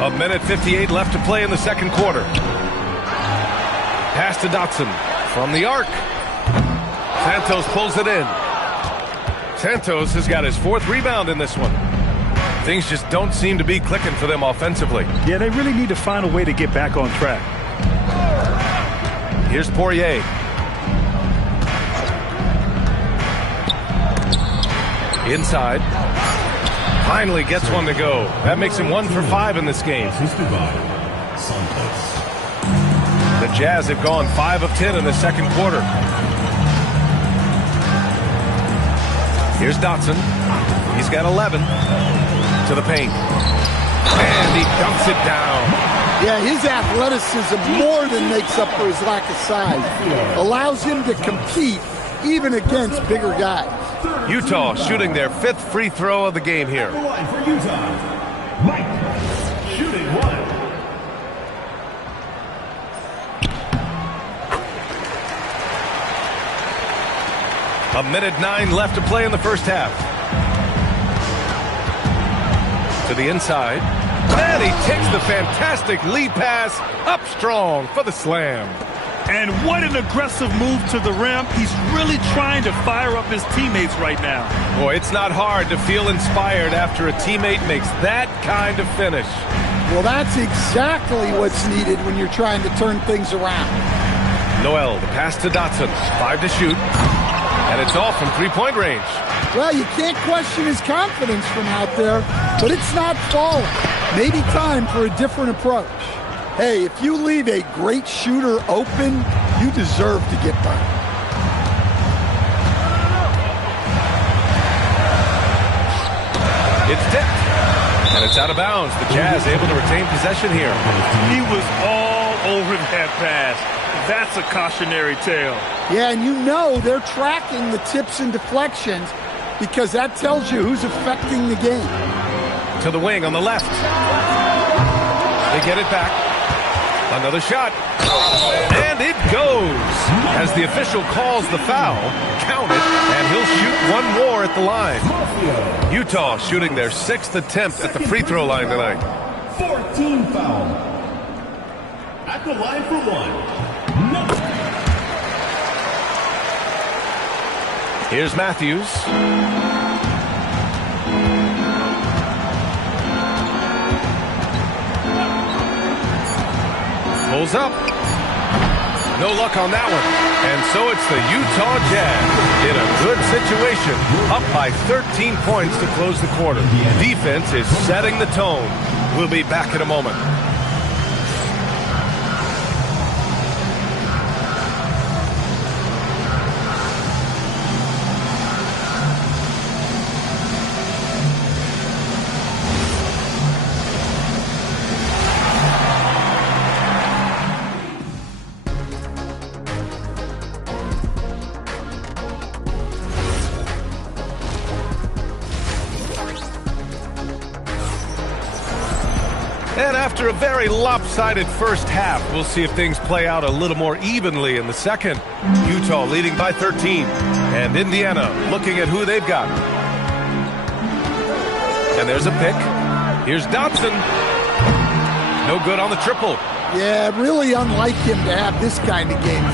A minute 58 left to play in the second quarter. Pass to Dotson. From the arc. Santos pulls it in. Santos has got his 4th rebound in this one. Things just don't seem to be clicking for them offensively. Yeah, they really need to find a way to get back on track. Here's Poirier. Inside. Finally gets one to go. That makes him 1 for 5 in this game. The Jazz have gone 5 of 10 in the second quarter. Here's Dotson. He's got 11 to the paint. And he dumps it down. Yeah, his athleticism more than makes up for his lack of size. Allows him to compete even against bigger guys. Utah shooting their 5th free throw of the game here. For Utah, Mike, shooting 1. A minute 9 left to play in the first half. To the inside. And he takes the fantastic lead pass up strong for the slam. And what an aggressive move to the rim. He's really trying to fire up his teammates right now. Boy, it's not hard to feel inspired after a teammate makes that kind of finish. Well, that's exactly what's needed when you're trying to turn things around. Noel, the pass to Dotson. 5 to shoot. And it's all from three-point range. Well, you can't question his confidence from out there, but it's not falling. Maybe time for a different approach. Hey, if you leave a great shooter open, you deserve to get burned. It's tipped. And it's out of bounds. The Jazz able to retain possession here. He was all over that pass. That's a cautionary tale. Yeah, and you know they're tracking the tips and deflections because that tells you who's affecting the game. To the wing on the left. They get it back. Another shot. And it goes. As the official calls the foul, count it, and he'll shoot 1 more at the line. Utah shooting their 6th attempt at the free throw line tonight. 14 foul. At the line for 1. Here's Matthews. Pulls up. No luck on that one. And so it's the Utah Jazz in a good situation, up by 13 points to close the quarter. Defense is setting the tone. We'll be back in a moment. And after a very lopsided first half, we'll see if things play out a little more evenly in the second. Utah leading by 13. And Indiana looking at who they've got. And there's a pick. Here's Dotson. No good on the triple. Yeah, really unlike him to have this kind of game.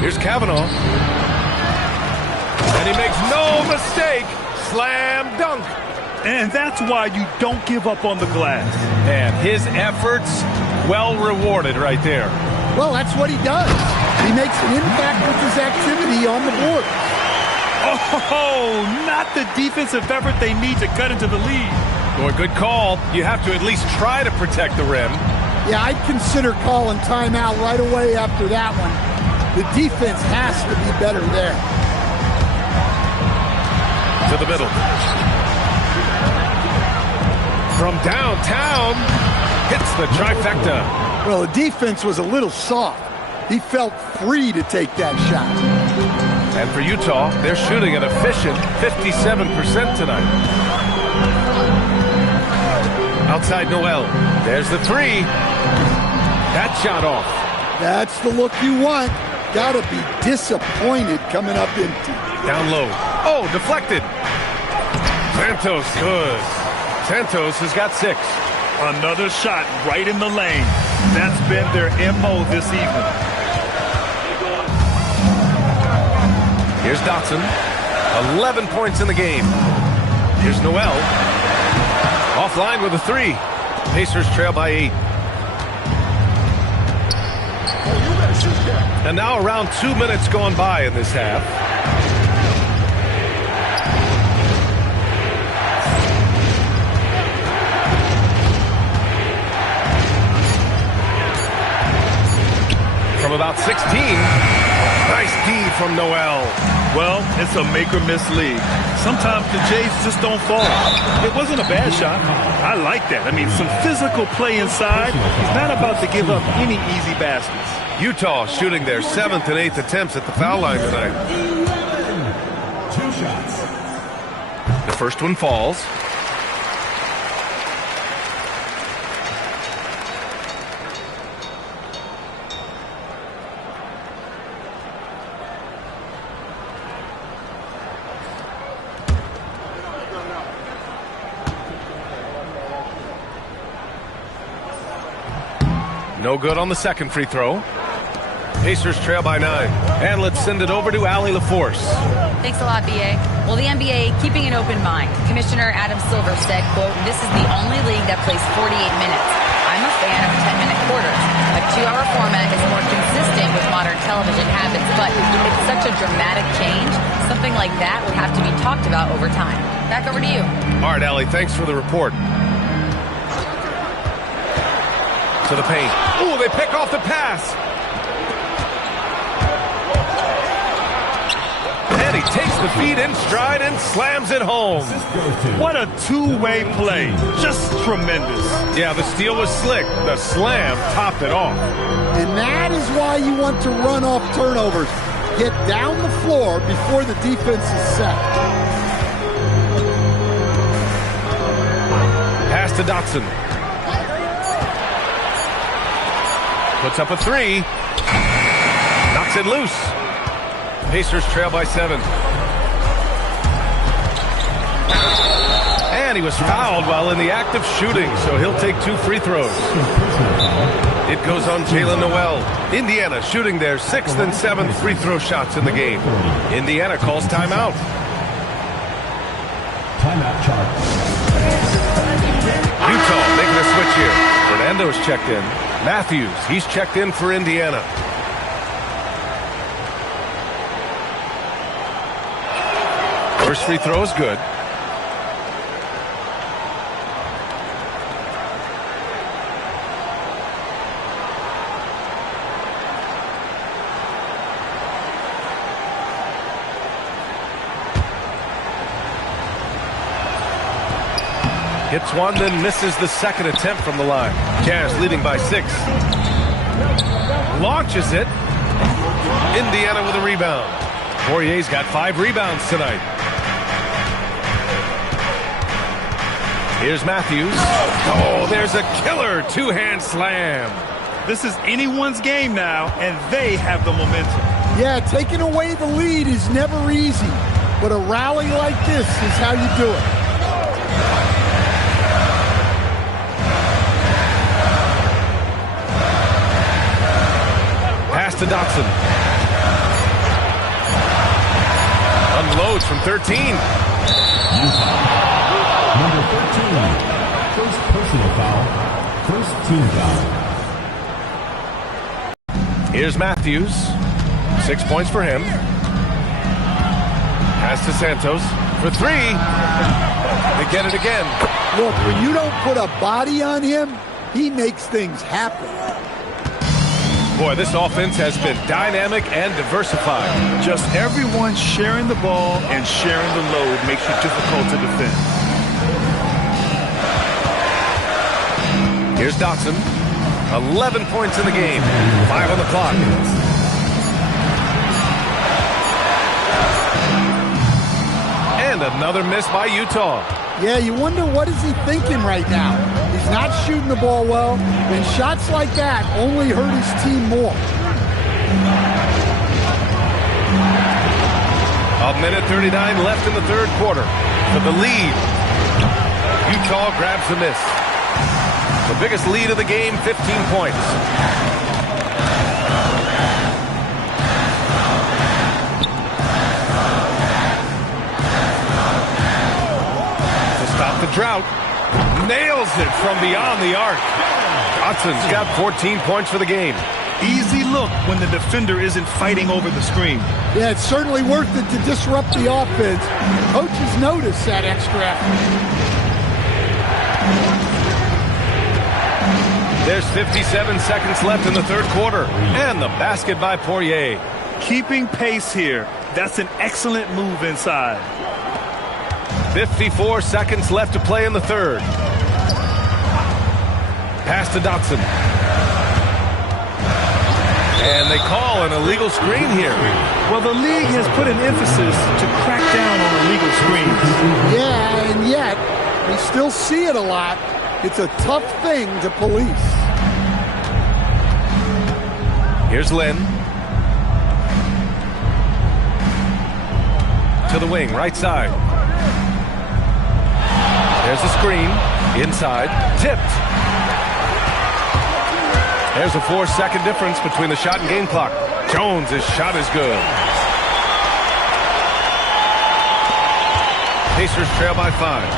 Here's Kavanaugh. And he makes no mistake. Slam dunk. And that's why you don't give up on the glass. And his efforts, well rewarded right there. Well, that's what he does. He makes an impact with his activity on the board. Oh, not the defensive effort they need to cut into the lead. Boy, good call. You have to at least try to protect the rim. Yeah, I'd consider calling timeout right away after that one. The defense has to be better there. To the middle. From downtown, hits the trifecta. Well, the defense was a little soft. He felt free to take that shot. And for Utah, they're shooting an efficient 57% tonight. Outside Noel. There's the three. That shot off. That's the look you want. Gotta be disappointed coming up empty. Down low. Oh, deflected. Santos, good. Santos has got 6. Another shot right in the lane. That's been their MO this evening. Here's Dotson. 11 points in the game. Here's Noel. Offline with a 3. Pacers trail by 8. And now around 2 minutes gone by in this half. From about 16. Nice D from Noel. Well, it's a make-or-miss league. Sometimes the Jays just don't fall. It wasn't a bad shot. I like that. I mean, some physical play inside. He's not about to give up any easy baskets. Utah shooting their 7th and 8th attempts at the foul line tonight. 2 shots. The first one falls. No good on the second free throw. Pacers trail by 9. And let's send it over to Allie LaForce. Thanks a lot, B.A. Well, the NBA keeping an open mind. Commissioner Adam Silver said, quote, "This is the only league that plays 48 minutes. I'm a fan of 10-minute quarters. A 2-hour format is more consistent with modern television habits, but it's such a dramatic change. Something like that would have to be talked about over time." Back over to you. All right, Allie, thanks for the report. To the paint. Ooh, they pick off the pass. And he takes the feed in stride and slams it home. What a two-way play. Just tremendous. Yeah, the steal was slick. The slam topped it off. And that is why you want to run off turnovers. Get down the floor before the defense is set. Pass to Dotson. Puts up a 3. Knocks it loose. Pacers trail by 7. And he was fouled while in the act of shooting, so he'll take 2 free throws. It goes on Jalen Noel. Indiana shooting their 6th and 7th free throw shots in the game. Indiana calls timeout. Timeout, Charles. Utah making a switch here. Fernando's checked in. Matthews, he's checked in for Indiana. First free throw is good. Hits one, then misses the second attempt from the line. Jazz leading by 6. Launches it. Indiana with a rebound. Poirier's got 5 rebounds tonight. Here's Matthews. Oh, there's a killer two-hand slam. This is anyone's game now, and they have the momentum. Yeah, taking away the lead is never easy, but a rally like this is how you do it. Pass to Dotson. Unloads from 13. Number 13. First personal foul. First team foul. Here's Matthews. 6 points for him. Pass to Santos for 3. They get it again. Look, when you don't put a body on him, he makes things happen. Boy, this offense has been dynamic and diversified. Just everyone sharing the ball and sharing the load makes it difficult to defend. Here's Dotson. 11 points in the game. 5 on the clock. And another miss by Utah. Yeah, you wonder what is he thinking right now. He's not shooting the ball well, and shots like that only hurt his team more. A minute 39 left in the third quarter. For the lead, Utah grabs the miss. The biggest lead of the game, 15 points. To stop the drought. Nails it from beyond the arc. Dotson's got 14 points for the game. Easy look when the defender isn't fighting over the screen. Yeah, it's certainly worth it to disrupt the offense. Coaches notice that extra effort. There's 57 seconds left in the third quarter. And the basket by Poirier. Keeping pace here. That's an excellent move inside. 54 seconds left to play in the third. Pass to Dotson. And they call an illegal screen here. Well, the league has put an emphasis to crack down on illegal screens. Yeah, and yet, we still see it a lot. It's a tough thing to police. Here's Lynn. To the wing, right side. There's the screen. Inside. Tipped. There's a 4-second difference between the shot and game clock. Jones' shot is good. Pacers trail by 5.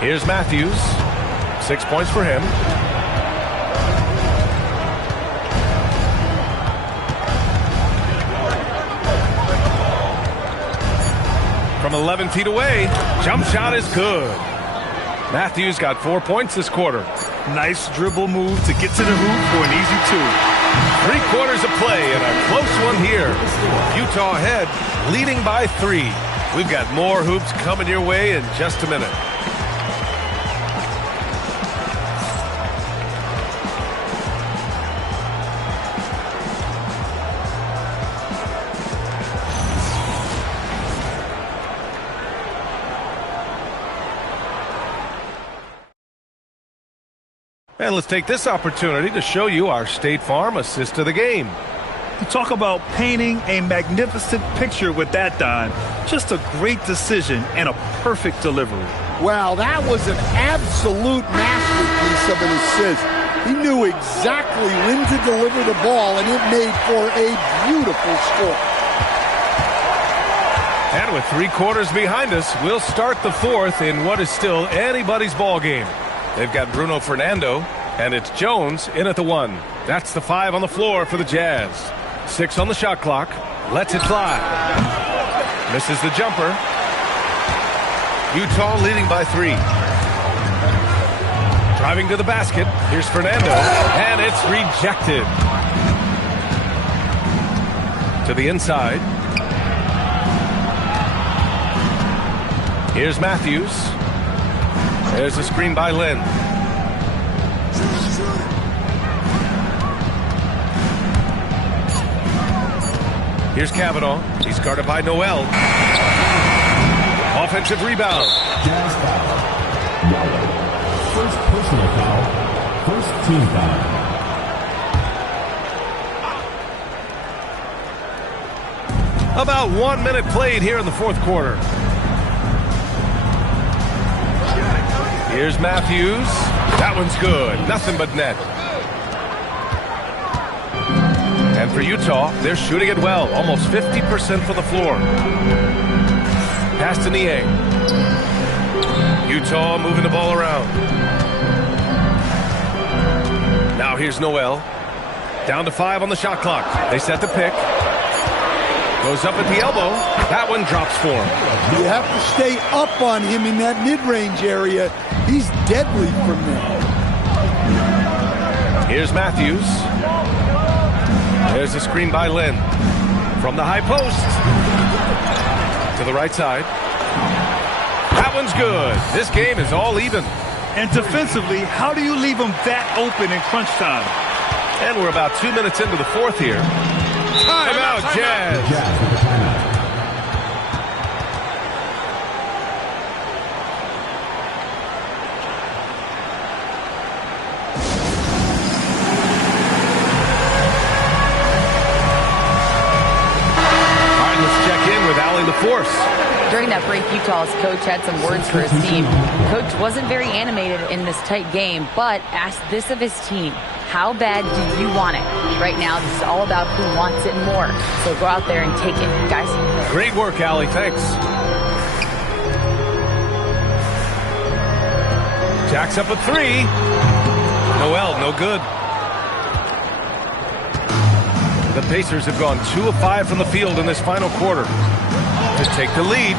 Here's Matthews. 6 points for him. From 11 feet away, jump shot is good. Matthews got 4 points this quarter. Nice dribble move to get to the hoop for an easy 2. 3 quarters of play and a close one here. Utah ahead, leading by 3. We've got more hoops coming your way in just a minute. And let's take this opportunity to show you our State Farm assist of the game. Talk about painting a magnificent picture with that dime. Just a great decision and a perfect delivery. Wow, that was an absolute masterpiece of an assist. He knew exactly when to deliver the ball, and it made for a beautiful score. And And with 3 quarters behind us, we'll start the fourth in what is still anybody's ball game. They've got Bruno Fernando, and it's Jones in at the 1. That's the 5 on the floor for the Jazz. 6 on the shot clock. Lets it fly. Misses the jumper. Utah leading by 3. Driving to the basket. Here's Fernando, and it's rejected. To the inside. Here's Matthews. There's a screen by Lynn. Here's Cavanaugh. He's guarded by Noel. Offensive rebound. Jazz foul. First personal foul. First team foul. About 1 minute played here in the fourth quarter. Here's Matthews. That one's good. Nothing but net. And for Utah, they're shooting it well. Almost 50% for the floor. Pass to Niang. Utah moving the ball around. Now here's Noel. Down to 5 on the shot clock. They set the pick. Goes up at the elbow. That one drops for him. You have to stay up on him in that mid-range area. He's deadly from there. Here's Matthews. There's a screen by Lynn. From the high post. To the right side. That one's good. This game is all even. And defensively, how do you leave them that open in crunch time? And we're about 2 minutes into the fourth here. Timeout, Jazz. Jazz with the timeout. All right, let's check in with Allie LaForce. During that break, Utah's coach had some words for his team. Coach wasn't very animated in this tight game, but asked this of his team. How bad do you want it? Right now, this is all about who wants it more. So go out there and take it, guys. Great work, Allie. Thanks. Jacks up a 3. Noel, no good. The Pacers have gone 2 of 5 from the field in this final quarter to take the lead.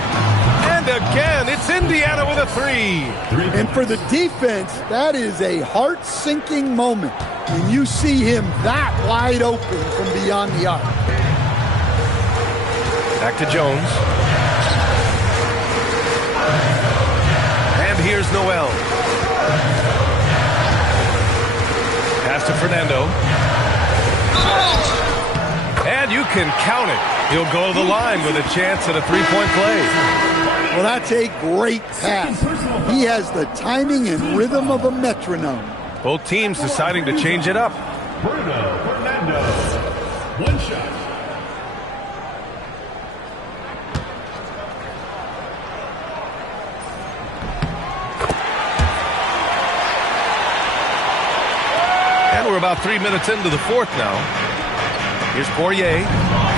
And again, it's Indiana with a 3. And for the defense, that is a heart-sinking moment when you see him that wide open from beyond the arc. Back to Jones. And here's Noel. Pass to Fernando. And you can count it. He'll go to the line with a chance at a 3-point play. Well, that's a great pass. He has the timing and rhythm of a metronome. Both teams deciding to change it up. Bruno Fernando. One shot. And we're about 3 minutes into the fourth now. Here's Poirier.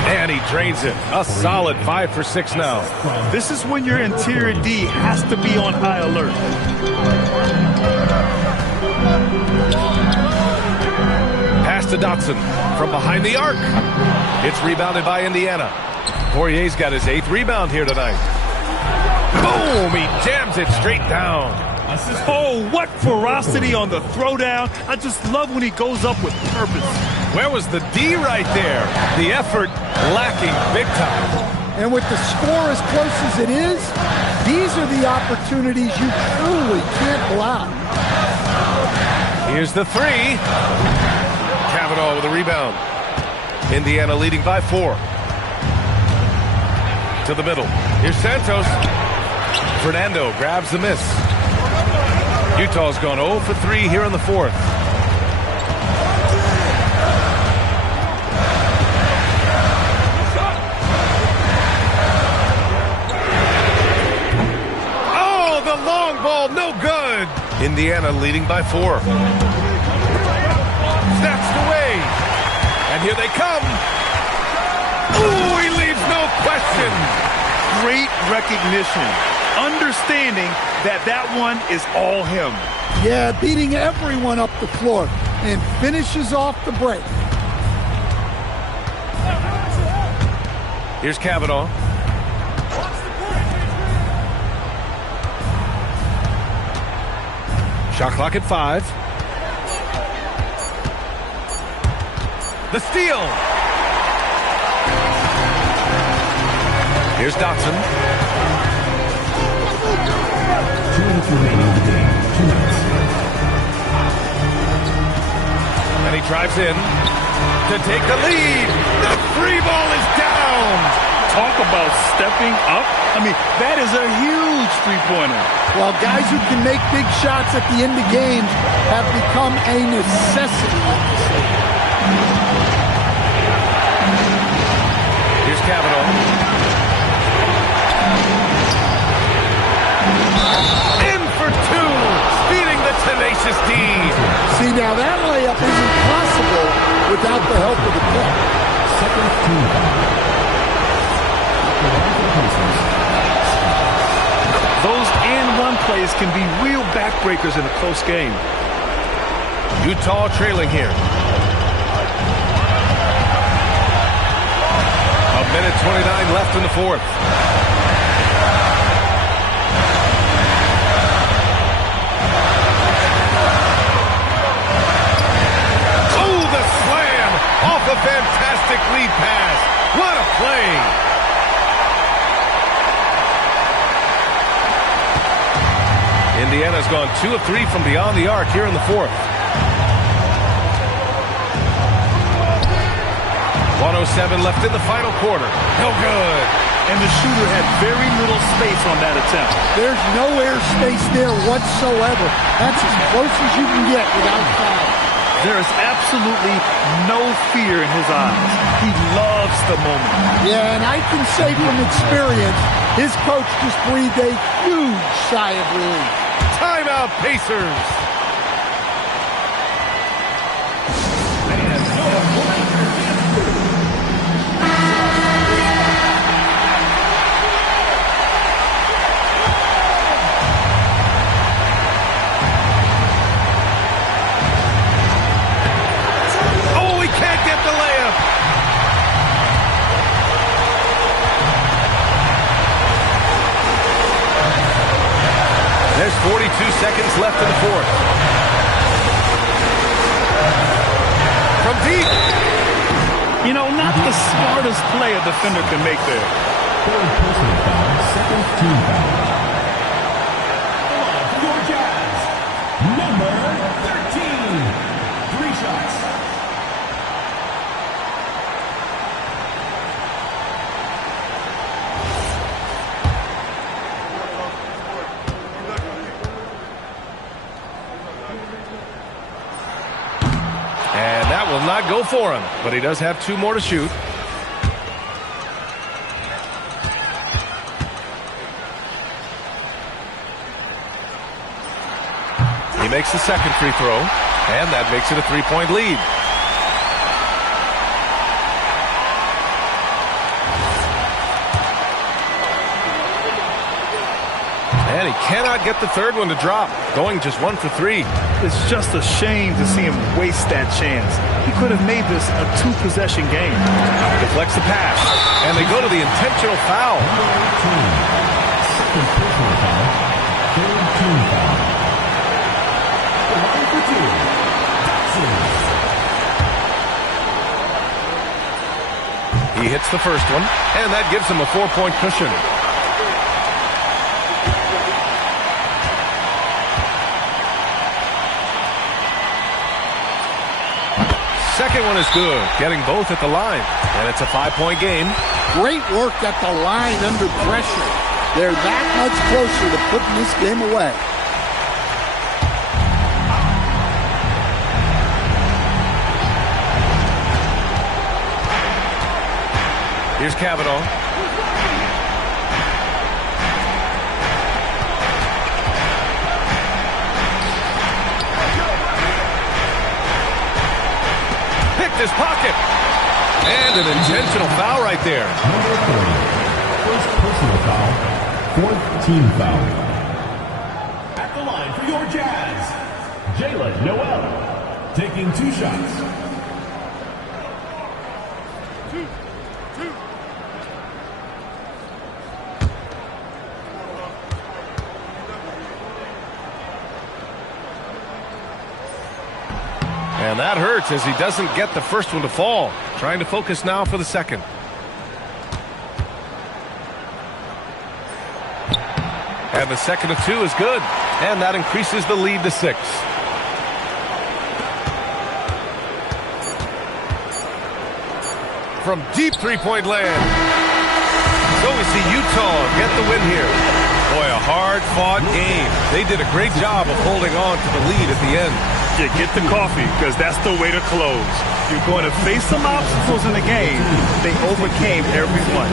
And he drains it. A solid 5 for 6 now. This is when your interior D has to be on high alert. Pass to Dotson from behind the arc. It's rebounded by Indiana. Poirier's got his 8th rebound here tonight. Boom! He jams it straight down. Oh, what ferocity on the throwdown. I just love when he goes up with purpose. Where was the D right there? The effort lacking big time. And with the score as close as it is, these are the opportunities you truly can't block. Here's the 3. Cavanaugh with a rebound. Indiana leading by 4. To the middle. Here's Santos. Fernando grabs the miss. Utah's gone 0 for 3 here in the fourth. Oh, the long ball, no good. Indiana leading by 4. Snatched away. And here they come. Ooh, he leaves no question. great recognition, understanding that that one is all him. Yeah, beating everyone up the floor and finishes off the break. Here's Kavanaugh. Shot clock at 5. The steal. Here's Dotson. 2 minutes remaining in the game. 2 minutes. And he drives in to take the lead. The free ball is down. Talk about stepping up. I mean, that is a huge three-pointer. Well, guys who can make big shots at the end of games have become a necessity. Here's Kavanaugh. In for 2, beating the tenacious D. See, now that layup isn't possible without the help of the play. Second team foul. Those and-one plays can be real backbreakers in a close game. Utah trailing here. A minute 29 left in the fourth. Oh, the slam off a fantastic lead pass. What a play. Indiana's gone 2 of 3 from beyond the arc here in the fourth. 1:07 left in the final quarter. No good. And the shooter had very little space on that attempt. There's no air space there whatsoever. That's as close as you can get without foul. There is absolutely no fear in his eyes. He loves the moment. Yeah, and I can say from experience, his coach just breathed a huge sigh of relief. Timeout, Pacers. Oh, he can't get the layup. There's 42 seconds left in the fourth. From deep. You know, not the smartest play a defender can make there. Third personal foul. Second team foul. Your Jazz. Number 13. 3 shots. And that will not go for him, but he does have 2 more to shoot. He makes the second free throw, and that makes it a 3-point lead. And he cannot get the third one to drop, going just 1 for 3. It's just a shame to see him waste that chance. He could have made this a 2-possession game. Deflects the pass, and they go to the intentional foul. Second personal foul. Third team foul. Line for 2. Dotson. He hits the first one, and that gives him a 4-point cushion. Second one is good, getting both at the line. And it's a 5-point game. Great work at the line under pressure. They're that much closer to putting this game away. Here's Kavanaugh. Picked his pocket. And an intentional foul right there. First personal foul, fourth team foul. At the line for your Jazz, Jalen Noel, taking 2 shots. And that hurts as he doesn't get the first one to fall. Trying to focus now for the second. And the second of 2 is good. And that increases the lead to 6. From deep three-point land. So we see Utah get the win here. Boy, a hard-fought game. They did a great job of holding on to the lead at the end. Yeah, get the coffee, because that's the way to close. You're going to face some obstacles in the game. They overcame every one.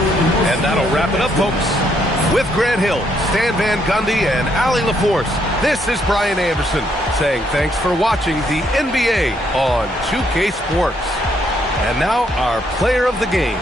And that'll wrap it up, folks. With Grant Hill, Stan Van Gundy, and Allie LaForce, this is Brian Anderson saying thanks for watching the NBA on 2K Sports. And now our player of the game.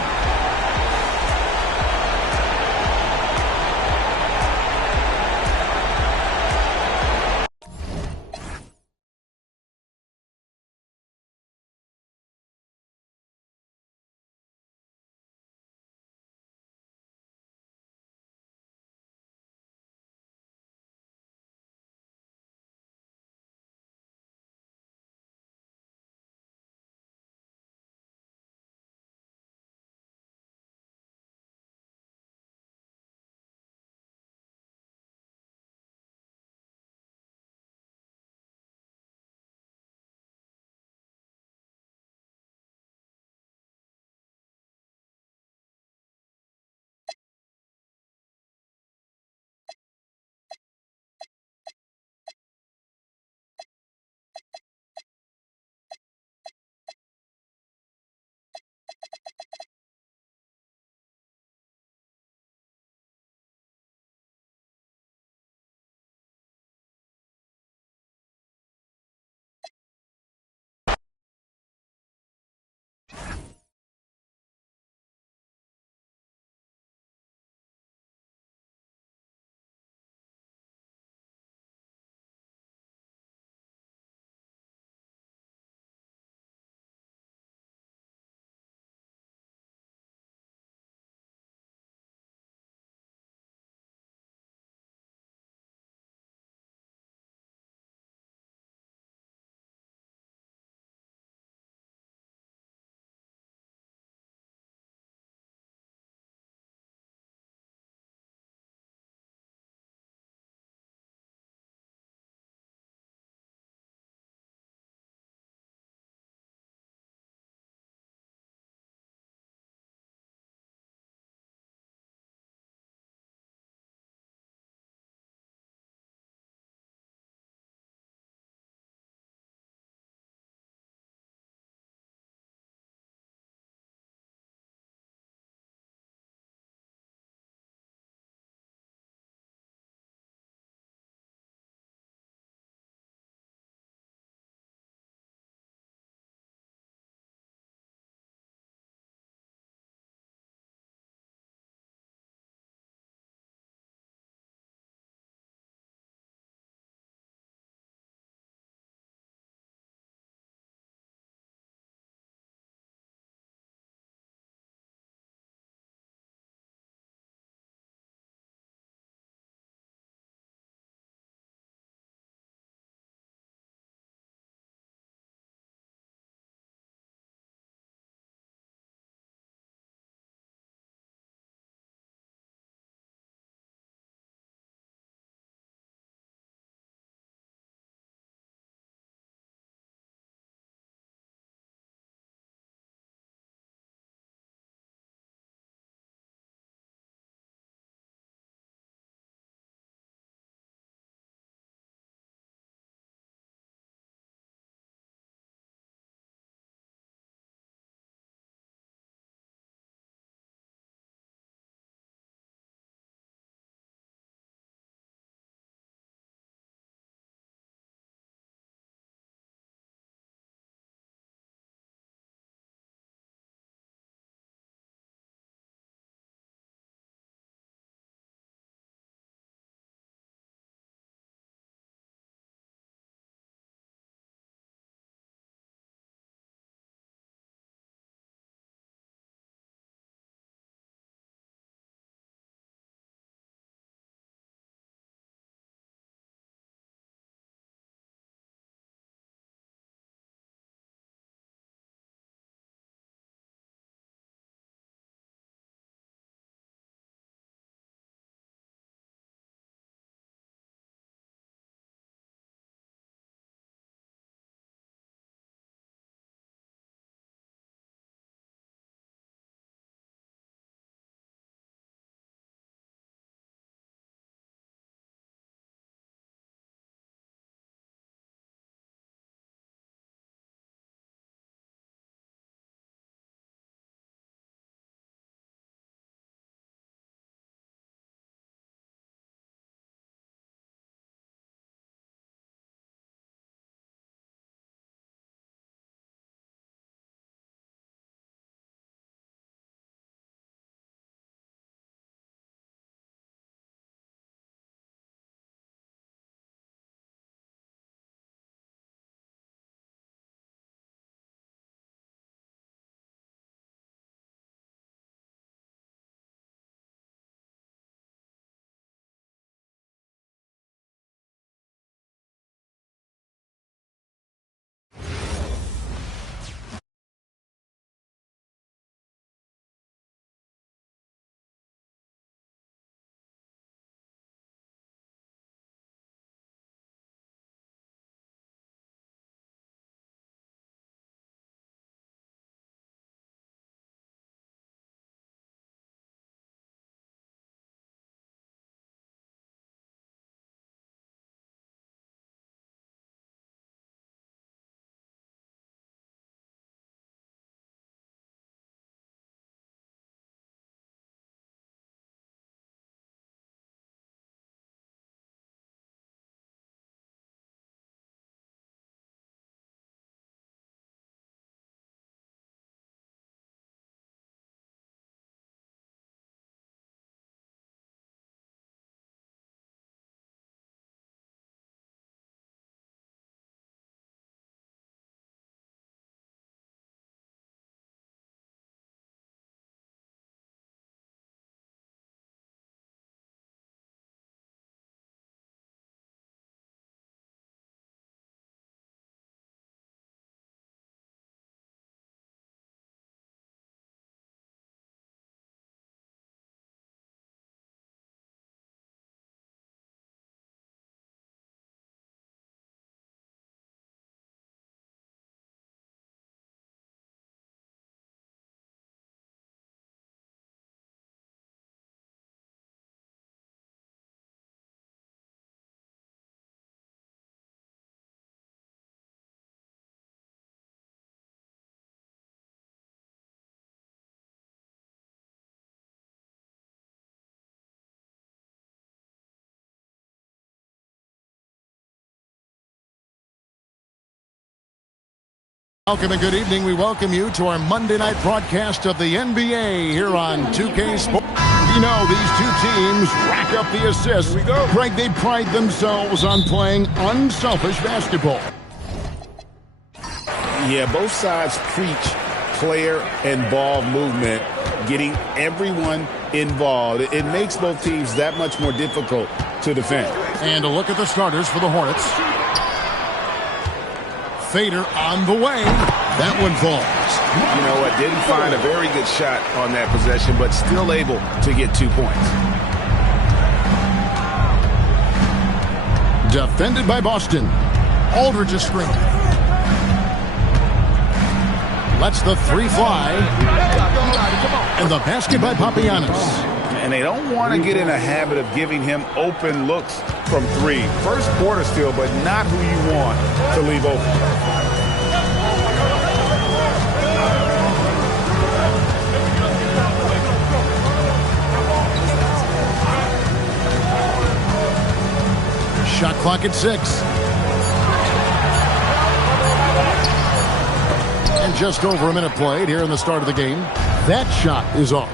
Welcome and good evening. We welcome you to our Monday night broadcast of the NBA here on 2K Sports. You know, these two teams rack up the assists. Here we go. Greg, they pride themselves on playing unselfish basketball. Yeah, both sides preach player and ball movement, getting everyone involved. It makes both teams that much more difficult to defend. And a look at the starters for the Hornets. Fader on the way. That one falls. You know what? Didn't find a very good shot on that possession, but still able to get 2 points. Defended by Boston. Aldridge is screen. Lets the three fly. And the basket by Papagiannis. And they don't want to get in a habit of giving him open looks from three. First quarter still, but not who you want to leave open. Shot clock at 6. And just over a minute played here in the start of the game. That shot is off.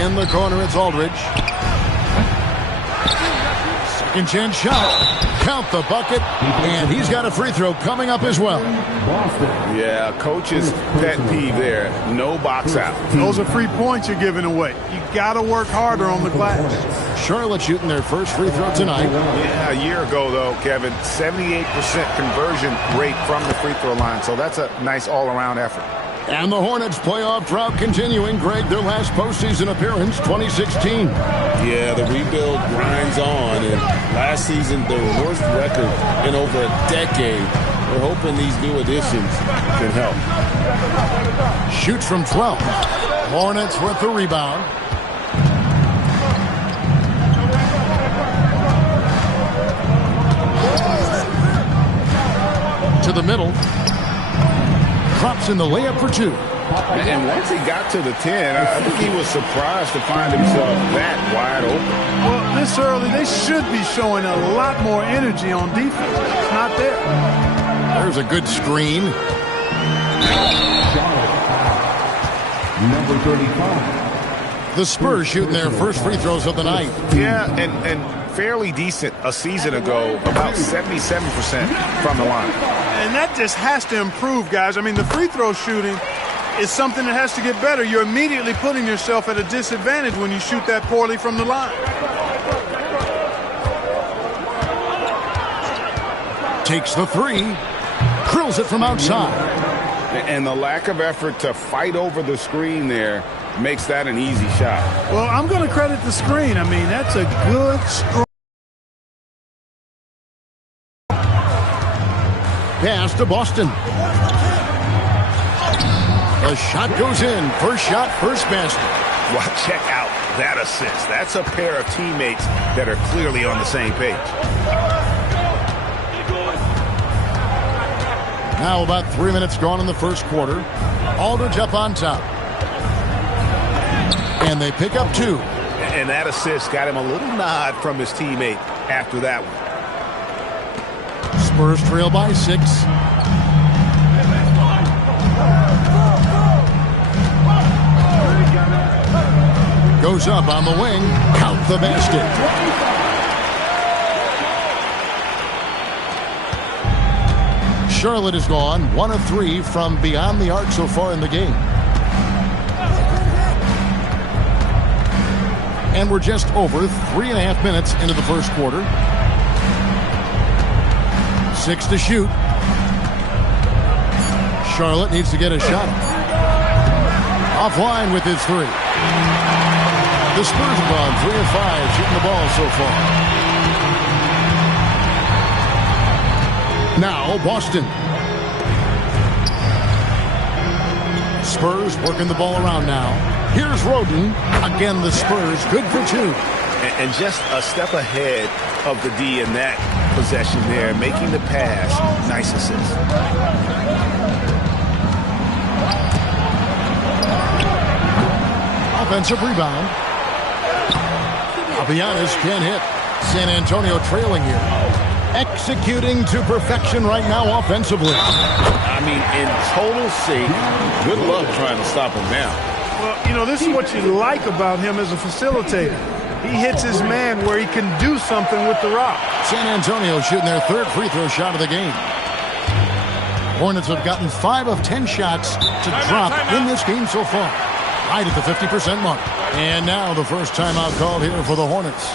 In the corner, it's Aldridge. Second chance shot. Count the bucket. And he's got a free throw coming up as well. Yeah, coach's pet peeve there. No box out. Those are free points you're giving away. You got to work harder on the glass. Charlotte shooting their first free throw tonight. Yeah, a year ago, though, Kevin, 78% conversion rate from the free throw line. So that's a nice all-around effort. And the Hornets' playoff drought continuing. Greg, their last postseason appearance, 2016. Yeah, the rebuild grinds on. And last season, their worst record in over a decade. We're hoping these new additions can help. Shoots from 12. Hornets with the rebound. To the middle. Drops in the layup for 2. And once he got to the 10, I think he was surprised to find himself that wide open. Well, this early, they should be showing a lot more energy on defense. It's not there. There's a good screen. Number 35. The Spurs shooting their first free throws of the night. Yeah, and fairly decent a season ago, about 77% from the line. And that just has to improve, guys. I mean, the free throw shooting is something that has to get better. You're immediately putting yourself at a disadvantage when you shoot that poorly from the line. Takes the 3. Drills it from outside. And the lack of effort to fight over the screen there makes that an easy shot. Well, I'm going to credit the screen. I mean, that's a good, strong pass to Boston. The shot goes in. First shot, first basket. Well, check out that assist. That's a pair of teammates that are clearly on the same page. Now about 3 minutes gone in the first quarter. Aldridge up on top. And they pick up 2. And that assist got him a little nod from his teammate after that one. Spurs trail by 6. Goes up on the wing. Count the basket. Charlotte is gone 1 of 3 from beyond the arc so far in the game. And we're just over 3.5 minutes into the first quarter. 6 to shoot. Charlotte needs to get a shot. Offline with his 3. The Spurs have gone 3 of 5 shooting the ball so far. Now Boston. Spurs working the ball around now. Here's Roden. Again, the Spurs good for 2. And just a step ahead of the D in that possession there, making the pass. Nice assist. Offensive rebound. Papagiannis can't hit. San Antonio trailing here. executing to perfection right now offensively. I mean, in total shape. Good luck trying to stop him now. Well, you know, this is what you like about him as a facilitator. He hits his man where he can do something with the rock. San Antonio shooting their third free throw shot of the game. Hornets have gotten 5 of 10 shots to drop in this game so far. Right at the 50% mark. And now the first timeout called here for the Hornets.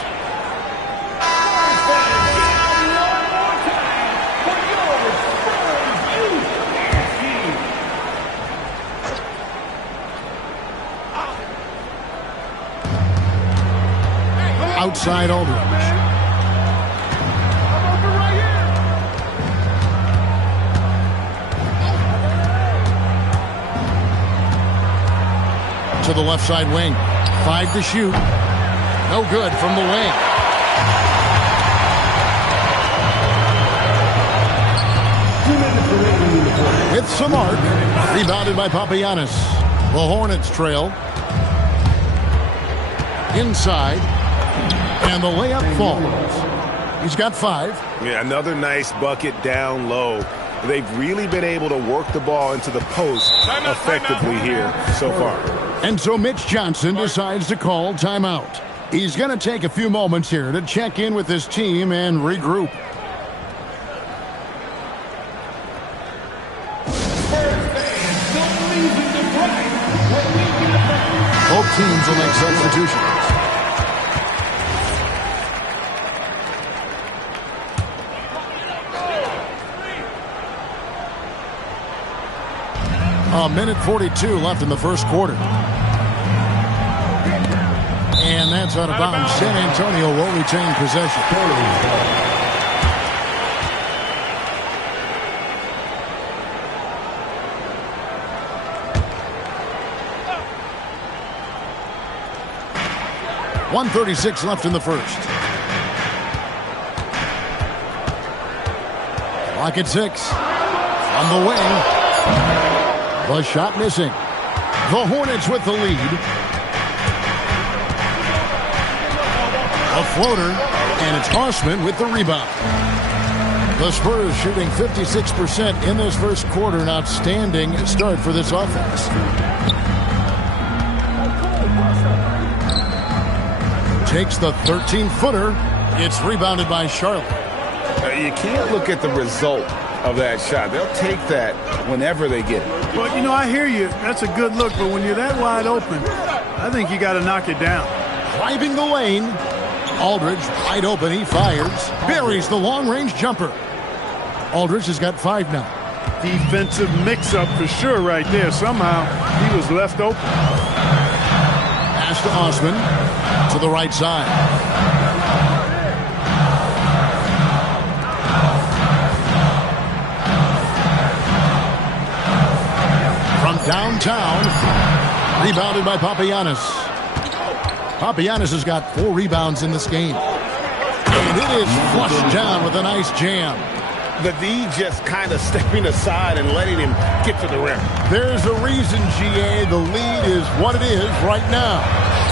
Outside Aldridge. To the left side wing. 5 to shoot. No good from the wing. With some arc. Rebounded by Papagiannis. The Hornets trail. Inside. And the layup falls. He's got 5. Yeah, another nice bucket down low. They've really been able to work the ball into the post effectively here so far. And so Mitch Johnson decides to call timeout. He's going to take a few moments here to check in with his team and regroup. Both teams will make substitutions. A minute 42 left in the first quarter. And that's out of bounds. San Antonio will retain possession. .136 left in the first. Clock at 6. On the wing. The shot missing. The Hornets with the lead. A floater, and it's Osman with the rebound. The Spurs shooting 56% in this first quarter. An outstanding start for this offense. Takes the 13-footer. It's rebounded by Charlotte. You can't look at the result of that shot. They'll take that whenever they get it. Well, you know, I hear you. That's a good look, but when you're that wide open, I think you got to knock it down. Driving the lane. Aldridge wide open. He fires. Buries the long-range jumper. Aldridge has got 5 now. Defensive mix-up for sure right there. Somehow he was left open. Pass to Osman to the right side. Downtown, rebounded by Papagiannis. Papagiannis has got 4 rebounds in this game. And it is flushed down with a nice jam. The D just kind of stepping aside and letting him get to the rim. There's a reason, GA, the lead is what it is right now.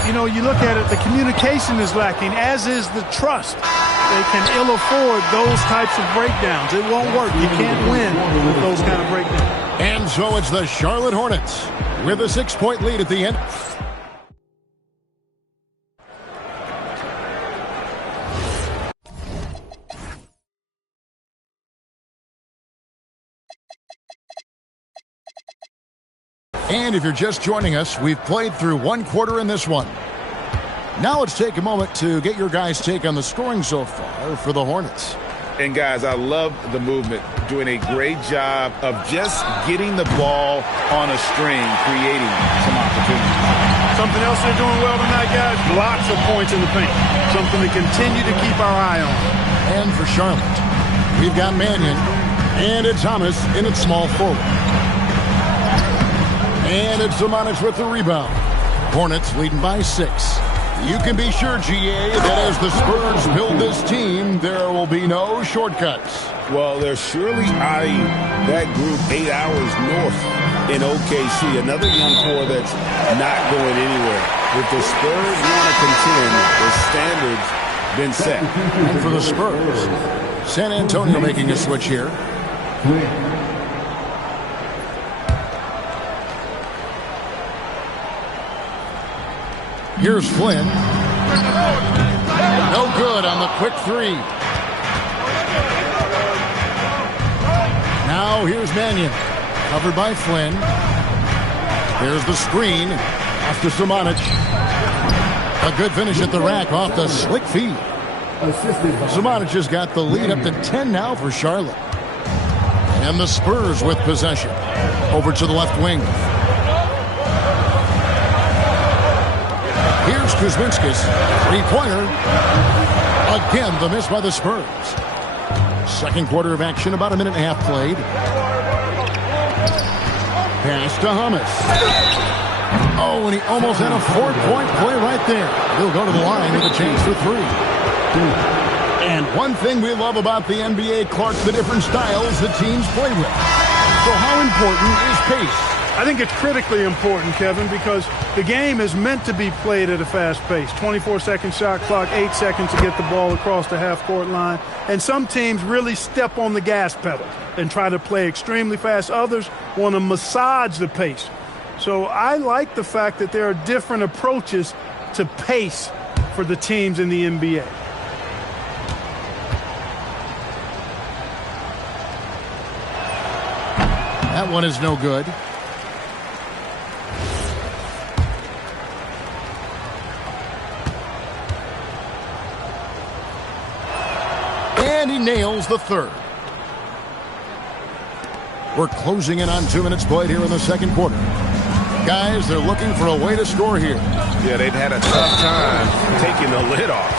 You know, you look at it, the communication is lacking, as is the trust. They can ill afford those types of breakdowns. It won't work. You can't win with those kind of breakdowns. And so it's the Charlotte Hornets with a 6-point lead at the end. And if you're just joining us, we've played through 1 quarter in this one. Now let's take a moment to get your guys' take on the scoring so far for the Hornets. And guys, I love the movement, doing a great job of just getting the ball on a string, creating some opportunities. Something else they're doing well tonight, guys, lots of points in the paint. Something to continue to keep our eye on. And for Charlotte, we've got Mannion, and it's Thomas in its small forward. And it's Zimonjic with the rebound. Hornets leading by 6. You can be sure, GA, that as the Spurs build this team, there will be no shortcuts. Well, they're surely eyeing that group 8 hours north in OKC. Another young core that's not going anywhere. If the Spurs want to contend, the standard's been set. And for the Spurs, San Antonio making a switch here. Here's Flynn. No good on the quick three. Now here's Mannion. Covered by Flynn. There's the screen. After Samanic. A good finish at the rack off the slick feed. Samanic has got the lead up to 10 now for Charlotte. And the Spurs with possession. Over to the left wing. Here's Kuzminskis. Three-pointer. Again, the miss by the Spurs. Second quarter of action, about a minute and a half played. Pass to Hummus. Oh, and he almost had a four-point play right there. He'll go to the line with a chance for three. And one thing we love about the NBA, Clark, the different styles the teams play with. So how important is pace? I think it's critically important, Kevin, because the game is meant to be played at a fast pace. 24-second shot clock, 8 seconds to get the ball across the half-court line. And some teams really step on the gas pedal and try to play extremely fast. Others want to massage the pace. So I like the fact that there are different approaches to pace for the teams in the NBA. That one is no good. And he nails the third. We're closing in on 2 minutes played here in the second quarter. Guys, they're looking for a way to score here. Yeah, they've had a tough time taking the lid off.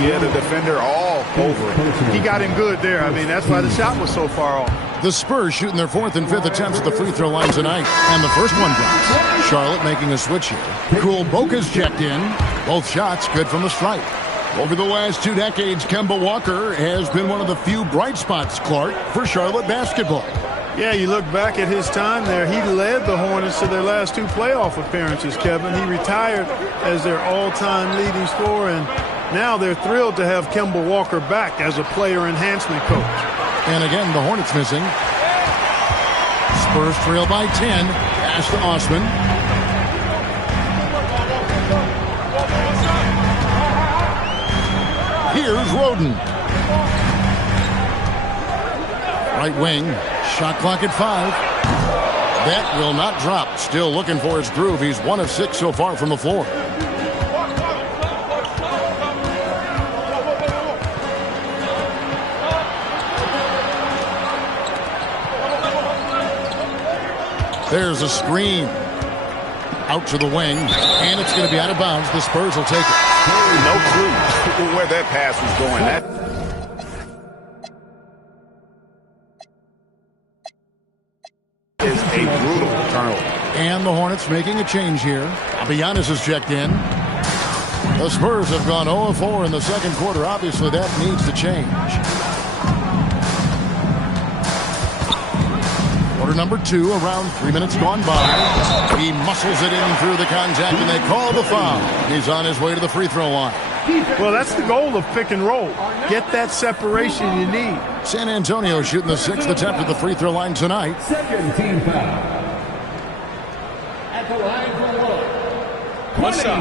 Yeah, the defender all over it. He got him good there. I mean, that's why the shot was so far off. The Spurs shooting their 4th and 5th attempts at the free throw line tonight. And the first one drops. Charlotte making a switch here. Cool Boca's checked in. Both shots good from the stripe. Over the last 2 decades, Kemba Walker has been one of the few bright spots, Clark, for Charlotte basketball. Yeah, you look back at his time there, he led the Hornets to their last 2 playoff appearances, Kevin. He retired as their all-time leading scorer, and now they're thrilled to have Kemba Walker back as a player enhancement coach. And again, the Hornets missing. Spurs trail by 10. Pass to Osman. Here's Roden. Right wing. Shot clock at 5. That will not drop. Still looking for his groove. He's 1 of 6 so far from the floor. There's a screen. Out to the wing. And it's going to be out of bounds. The Spurs will take it. No clue where that pass was going. That is a brutal turnover. And the Hornets making a change here. Giannis has checked in. The Spurs have gone 0-4 in the second quarter. Obviously, that needs to change. Quarter number 2, around 3 minutes gone by. He muscles it in through the contact, and they call the foul. He's on his way to the free throw line. Well, that's the goal of pick and roll. Get that separation you need. San Antonio shooting the 6th attempt at the free throw line tonight. Second team foul. At the line for one. What's up?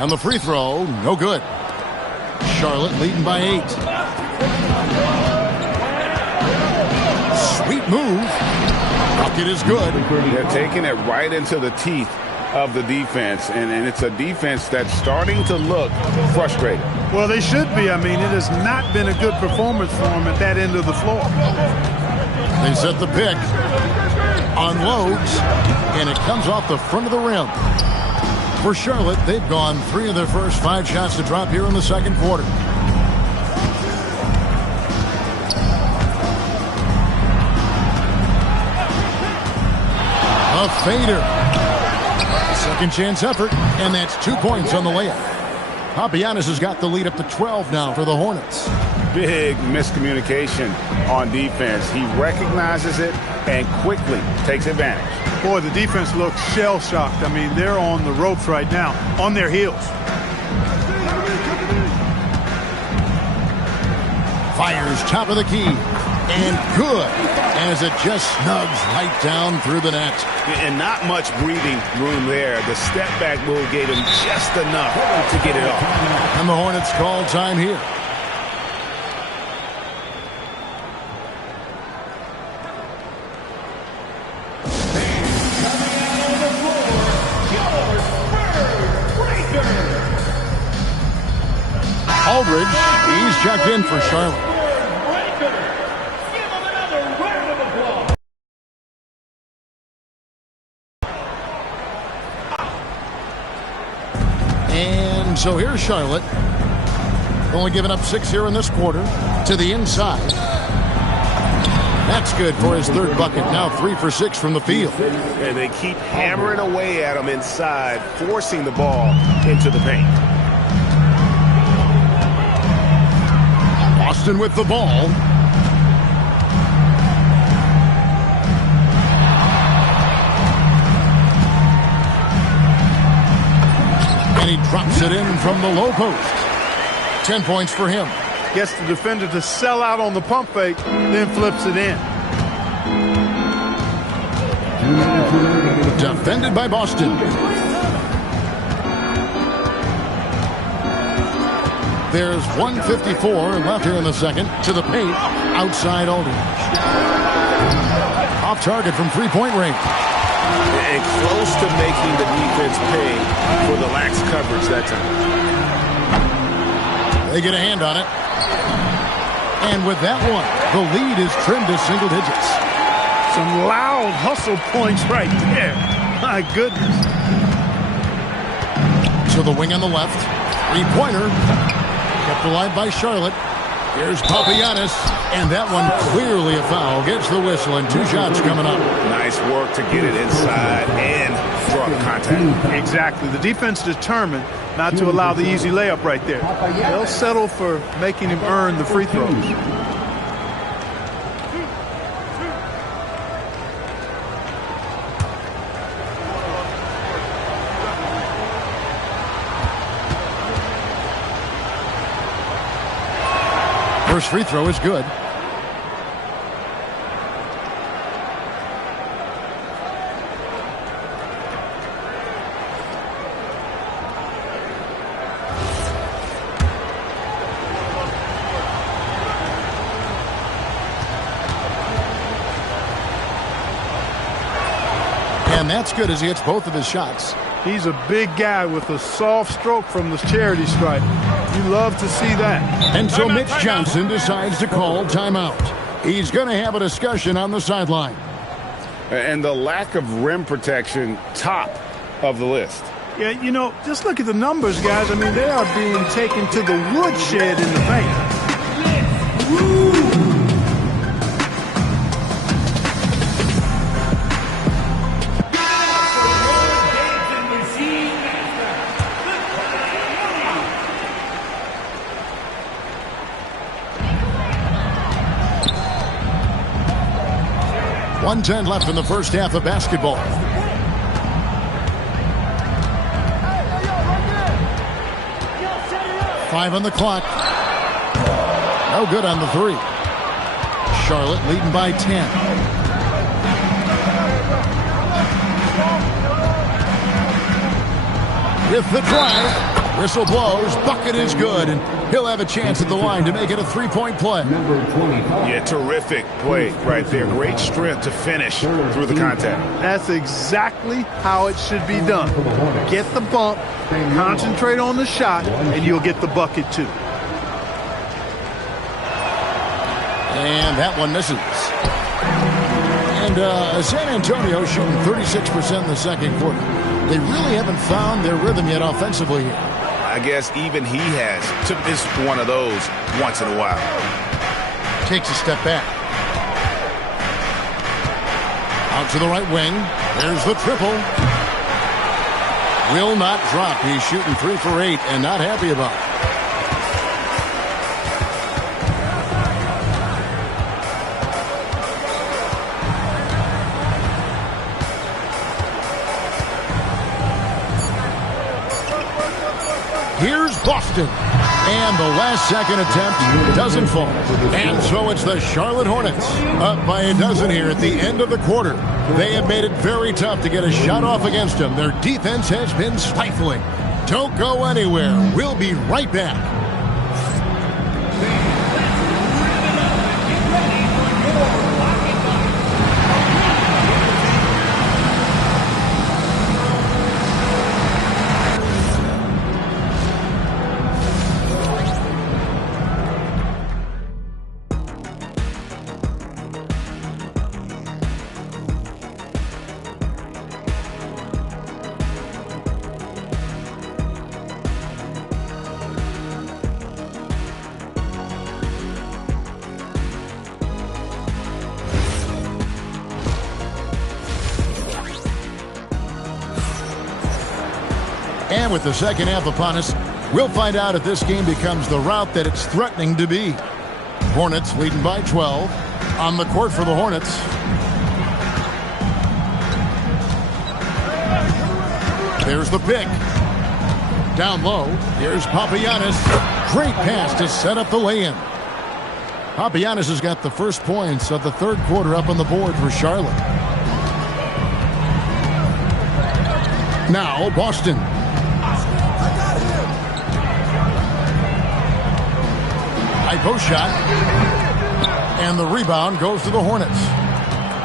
And the free throw, no good. Charlotte leading by 8. Sweet move. Bucket is good. They're taking it right into the teeth of the defense, and it's a defense that's starting to look frustrated. Well, they should be. I mean, it has not been a good performance for them at that end of the floor. They set the pick. Unloads, and it comes off the front of the rim. For Charlotte, they've gone 3 of their first 5 shots to drop here in the second quarter. A fader. Second chance effort, and that's 2 points on the layup. Giannis has got the lead up to 12 now for the Hornets. Big miscommunication on defense. He recognizes it and quickly takes advantage. Boy, the defense looks shell-shocked. I mean, they're on the ropes right now, on their heels. Fires top of the key. And good, as it just snugs right down through the net. And not much breathing room there. The step-back move gave him just enough to get it off. And the Hornets call time here. Aldridge, he's checked in for Charlotte. And so here's Charlotte. Only giving up 6 here in this quarter. To the inside. That's good for his third bucket. Now 3 for 6 from the field. And they keep hammering away at him inside, forcing the ball into the paint. Boston with the ball. And he drops it in from the low post. 10 points for him. Gets the defender to sell out on the pump fake, then flips it in. Defended by Boston. There's 1:54 left here in the second. To the paint. Outside Aldridge. Off target from three-point range. And close to making the defense pay for the lax coverage that time. They get a hand on it. And with that one, the lead is trimmed to single digits. Some loud hustle points right there. My goodness. To the wing on the left. Three-pointer. Kept alive by Charlotte. Here's Papagiannis. And that one clearly a foul. Gets the whistle and 2 shots coming up. Nice work to get it inside and draw the contact. Exactly. The defense determined not to allow the easy layup right there. They'll settle for making him earn the free throws. First free throw is good. And that's good as he hits both of his shots. He's a big guy with a soft stroke from the charity stripe. You love to see that. And so Mitch Johnson decides to call timeout. He's going to have a discussion on the sideline. And the lack of rim protection, top of the list. Yeah, you know, just look at the numbers, guys. I mean, they are being taken to the woodshed in the paint. .110 left in the first half of basketball. Five on the clock. No good on the three. Charlotte leading by 10. With the drive. Whistle blows. Bucket is good. And he'll have a chance at the line to make it a three-point play. Yeah, terrific play right there. Great strength to finish through the contact. That's exactly how it should be done. Get the bump, concentrate on the shot, and you'll get the bucket too. And that one misses. And San Antonio shooting 36% in the second quarter. They really haven't found their rhythm yet offensively here. I guess even he has to miss one of those once in a while. Takes a step back. Out to the right wing. There's the triple. Will not drop. He's shooting 3 for 8 and not happy about it. Here's Boston. And the last-second attempt doesn't fall. And so it's the Charlotte Hornets up by a dozen here at the end of the quarter. They have made it very tough to get a shot off against them. Their defense has been stifling. Don't go anywhere. We'll be right back. And with the second half upon us, we'll find out if this game becomes the route that it's threatening to be. Hornets leading by 12. On the court for the Hornets. There's the pick. Down low, here's Papagiannis. Great pass to set up the lay-in. Papagiannis has got the first points of the third quarter up on the board for Charlotte. Now, Boston. High post shot. And the rebound goes to the Hornets.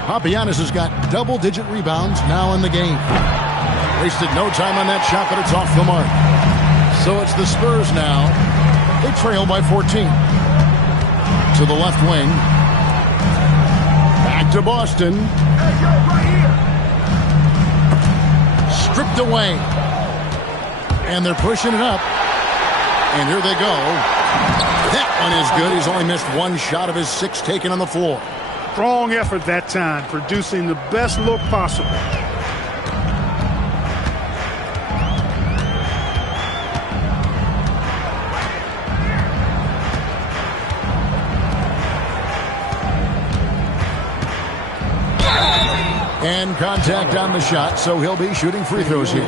Papagiannis has got double-digit rebounds now in the game. Wasted no time on that shot, but it's off the mark. So it's the Spurs now. They trail by 14. To the left wing. Back to Boston. Stripped away. And they're pushing it up. And here they go. That one is good. He's only missed one shot of his 6 taken on the floor. Strong effort that time, producing the best look possible. And contact on the shot, so he'll be shooting free throws here.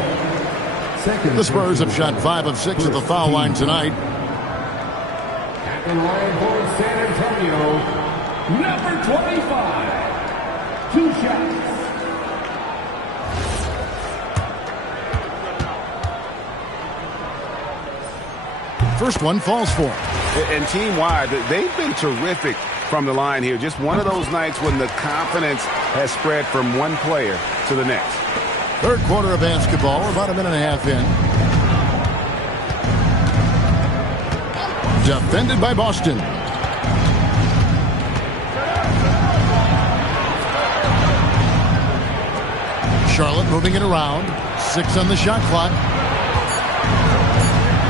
The Spurs have shot 5 of 6 at the foul line tonight. At the line for San Antonio, number 25. 2 shots. First one falls for him. And team-wide, they've been terrific from the line here. Just one of those nights when the confidence has spread from one player to the next. Third quarter of basketball, about a minute and a half in. Defended by Boston. Charlotte moving it around. 6 on the shot clock.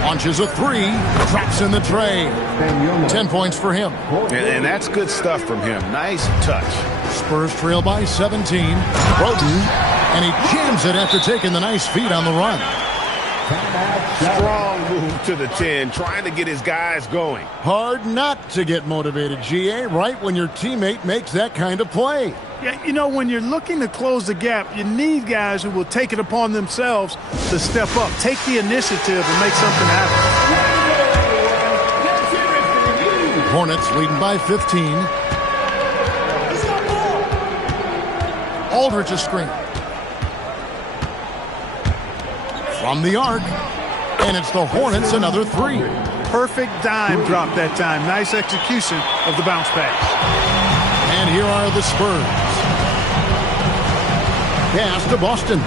Launches a 3. Drops in the tray. 10 points for him. And that's good stuff from him. Nice touch. Spurs trail by 17. Roden. And he jams it after taking the nice feed on the run. Strong move to the 10, trying to get his guys going. Hard not to get motivated, GA, right when your teammate makes that kind of play. Yeah, you know, when you're looking to close the gap, you need guys who will take it upon themselves to step up, take the initiative, and make something happen. Hornets leading by 15. Aldridge's screen. From the arc. And it's the Hornets, another 3. Perfect dime drop that time. Nice execution of the bounce pass. And here are the Spurs. Pass to Boston.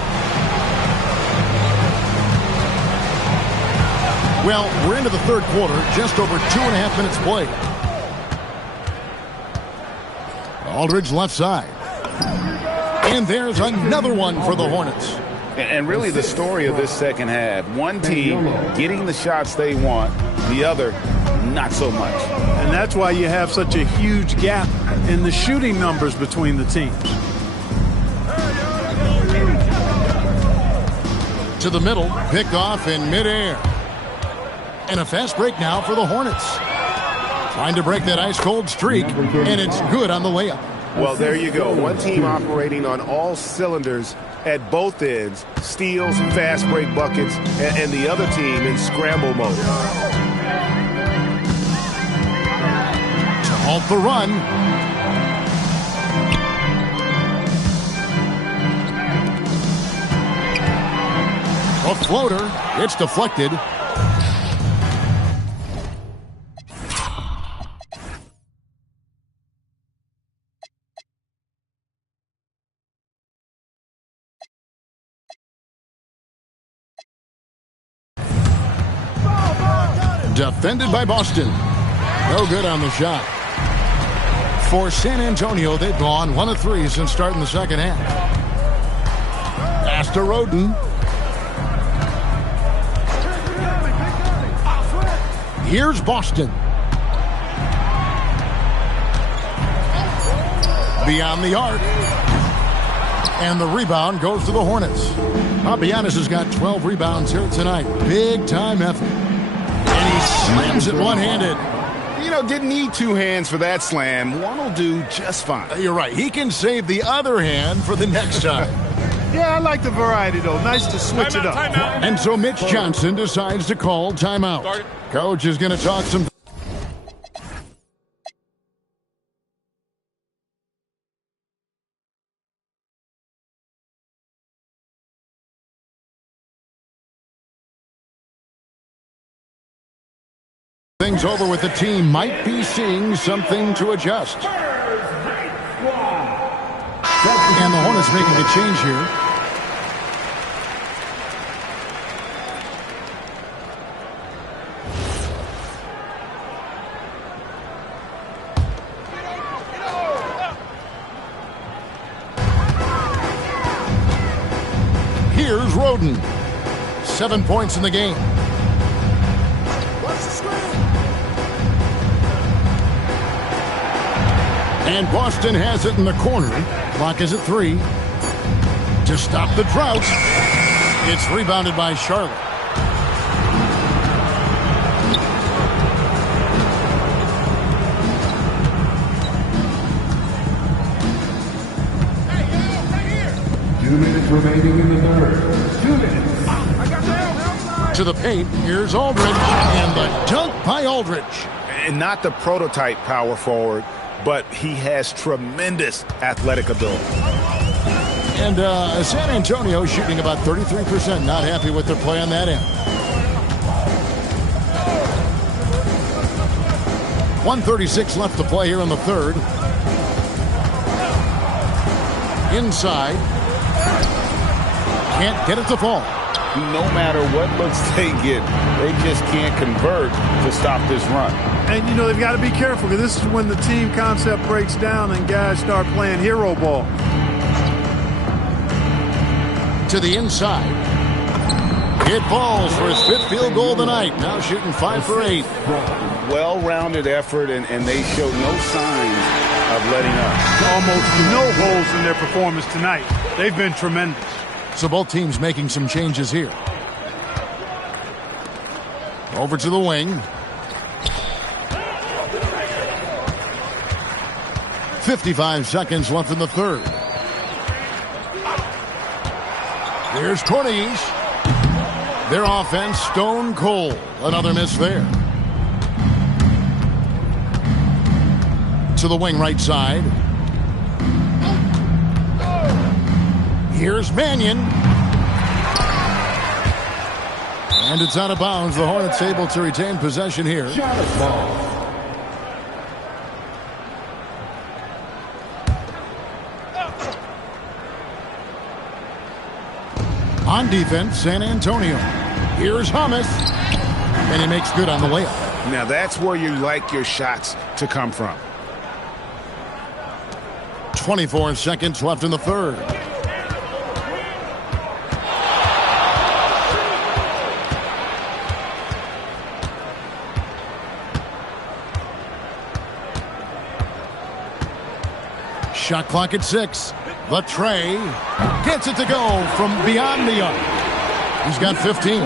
Well, we're into the third quarter, just over 2.5 minutes played. Aldridge left side. And there's another one for the Hornets. And really the story of this second half, one team getting the shots they want, the other not so much. And that's why you have such a huge gap in the shooting numbers between the teams. To the middle, picked off in midair. And a fast break now for the Hornets. Trying to break that ice-cold streak, and it's good on the layup. Well, there you go. One team operating on all cylinders at both ends, steals, fast break buckets, and the other team in scramble mode. To halt the run. A floater. It's deflected. Defended by Boston. No good on the shot. For San Antonio, they've gone 1 of 3 since starting the second half. Pass to Roden. Here's Boston. Beyond the arc. And the rebound goes to the Hornets. Giannis has got 12 rebounds here tonight. Big time effort. And he slams it one-handed. You know, didn't need 2 hands for that slam. One will do just fine. You're right. He can save the other hand for the next time. Yeah, I like the variety, though. Nice to switch it up. And so Mitch Johnson decides to call timeout. Coach is going to talk some. Things over with the team might be seeing something to adjust. And the Hornets making a change here. Here's Roden. 7 points in the game. And Boston has it in the corner. Clock is at 3. To stop the drought. It's rebounded by Charlotte. Hey, 2 minutes remaining in the third. 2 minutes. To the paint. Here's Aldridge. And the dunk by Aldridge. And not the prototype power forward, but he has tremendous athletic ability. And San Antonio shooting about 33%. Not happy with their play on that end. 1:36 left to play here in the third. Inside. Can't get it to fall. No matter what looks they get, they just can't convert to stop this run. And, you know, they've got to be careful because this is when the team concept breaks down and guys start playing hero ball. To the inside. It falls for his 5th field goal tonight. Now shooting 5 for 8. Well-rounded effort, and they show no signs of letting up. Almost no holes in their performance tonight. They've been tremendous. So both teams making some changes here. Over to the wing. 55 seconds left in the third. Here's Cornish. Their offense stone cold. Another miss there. To the wing right side. Here's Mannion. And it's out of bounds. The Hornets able to retain possession here. On defense, San Antonio. Here's Thomas. And he makes good on the layup. Now that's where you like your shots to come from. 24 seconds left in the third. Shot clock at 6. The tray gets it to go from beyond the arc. He's got 15.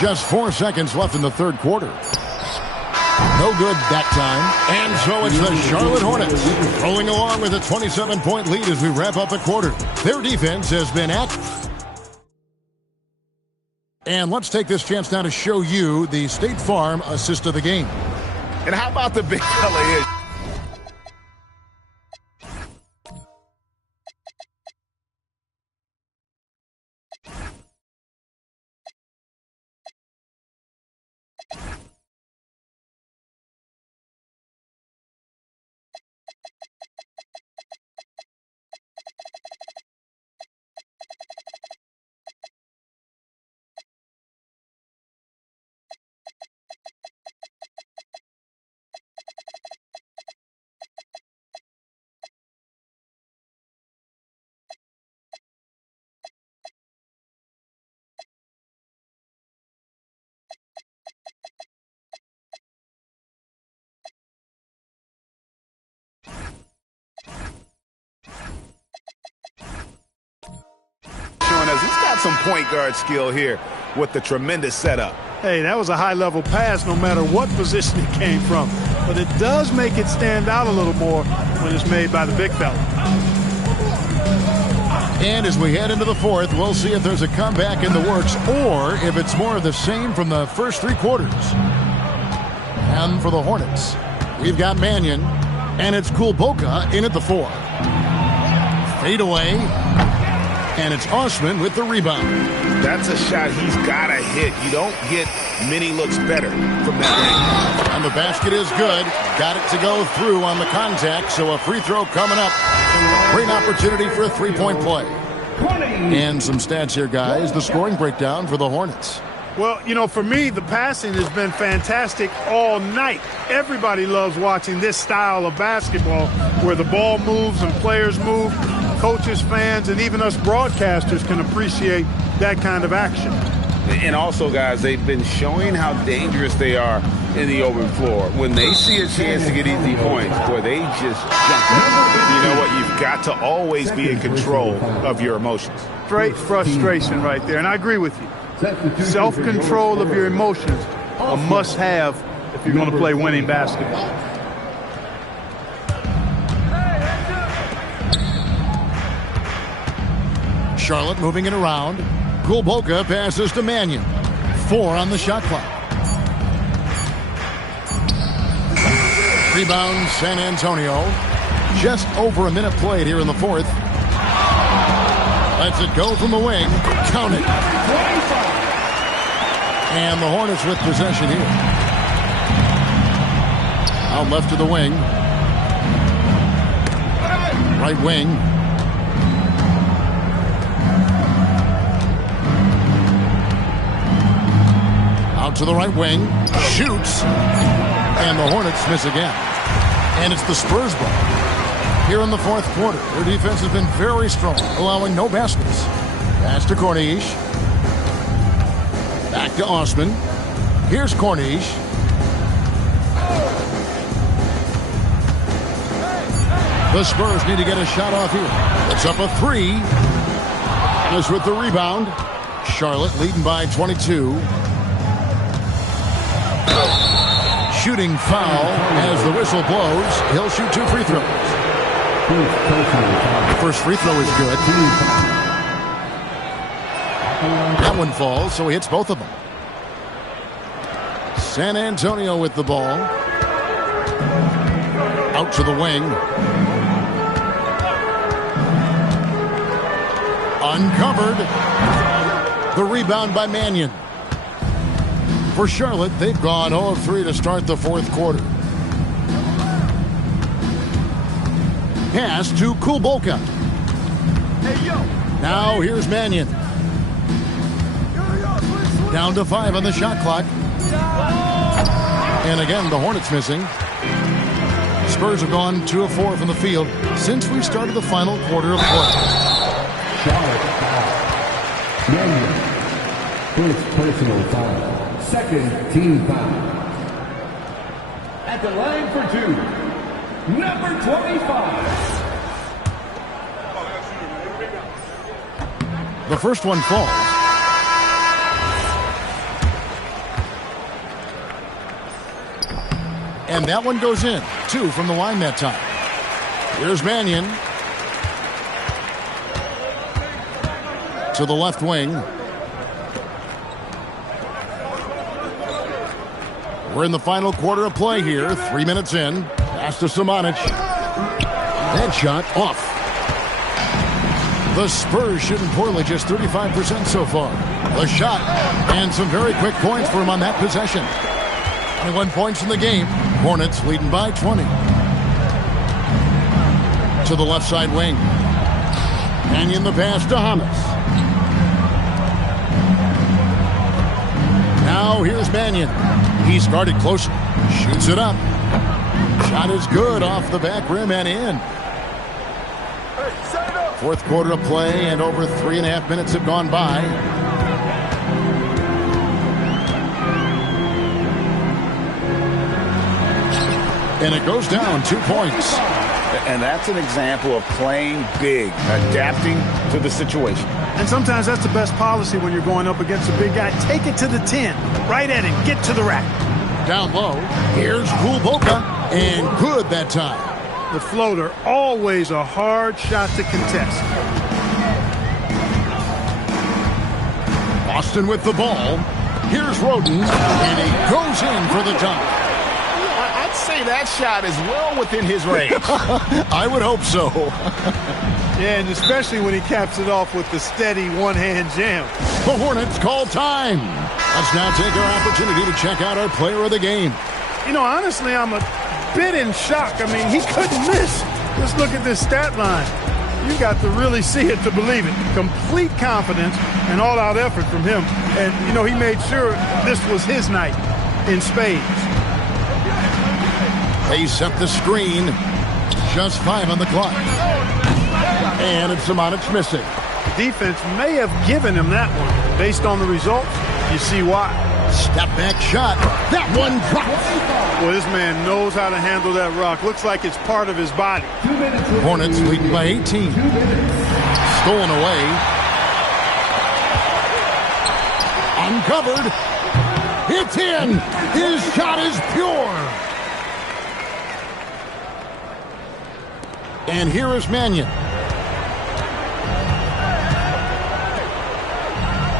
Just 4 seconds left in the third quarter. No good that time. And so it's the Charlotte Hornets rolling along with a 27-point lead as we wrap up the quarter. Their defense has been active. And let's take this chance now to show you the State Farm assist of the game. And how about the big fella here? He's got some point guard skill here with the tremendous setup. Hey, that was a high-level pass no matter what position it came from. But it does make it stand out a little more when it's made by the big fella. And as we head into the fourth, we'll see if there's a comeback in the works or if it's more of the same from the first three quarters. And for the Hornets, we've got Mannion, and it's Kulboka in at the 4. Fade away. And it's Osman with the rebound. That's a shot he's got to hit. You don't get many looks better from that range. And the basket is good. Got it to go through on the contact, so a free throw coming up. Great opportunity for a three-point play. And some stats here, guys. The scoring breakdown for the Hornets. Well, you know, for me, the passing has been fantastic all night. Everybody loves watching this style of basketball where the ball moves and players move. Coaches, fans, and even us broadcasters can appreciate that kind of action. And also, guys, they've been showing how dangerous they are in the open floor. When they see a chance to get easy points, boy, they just jump up. You know what? You've got to always be in control of your emotions. Straight frustration right there, and I agree with you. Self-control of your emotions, a must-have if you're going to play winning basketball. Charlotte moving it around. Kulboka passes to Mannion. 4 on the shot clock. Rebound San Antonio. Just over a minute played here in the fourth. Lets it go from the wing. Count it. And the Hornets with possession here. Out left to the wing. Right wing. Out to the right wing. Shoots. And the Hornets miss again. And it's the Spurs ball. Here in the fourth quarter, their defense has been very strong, allowing no baskets. Pass to Corniche. Back to Osman. Here's Corniche. The Spurs need to get a shot off here. It's up a 3. This with the rebound. Charlotte leading by 22. Shooting foul as the whistle blows. He'll shoot 2 free throws. First free throw is good. That one falls, so he hits both of them. San Antonio with the ball. Out to the wing. Uncovered. The rebound by Mannion. For Charlotte, they've gone 0 of 3 to start the fourth quarter. Pass to Kulboka. Hey, yo. Now here's Mannion. Down to 5 on the shot clock. And again, the Hornets missing. Spurs have gone 2 of 4 from the field since we started the final quarter of play. Charlotte foul. Mannion. First personal foul. Second team foul. At the line for 2, number 25. The first one falls. And that one goes in. 2 from the line that time. Here's Mannion. To the left wing. We're in the final quarter of play here. 3 minutes in. Pass to Samanic. That shot off. The Spurs shooting poorly, just 35% so far. The shot, and some very quick points for him on that possession. 21 points in the game. Hornets leading by 20. To the left side wing. Mannion the pass to Hamas. Now here's Mannion. He's guarded closely. Shoots it up. Shot is good off the back rim and in. Fourth quarter of play, and over 3.5 minutes have gone by. And it goes down 2 points. And that's an example of playing big, adapting to the situation. And sometimes that's the best policy when you're going up against a big guy. Take it to the 10. Right at him. Get to the rack. Down low. Here's Kulboka. And good that time. The floater, always a hard shot to contest. Boston with the ball. Here's Roden. And he goes in for the dunk. I'd say that shot is well within his range. I would hope so. Yeah, and especially when he caps it off with the steady one-hand jam. The Hornets call time. Let's now take our opportunity to check out our player of the game. You know, honestly, I'm a bit in shock. I mean, he couldn't miss. Just look at this stat line. You got to really see it to believe it. Complete confidence and all-out effort from him. And, you know, he made sure this was his night in spades. They set the screen. Just 5 on the clock. And it's Samanic missing. Defense may have given him that one. Based on the result, you see why. Step back shot. That one drops. Well, this man knows how to handle that rock. Looks like it's part of his body. Hornets leading by 18. Stolen away. Uncovered. It's in. His shot is pure. And here is Mannion.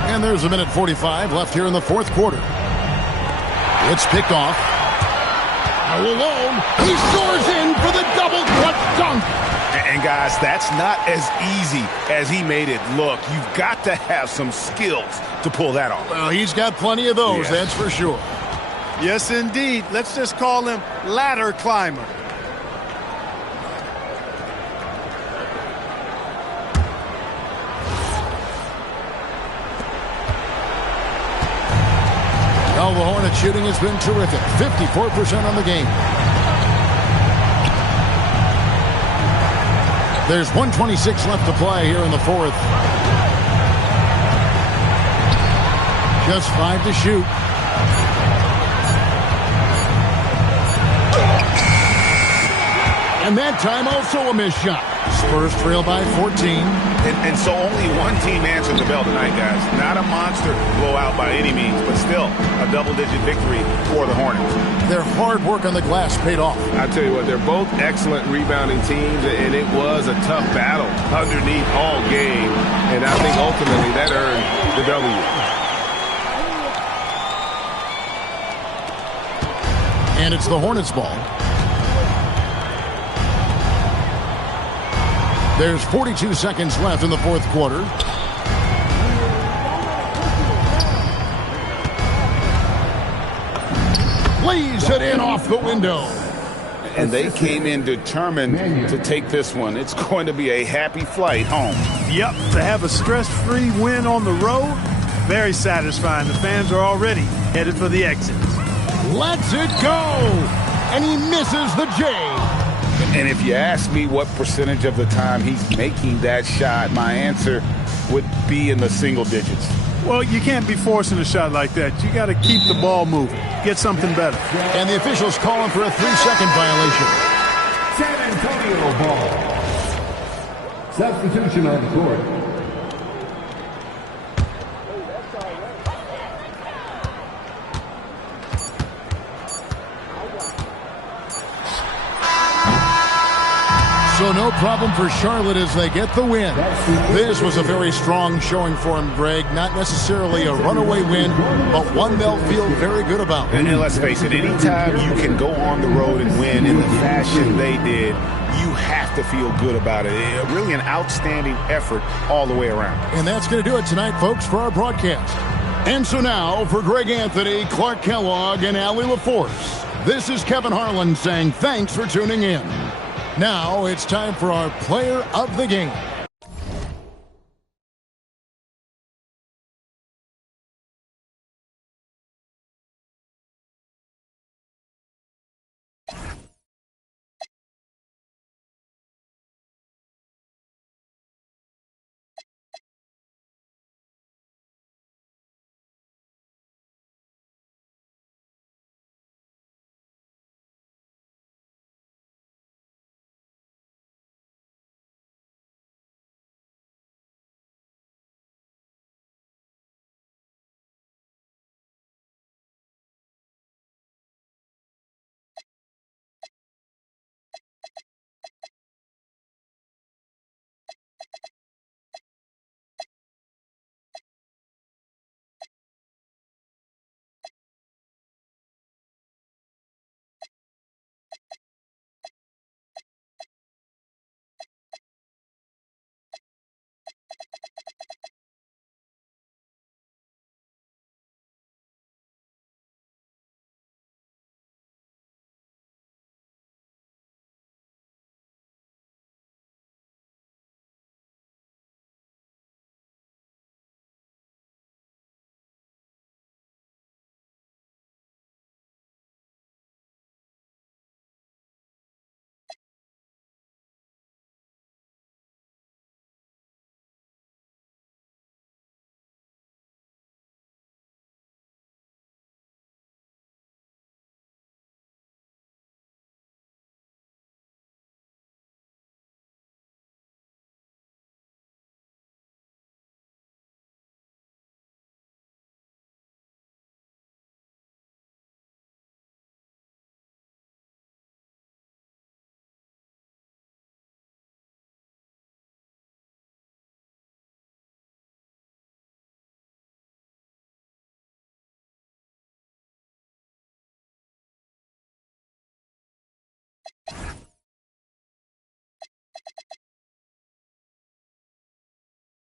And there's 1:45 left here in the fourth quarter. It's picked off. All alone. He soars in for the double clutch dunk. And guys, that's not as easy as he made it look. You've got to have some skills to pull that off. Well, he's got plenty of those, Yeah. that's for sure. Yes, indeed. Let's just call him ladder climber. Well, the Hornet shooting has been terrific. 54% on the game. There's 1:26 left to play here in the fourth. Just 5 to shoot. And that time also a missed shot. Spurs trail by 14. And so only one team answered the bell tonight, guys. Not a monster blowout by any means, but still a double-digit victory for the Hornets. Their hard work on the glass paid off. I tell you what, they're both excellent rebounding teams, and it was a tough battle underneath all game. And I think ultimately that earned the W. And it's the Hornets' ball. There's 42 seconds left in the fourth quarter. Lays it in off the window. And they came in determined to take this one. It's going to be a happy flight home. Yep, to have a stress-free win on the road, very satisfying. The fans are already headed for the exits. Lets it go. And he misses the J. And if you ask me what percentage of the time he's making that shot, my answer would be in the single digits. Well, you can't be forcing a shot like that. You got to keep the ball moving. Get something better. And the officials calling for a 3-second violation. San Antonio ball. Substitution on the court. So no problem for Charlotte as they get the win. This was a very strong showing for them, Greg. Not necessarily a runaway win, but one they'll feel very good about. And let's face it, anytime you can go on the road and win in the fashion they did, you have to feel good about it. Really an outstanding effort all the way around. And that's going to do it tonight, folks, for our broadcast. And so now, for Greg Anthony, Clark Kellogg, and Allie LaForce, this is Kevin Harlan saying thanks for tuning in. Now it's time for our player of the game.